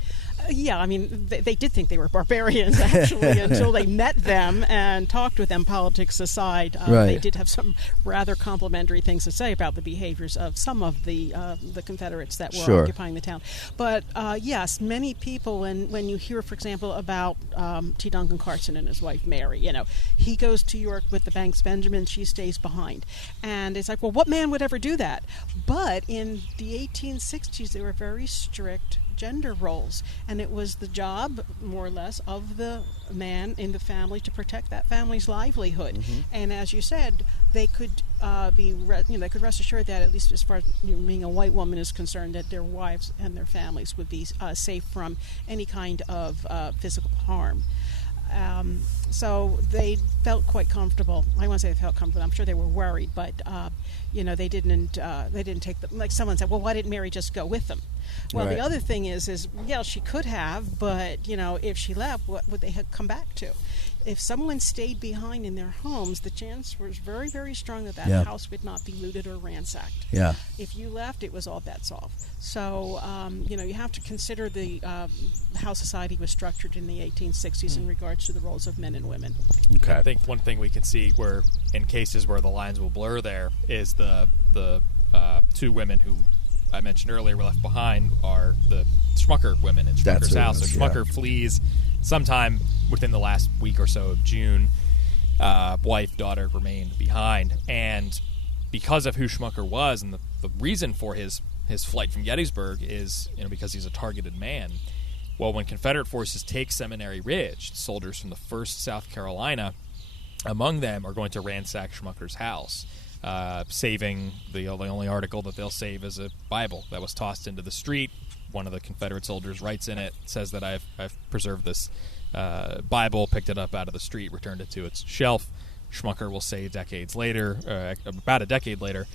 Yeah, I mean, they did think they were barbarians, actually, until they met them and talked with them, politics aside. Right. They did have some rather complimentary things to say about the behaviors of some of the Confederates that were Sure. occupying the town. But, yes, many people, when you hear, for example, about T. Duncan Carson and his wife, Mary, he goes to York with the Banks Benjamin, she stays behind. And it's like, well, what man would ever do that? But in the 1860s, they were very strict gender roles, and it was the job, more or less, of the man in the family to protect that family's livelihood. Mm-hmm. And as you said, they could they could rest assured that, at least as far as being a white woman is concerned, that their wives and their families would be safe from any kind of physical harm. So they felt quite comfortable. I won't say they felt comfortable. I'm sure they were worried, but they didn't take them. Like someone said, well, why didn't Mary just go with them? Well, Right. The other thing is she could have, but if she left, what would they have come back to? If someone stayed behind in their homes, the chance was very, very strong that Yeah. house would not be looted or ransacked. Yeah. If you left, it was all bets off. So, you have to consider how society was structured in the 1860s in regards to the roles of men and women. Okay. I think one thing we can see where, in cases where the lines will blur, there is the two women who I mentioned earlier were left behind are the Schmucker women in That's Schmucker's who it house. So was, Schmucker flees sometime within the last week or so of June. Wife, daughter remained behind, and because of who Schmucker was, and the reason for his flight from Gettysburg is because he's a targeted man. Well, when Confederate forces take Seminary Ridge, soldiers from the 1st South Carolina, among them are going to ransack Schmucker's house, saving the only article that they'll save is a Bible that was tossed into the street. One of the Confederate soldiers writes in it, says that I've preserved this Bible, picked it up out of the street, returned it to its shelf. Schmucker will say decades later, about a decade later,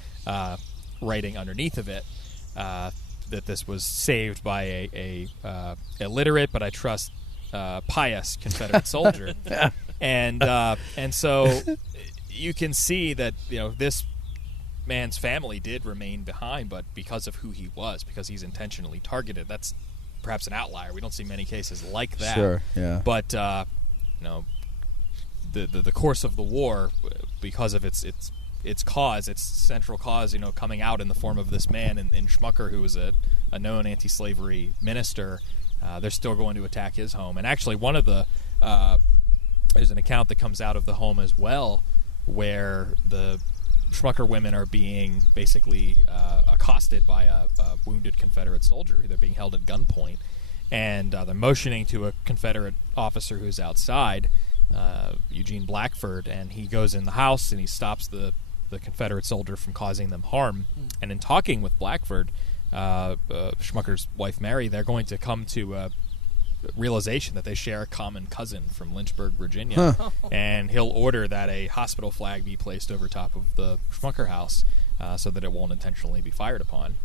writing underneath of it, that this was saved by a illiterate, but I trust pious Confederate soldier, and so you can see that this man's family did remain behind, but because of who he was, because he's intentionally targeted, that's perhaps an outlier. We don't see many cases like that. Sure. Yeah. But the course of the war, because of its cause, its central cause, coming out in the form of this man in Schmucker, who was a known anti-slavery minister, they're still going to attack his home. And actually, one of the there's an account that comes out of the home as well, where the Schmucker women are being basically accosted by a wounded Confederate soldier. They're being held at gunpoint, and they're motioning to a Confederate officer who's outside, Eugene Blackford, and he goes in the house and he stops the Confederate soldier from causing them harm. And in talking with Blackford, Schmucker's wife Mary, they're going to come to a realization that they share a common cousin from Lynchburg, Virginia, and he'll order that a hospital flag be placed over top of the Schmucker house so that it won't intentionally be fired upon.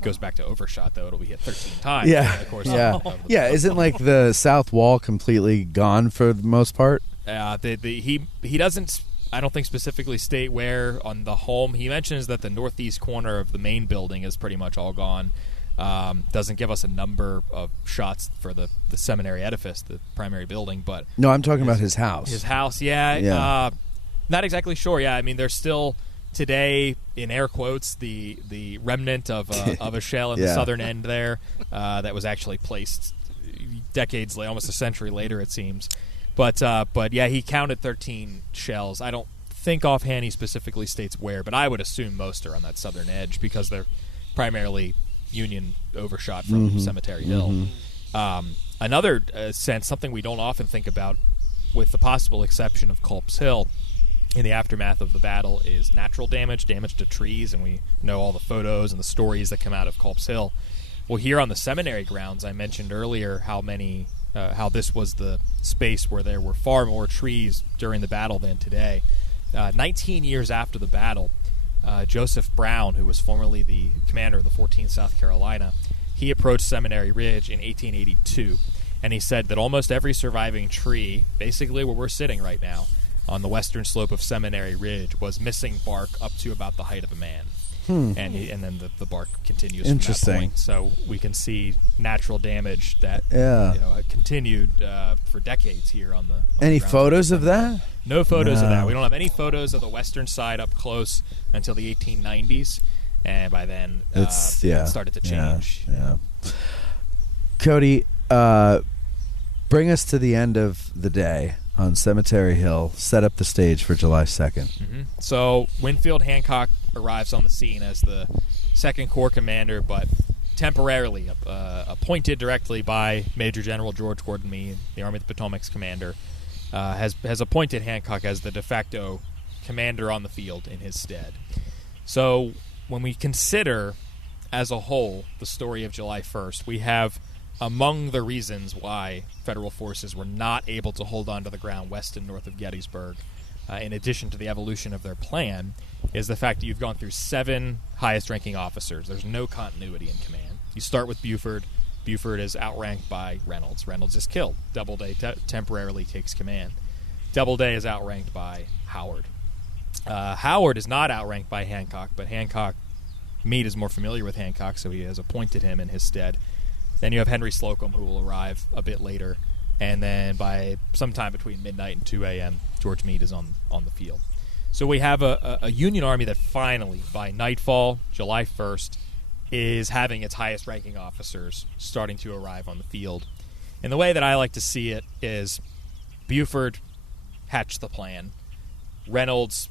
Goes back to overshot, though. It'll be hit 13 times. Yeah. Over the course Yeah. of the Yeah. Isn't like the South Wall completely gone for the most part? He doesn't, I don't think, specifically state where on the home. He mentions that the northeast corner of the main building is pretty much all gone. Doesn't give us a number of shots for the seminary edifice, the primary building, but No, I'm talking about his house. his house, yeah. Not exactly sure. Yeah, I mean, there's still today, in air quotes, the remnant of a shell in the Yeah. southern end there that was actually placed decades later, almost a century later, it seems. But yeah, he counted 13 shells. I don't think offhand he specifically states where, but I would assume most are on that southern edge because they're primarily Union overshot from Cemetery Hill. Another sense, something we don't often think about, with the possible exception of Culp's Hill, in the aftermath of the battle, is natural damage to trees, and we know all the photos and the stories that come out of Culp's Hill. Well, here on the seminary grounds, I mentioned earlier how this was the space where there were far more trees during the battle than today. 19 years after the battle, Joseph Brown, who was formerly the commander of the 14th South Carolina, he approached Seminary Ridge in 1882, and he said that almost every surviving tree, basically where we're sitting right now, on the western slope of Seminary Ridge, was missing bark up to about the height of a man. And then the bark continues from that Interesting. point. So we can see natural damage that Yeah. continued for decades here on the Any grounds photos of that? No photos of No. that. We don't have any photos of the western side up close until the 1890s, and by then it started to change. Yeah. Cody, bring us to the end of the day on Cemetery Hill. Set up the stage for July 2nd. So Winfield Hancock arrives on the scene as the 2nd Corps commander, but temporarily appointed directly by Major General George Gordon Meade, the Army of the Potomac's commander, has appointed Hancock as the de facto commander on the field in his stead. So when we consider as a whole the story of July 1st, we have among the reasons why Federal forces were not able to hold on to the ground west and north of Gettysburg, in addition to the evolution of their plan, is the fact that you've gone through 7 highest-ranking officers. There's no continuity in command. You start with Buford. Buford is outranked by Reynolds. Reynolds is killed. Doubleday temporarily takes command. Doubleday is outranked by Howard. Howard is not outranked by Hancock, but Meade is more familiar with Hancock, so he has appointed him in his stead. Then you have Henry Slocum, who will arrive a bit later, and then by sometime between midnight and 2 a.m., George Meade is on the field. So we have a Union Army that finally, by nightfall, July 1st, is having its highest-ranking officers starting to arrive on the field. And the way that I like to see it is Buford hatched the plan. Reynolds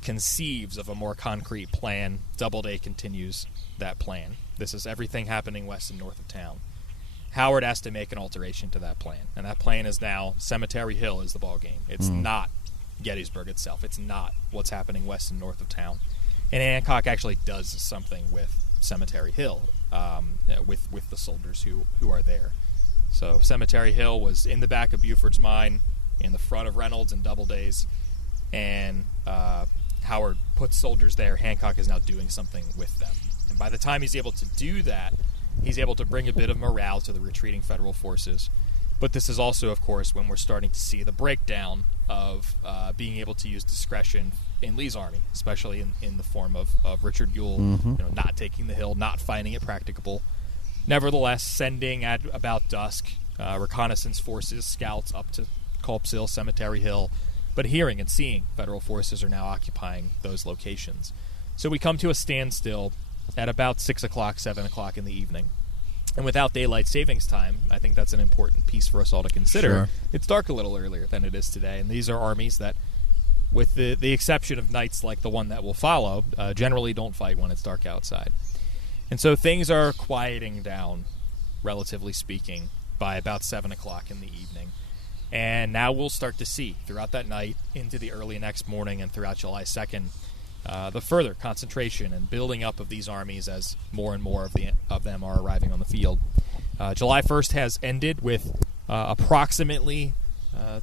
conceives of a more concrete plan. Doubleday continues that plan. This is everything happening west and north of town. Howard has to make an alteration to that plan, and that plan is now Cemetery Hill is the ball game. It's not Gettysburg itself. It's not what's happening west and north of town. And Hancock actually does something with Cemetery Hill, with the soldiers who are there. So Cemetery Hill was in the back of Buford's mind, in the front of Reynolds and Doubleday's, and Howard puts soldiers there. Hancock is now doing something with them. And by the time he's able to do that, he's able to bring a bit of morale to the retreating Federal forces. But this is also, of course, when we're starting to see the breakdown of being able to use discretion in Lee's army, especially in the form of Richard Buell, not taking the hill, not finding it practicable. Nevertheless, sending at about dusk reconnaissance forces, scouts up to Culp's Hill, Cemetery Hill, but hearing and seeing Federal forces are now occupying those locations. So we come to a standstill at about 6 o'clock, 7 o'clock in the evening. And without daylight savings time, I think that's an important piece for us all to consider. Sure. It's dark a little earlier than it is today, and these are armies that, with the exception of nights like the one that will follow, generally don't fight when it's dark outside. And so things are quieting down, relatively speaking, by about 7 o'clock in the evening. And now we'll start to see, throughout that night, into the early next morning and throughout July 2nd, the further concentration and building up of these armies as more and more of them are arriving on the field. July 1st has ended with approximately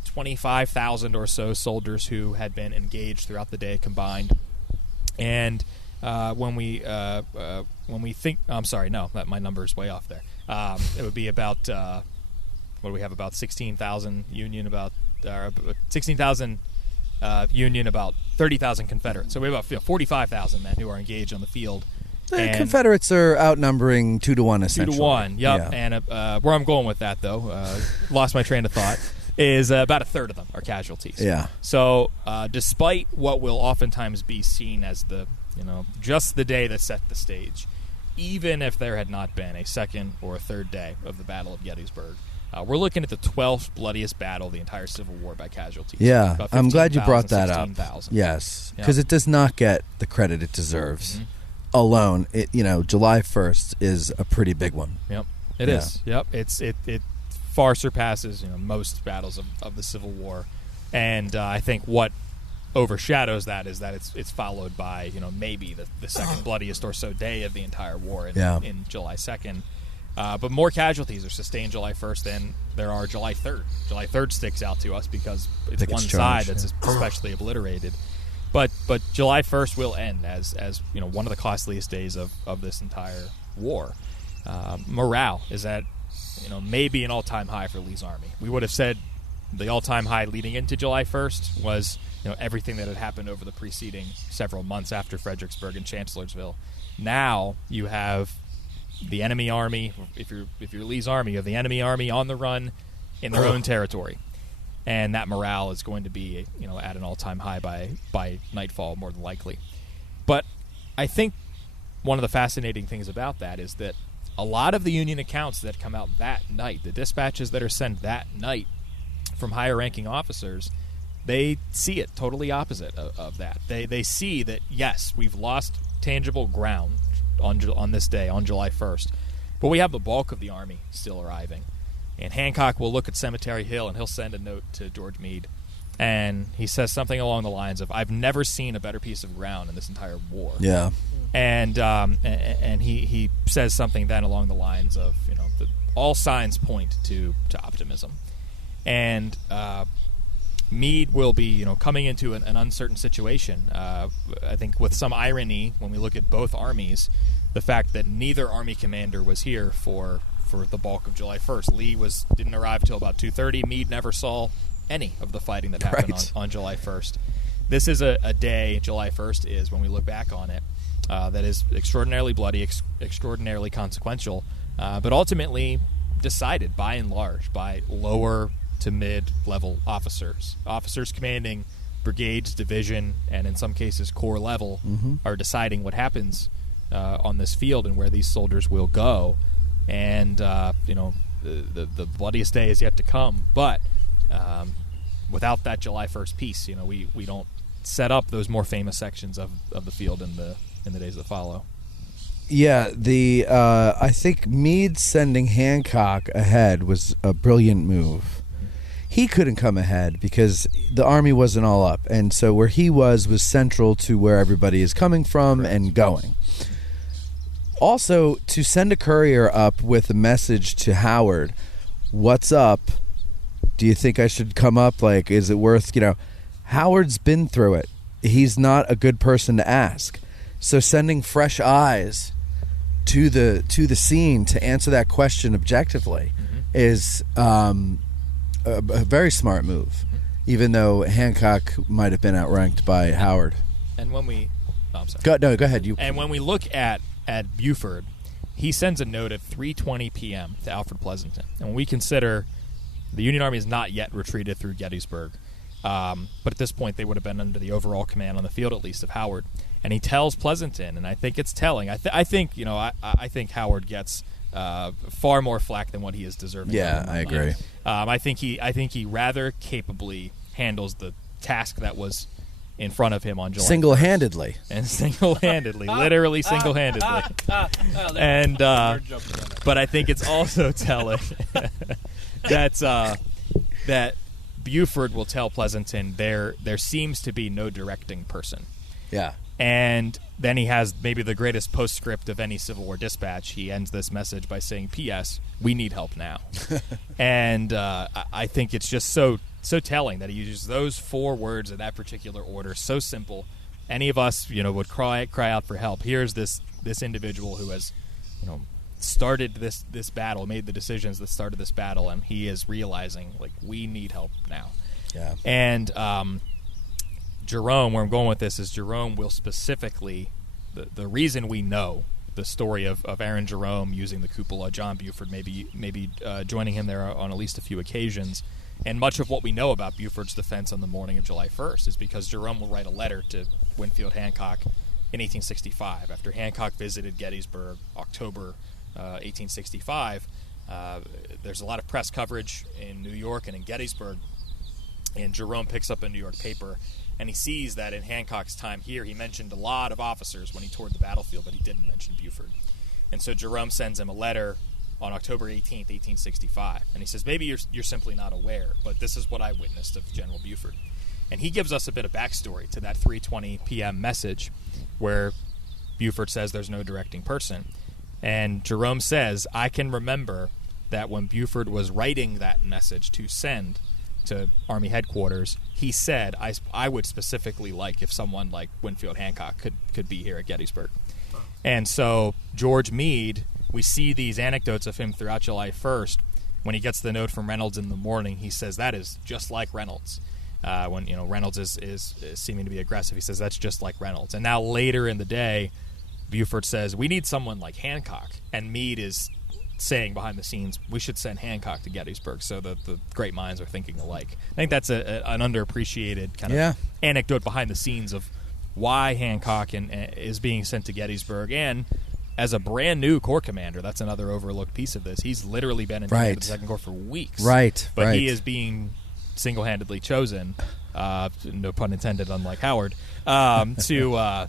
25,000 or so soldiers who had been engaged throughout the day combined. And when we think, I'm sorry, no, my number is way off there. It would be about what do we have? About 16,000 Union, about 16,000 Union, about 30,000 Confederate. So we have about 45,000 men who are engaged on the field. The Confederates are outnumbering 2 to 1, essentially. 2 to 1, yep. Yeah. And where I'm going with that, though, lost my train of thought, is about a third of them are casualties. Yeah. So despite what will oftentimes be seen as just the day that set the stage, even if there had not been a second or a third day of the Battle of Gettysburg, we're looking at the 12th bloodiest battle of the entire Civil War by casualties. Yeah, About I'm glad you 15,000, brought that up. 16,000. Yes, because it does not get the credit it deserves. Mm-hmm. Alone, July 1st is a pretty big one. Yep, it is. Yep, it far surpasses most battles of the Civil War, and I think what overshadows that is that it's followed by maybe the second bloodiest or so day of the entire war in July 2nd. But more casualties are sustained July 1st than there are July 3rd. July 3rd sticks out to us because it's one side that's especially obliterated. But July 1st will end as one of the costliest days of this entire war. Morale is at maybe an all-time high for Lee's army. We would have said the all-time high leading into July 1st was everything that had happened over the preceding several months after Fredericksburg and Chancellorsville. Now you have the enemy army. If you're Lee's army, you have the enemy army on the run in their own territory. And that morale is going to be, at an all-time high by nightfall, more than likely. But I think one of the fascinating things about that is that a lot of the Union accounts that come out that night, the dispatches that are sent that night from higher-ranking officers, they see it totally opposite of that. They see that, yes, we've lost tangible ground on this day, on July 1st, but we have the bulk of the army still arriving. And Hancock will look at Cemetery Hill, and he'll send a note to George Meade and he says something along the lines of, "I've never seen a better piece of ground in this entire war." Yeah. And he says something then along the lines of, all signs point to optimism. And Meade will be, coming into an uncertain situation. I think with some irony, when we look at both armies, the fact that neither army commander was here for the bulk of July 1st. Lee didn't arrive till about 2:30. Meade never saw any of the fighting that happened on July 1st. This is a day, July 1st is, when we look back on it, that is extraordinarily bloody, extraordinarily consequential, but ultimately decided, by and large, by lower to mid-level officers. Officers commanding brigades, division, and in some cases corps level are deciding what happens on this field and where these soldiers will go. And, the bloodiest day is yet to come. But without that July 1st piece, we don't set up those more famous sections of the field in the days that follow. Yeah, I think Meade sending Hancock ahead was a brilliant move. He couldn't come ahead because the army wasn't all up, and so where he was central to where everybody is coming from and going. Also, to send a courier up with a message to Howard, "What's up? Do you think I should come up? Like, is it worth, Howard's been through it. He's not a good person to ask. So sending fresh eyes to the scene to answer that question objectively is a very smart move, even though Hancock might have been outranked by Howard. And when we... Oh, I'm sorry. Go ahead. And when we look at Buford, he sends a note at 3:20 p.m. to Alfred Pleasanton. And when we consider the Union Army has not yet retreated through Gettysburg, but at this point they would have been under the overall command on the field, at least, of Howard. And he tells Pleasanton, and I think it's telling. I think Howard gets far more flack than what he is deserving. Yeah, I agree. I think he rather capably handles the task that was in front of him on July 1st. Single-handedly. And single-handedly, literally single-handedly. And but I think it's also telling that Buford will tell Pleasanton there seems to be no directing person. Yeah. And then he has maybe the greatest postscript of any Civil War dispatch. He ends this message by saying, "P.S. We need help now." And I think it's just so telling that he uses those four words in that particular order. So simple. Any of us, would cry out for help. Here's this individual who has, started this battle, made the decisions that started this battle, and he is realizing, we need help now. Yeah. And Jerome, where I'm going with this is Jerome will specifically, the reason we know the story of Aaron Jerome using the cupola, John Buford maybe joining him there on at least a few occasions, and much of what we know about Buford's defense on the morning of July 1st is because Jerome will write a letter to Winfield Hancock in 1865. After Hancock visited Gettysburg, October 1865, there's a lot of press coverage in New York and in Gettysburg, and Jerome picks up a New York paper, and he sees that in Hancock's time here, he mentioned a lot of officers when he toured the battlefield, but he didn't mention Buford. And so Jerome sends him a letter on October 18th, 1865. And he says, maybe you're simply not aware, but this is what I witnessed of General Buford. And he gives us a bit of backstory to that 3:20 p.m. message where Buford says there's no directing person. And Jerome says, I can remember that when Buford was writing that message to send to Army headquarters, he said, I would specifically like if someone like Winfield Hancock could be here at Gettysburg. And so George Meade, we see these anecdotes of him throughout July 1st. When he gets the note from Reynolds in the morning, he says, that is just like Reynolds. When Reynolds is seeming to be aggressive, he says, that's just like Reynolds. And now later in the day, Buford says, we need someone like Hancock. And Meade is saying behind the scenes, we should send Hancock to Gettysburg so that the great minds are thinking alike. I think that's an underappreciated kind of anecdote behind the scenes of why Hancock is being sent to Gettysburg. And as a brand new Corps commander, that's another overlooked piece of this. He's literally been in the Second Corps for weeks. Right. But he is being single-handedly chosen, no pun intended, unlike Howard, to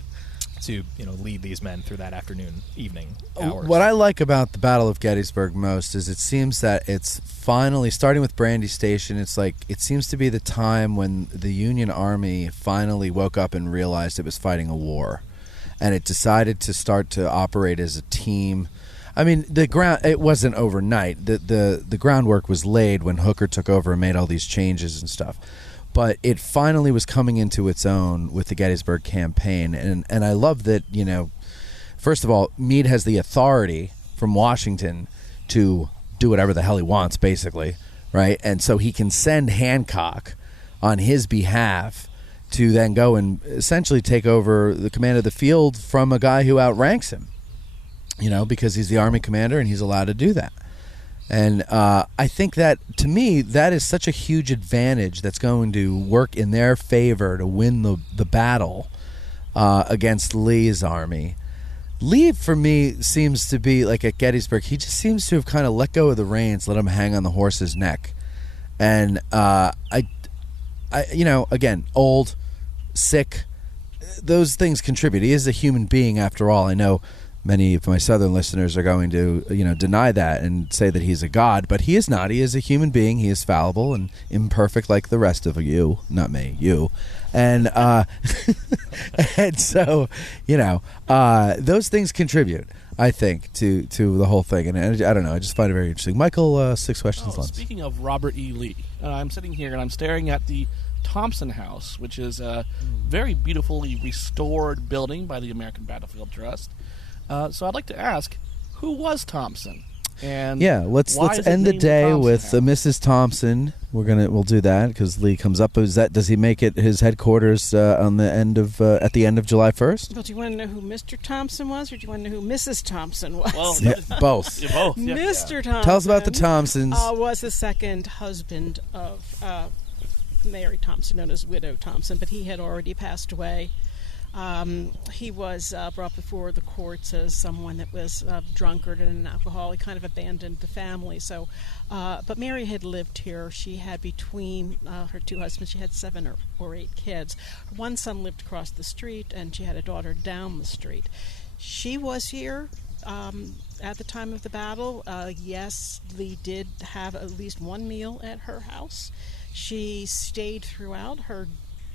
to lead these men through that afternoon, evening hours. What I like about the Battle of Gettysburg most is it seems that it's finally, starting with Brandy Station, it's like it seems to be the time when the Union Army finally woke up and realized it was fighting a war, and it decided to start to operate as a team. I mean, it wasn't overnight. The groundwork was laid when Hooker took over and made all these changes and stuff. But it finally was coming into its own with the Gettysburg campaign. And I love that, first of all, Meade has the authority from Washington to do whatever the hell he wants, basically, right? And so he can send Hancock on his behalf to then go and essentially take over the command of the field from a guy who outranks him, because he's the Army commander and he's allowed to do that. And I think that, to me, that is such a huge advantage that's going to work in their favor to win the battle against Lee's army. Lee, for me, seems to be, like at Gettysburg, he just seems to have kind of let go of the reins, let him hang on the horse's neck. And again, old, sick, those things contribute. He is a human being, after all. I know many of my southern listeners are going to, deny that and say that he's a god, but he is not. He is a human being. He is fallible and imperfect like the rest of you, not me, you. And and so, those things contribute, I think, to the whole thing. And I don't know. I just find it very interesting. Michael, 6 questions left. Speaking of Robert E. Lee, I'm sitting here and I'm staring at the Thompson House, which is a very beautifully restored building by the American Battlefield Trust. So I'd like to ask, who was Thompson? And let's end the day with Mrs. Thompson. We'll do that because Lee comes up. Does he make it his headquarters at the end of July 1st? Well, do you want to know who Mr. Thompson was, or do you want to know who Mrs. Thompson was? Well, both. Both. Yeah. Mr. Thompson. Tell us about the Thompsons. Was the second husband of Mary Thompson, known as Widow Thompson, but he had already passed away. He was brought before the courts as someone that was a drunkard and an alcoholic, kind of abandoned the family. So, but Mary had lived here. She had, between her two husbands, she had 7 or 8 kids. One son lived across the street, and she had a daughter down the street. She was here at the time of the battle. Yes, Lee did have at least one meal at her house. She stayed throughout. Her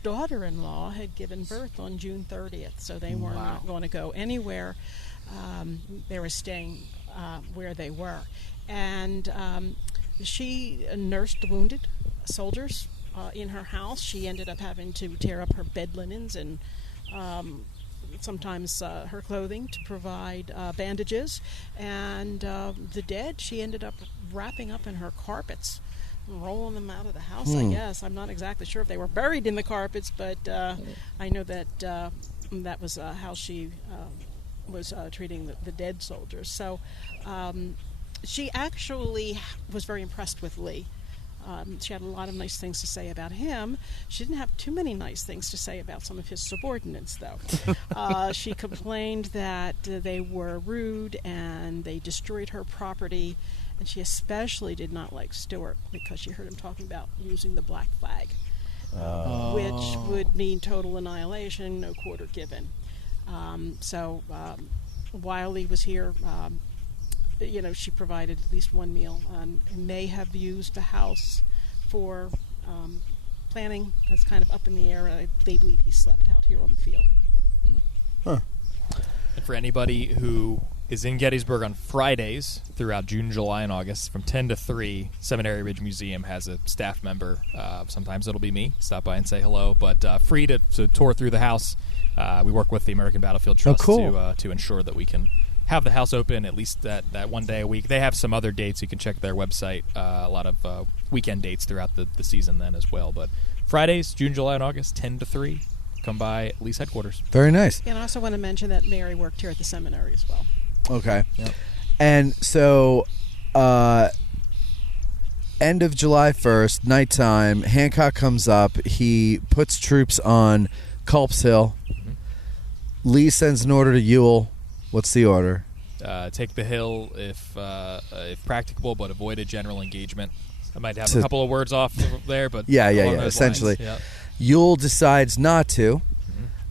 daughter-in-law had given birth on June 30th, so they were not going to go anywhere. They were staying where they were. And she nursed the wounded soldiers in her house. She ended up having to tear up her bed linens and sometimes her clothing to provide bandages. And the dead, she ended up wrapping up in her carpets, rolling them out of the house, I guess. I'm not exactly sure if they were buried in the carpets, but I know that that was how she was treating the dead soldiers. So she actually was very impressed with Lee. She had a lot of nice things to say about him. She didn't have too many nice things to say about some of his subordinates, though. She complained that they were rude and they destroyed her property. And she especially did not like Stuart because she heard him talking about using the black flag, which would mean total annihilation, no quarter given. So while he was here, she provided at least one meal and may have used the house for planning. That's kind of up in the air. They believe he slept out here on the field. Huh. And for anybody who is in Gettysburg on Fridays throughout June, July, and August from 10 to 3. Seminary Ridge Museum has a staff member. Sometimes it'll be me. Stop by and say hello. But free to tour through the house. We work with the American Battlefield Trust to ensure that we can have the house open at least that one day a week. They have some other dates. You can check their website. A lot of weekend dates throughout the season then as well. But Fridays, June, July, and August, 10 to 3. Come by Lee's headquarters. Very nice. And I also want to mention that Mary worked here at the seminary as well. Okay. Yep. And so, end of July 1st, nighttime, Hancock comes up. He puts troops on Culp's Hill. Mm-hmm. Lee sends an order to Ewell. What's the order? Take the hill if practicable, but avoid a general engagement. I might have a couple of words off there, but yeah. Essentially, Ewell decides not to.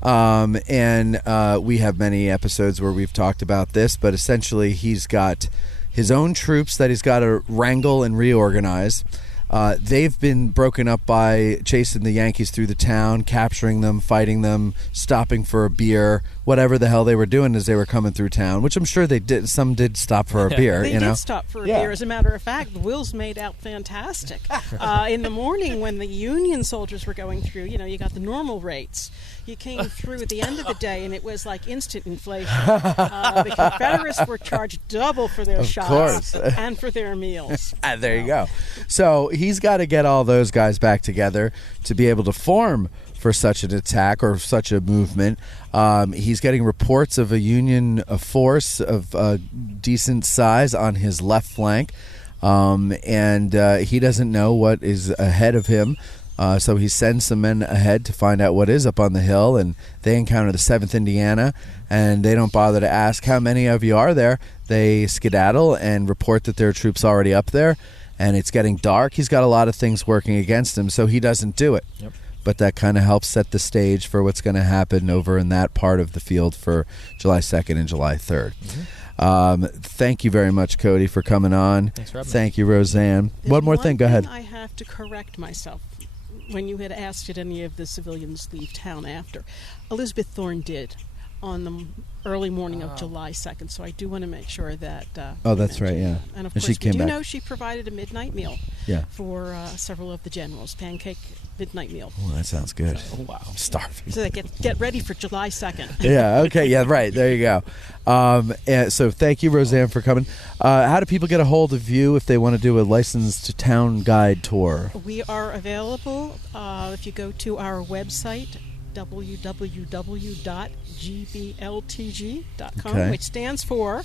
And we have many episodes where we've talked about this, but essentially he's got his own troops that he's got to wrangle and reorganize. They've been broken up by chasing the Yankees through the town, capturing them, fighting them, stopping for a beer, whatever the hell they were doing as they were coming through town, which I'm sure they did. Some did stop for a beer. They did stop for a beer. As a matter of fact, the Wills made out fantastic. In the morning when the Union soldiers were going through, you got the normal rates. You came through at the end of the day, and it was like instant inflation. The Confederates were charged double for their shots and for their meals. There you go. So he's got to get all those guys back together to be able to form for such an attack or such a movement. He's getting reports of a Union force of decent size on his left flank, and he doesn't know what is ahead of him. So he sends some men ahead to find out what is up on the hill, and they encounter the 7th Indiana, and they don't bother to ask how many of you are there. They skedaddle and report that there are troops already up there, and it's getting dark. He's got a lot of things working against him, so he doesn't do it. Yep. But that kind of helps set the stage for what's going to happen over in that part of the field for July 2nd and July 3rd. Mm-hmm. Thank you very much, Cody, for coming on. Thanks for having me. Thank you, Roseanne. One more thing. Go ahead. I have to correct myself. When you had asked did any of the civilians leave town after, Elizabeth Thorne did on the early morning of July 2nd, so I do want to make sure that that's right, yeah. And of And course she came we do back. know she provided a midnight meal for several of the generals, pancake midnight meal. Oh, that sounds good. Oh, wow. I'm starving. So they get ready for July 2nd. Yeah, okay, yeah, right. There you go. And so thank you, Roseanne, for coming. How do people get a hold of you if they want to do a licensed town guide tour? We are available if you go to our website, www.gbltg.com, which stands for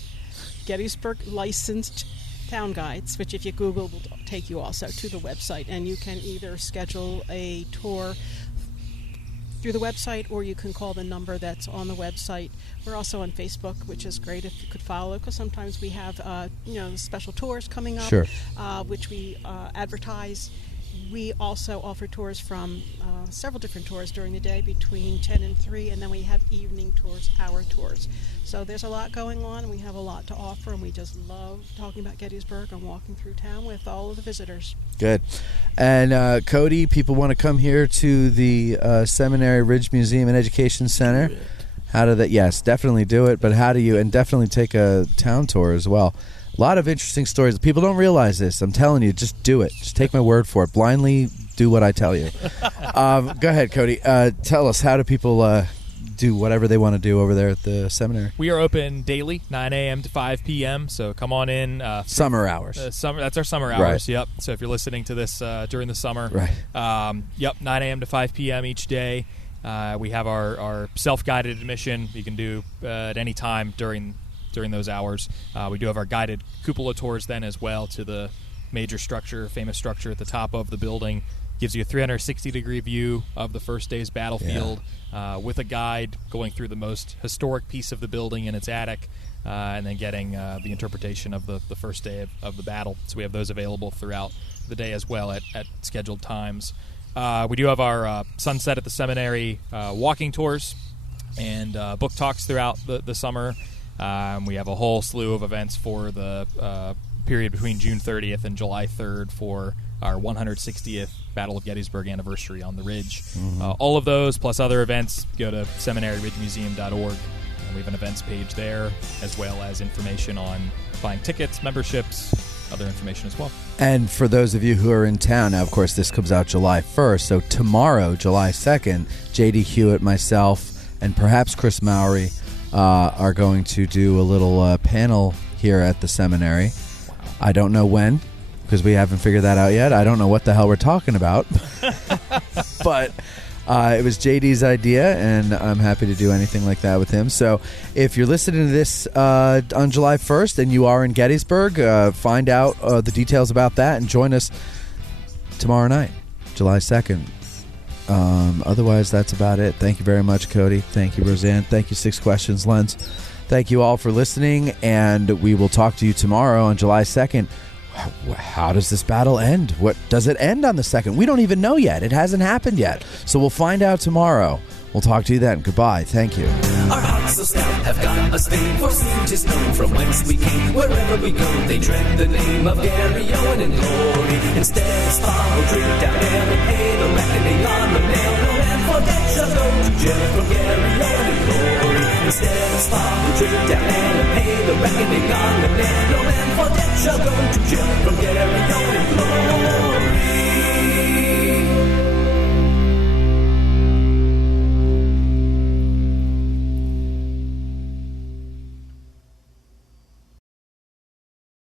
Gettysburg Licensed Town Guides, which if you Google will take you also to the website, and you can either schedule a tour through the website or you can call the number that's on the website. We're also on Facebook, which is great if you could follow, because sometimes we have special tours coming up, which we advertise. We also offer tours from several different tours during the day between 10 and 3, and then we have evening tours, hour tours. So there's a lot going on, and we have a lot to offer, and we just love talking about Gettysburg and walking through town with all of the visitors. Good. And Cody, people want to come here to the Seminary Ridge Museum and Education Center. How do they? Yes, definitely do it, but how do you? And definitely take a town tour as well. A lot of interesting stories. People don't realize this. I'm telling you, just do it. Just take my word for it. Blindly do what I tell you. Go ahead, Cody. Tell us, how do people do whatever they want to do over there at the seminary? We are open daily, 9 a.m. to 5 p.m., so come on in. Summer hours. That's our summer hours, right. Yep. So if you're listening to this during the summer, right. 9 a.m. to 5 p.m. each day. We have our self-guided admission you can do at any time during those hours. We do have our guided cupola tours then as well to the major structure, famous structure at the top of the building. Gives you a 360-degree view of the first day's battlefield with a guide going through the most historic piece of the building in its attic and then getting the interpretation of the first day of the battle. So we have those available throughout the day as well at scheduled times. We do have our Sunset at the Seminary walking tours and book talks throughout the summer. We have a whole slew of events for the period between June 30th and July 3rd for our 160th Battle of Gettysburg anniversary on the Ridge. Mm-hmm. All of those, plus other events, go to seminaryridgemuseum.org. And we have an events page there, as well as information on buying tickets, memberships, other information as well. And for those of you who are in town, now, of course, this comes out July 1st, so tomorrow, July 2nd, J.D. Hewitt, myself, and perhaps Chris Mowry are going to do a little panel here at the seminary. Wow. I don't know when, because we haven't figured that out yet. I don't know what the hell we're talking about. But it was JD's idea, and I'm happy to do anything like that with him. So if you're listening to this on July 1st and you are in Gettysburg, find out the details about that and join us tomorrow night, July 2nd. Otherwise, that's about it. Thank you very much, Cody. Thank you, Roseanne. Thank you, Six Questions Lens. Thank you all for listening, and we will talk to you tomorrow on July 2nd. How does this battle end? What does it end on the 2nd? We don't even know yet. It hasn't happened yet. So we'll find out tomorrow We'll talk to you then. Goodbye. Thank you. Our hearts so stout have got a stain, for soon 'tis known from whence we came. Wherever we go, they tread the name of Gary Owen in glory. Instead of spa, we'll drink down ale and pay the reckoning on the nail. No man for debt shall go to jail from Gary Owen in glory. Instead of spa, we'll drink down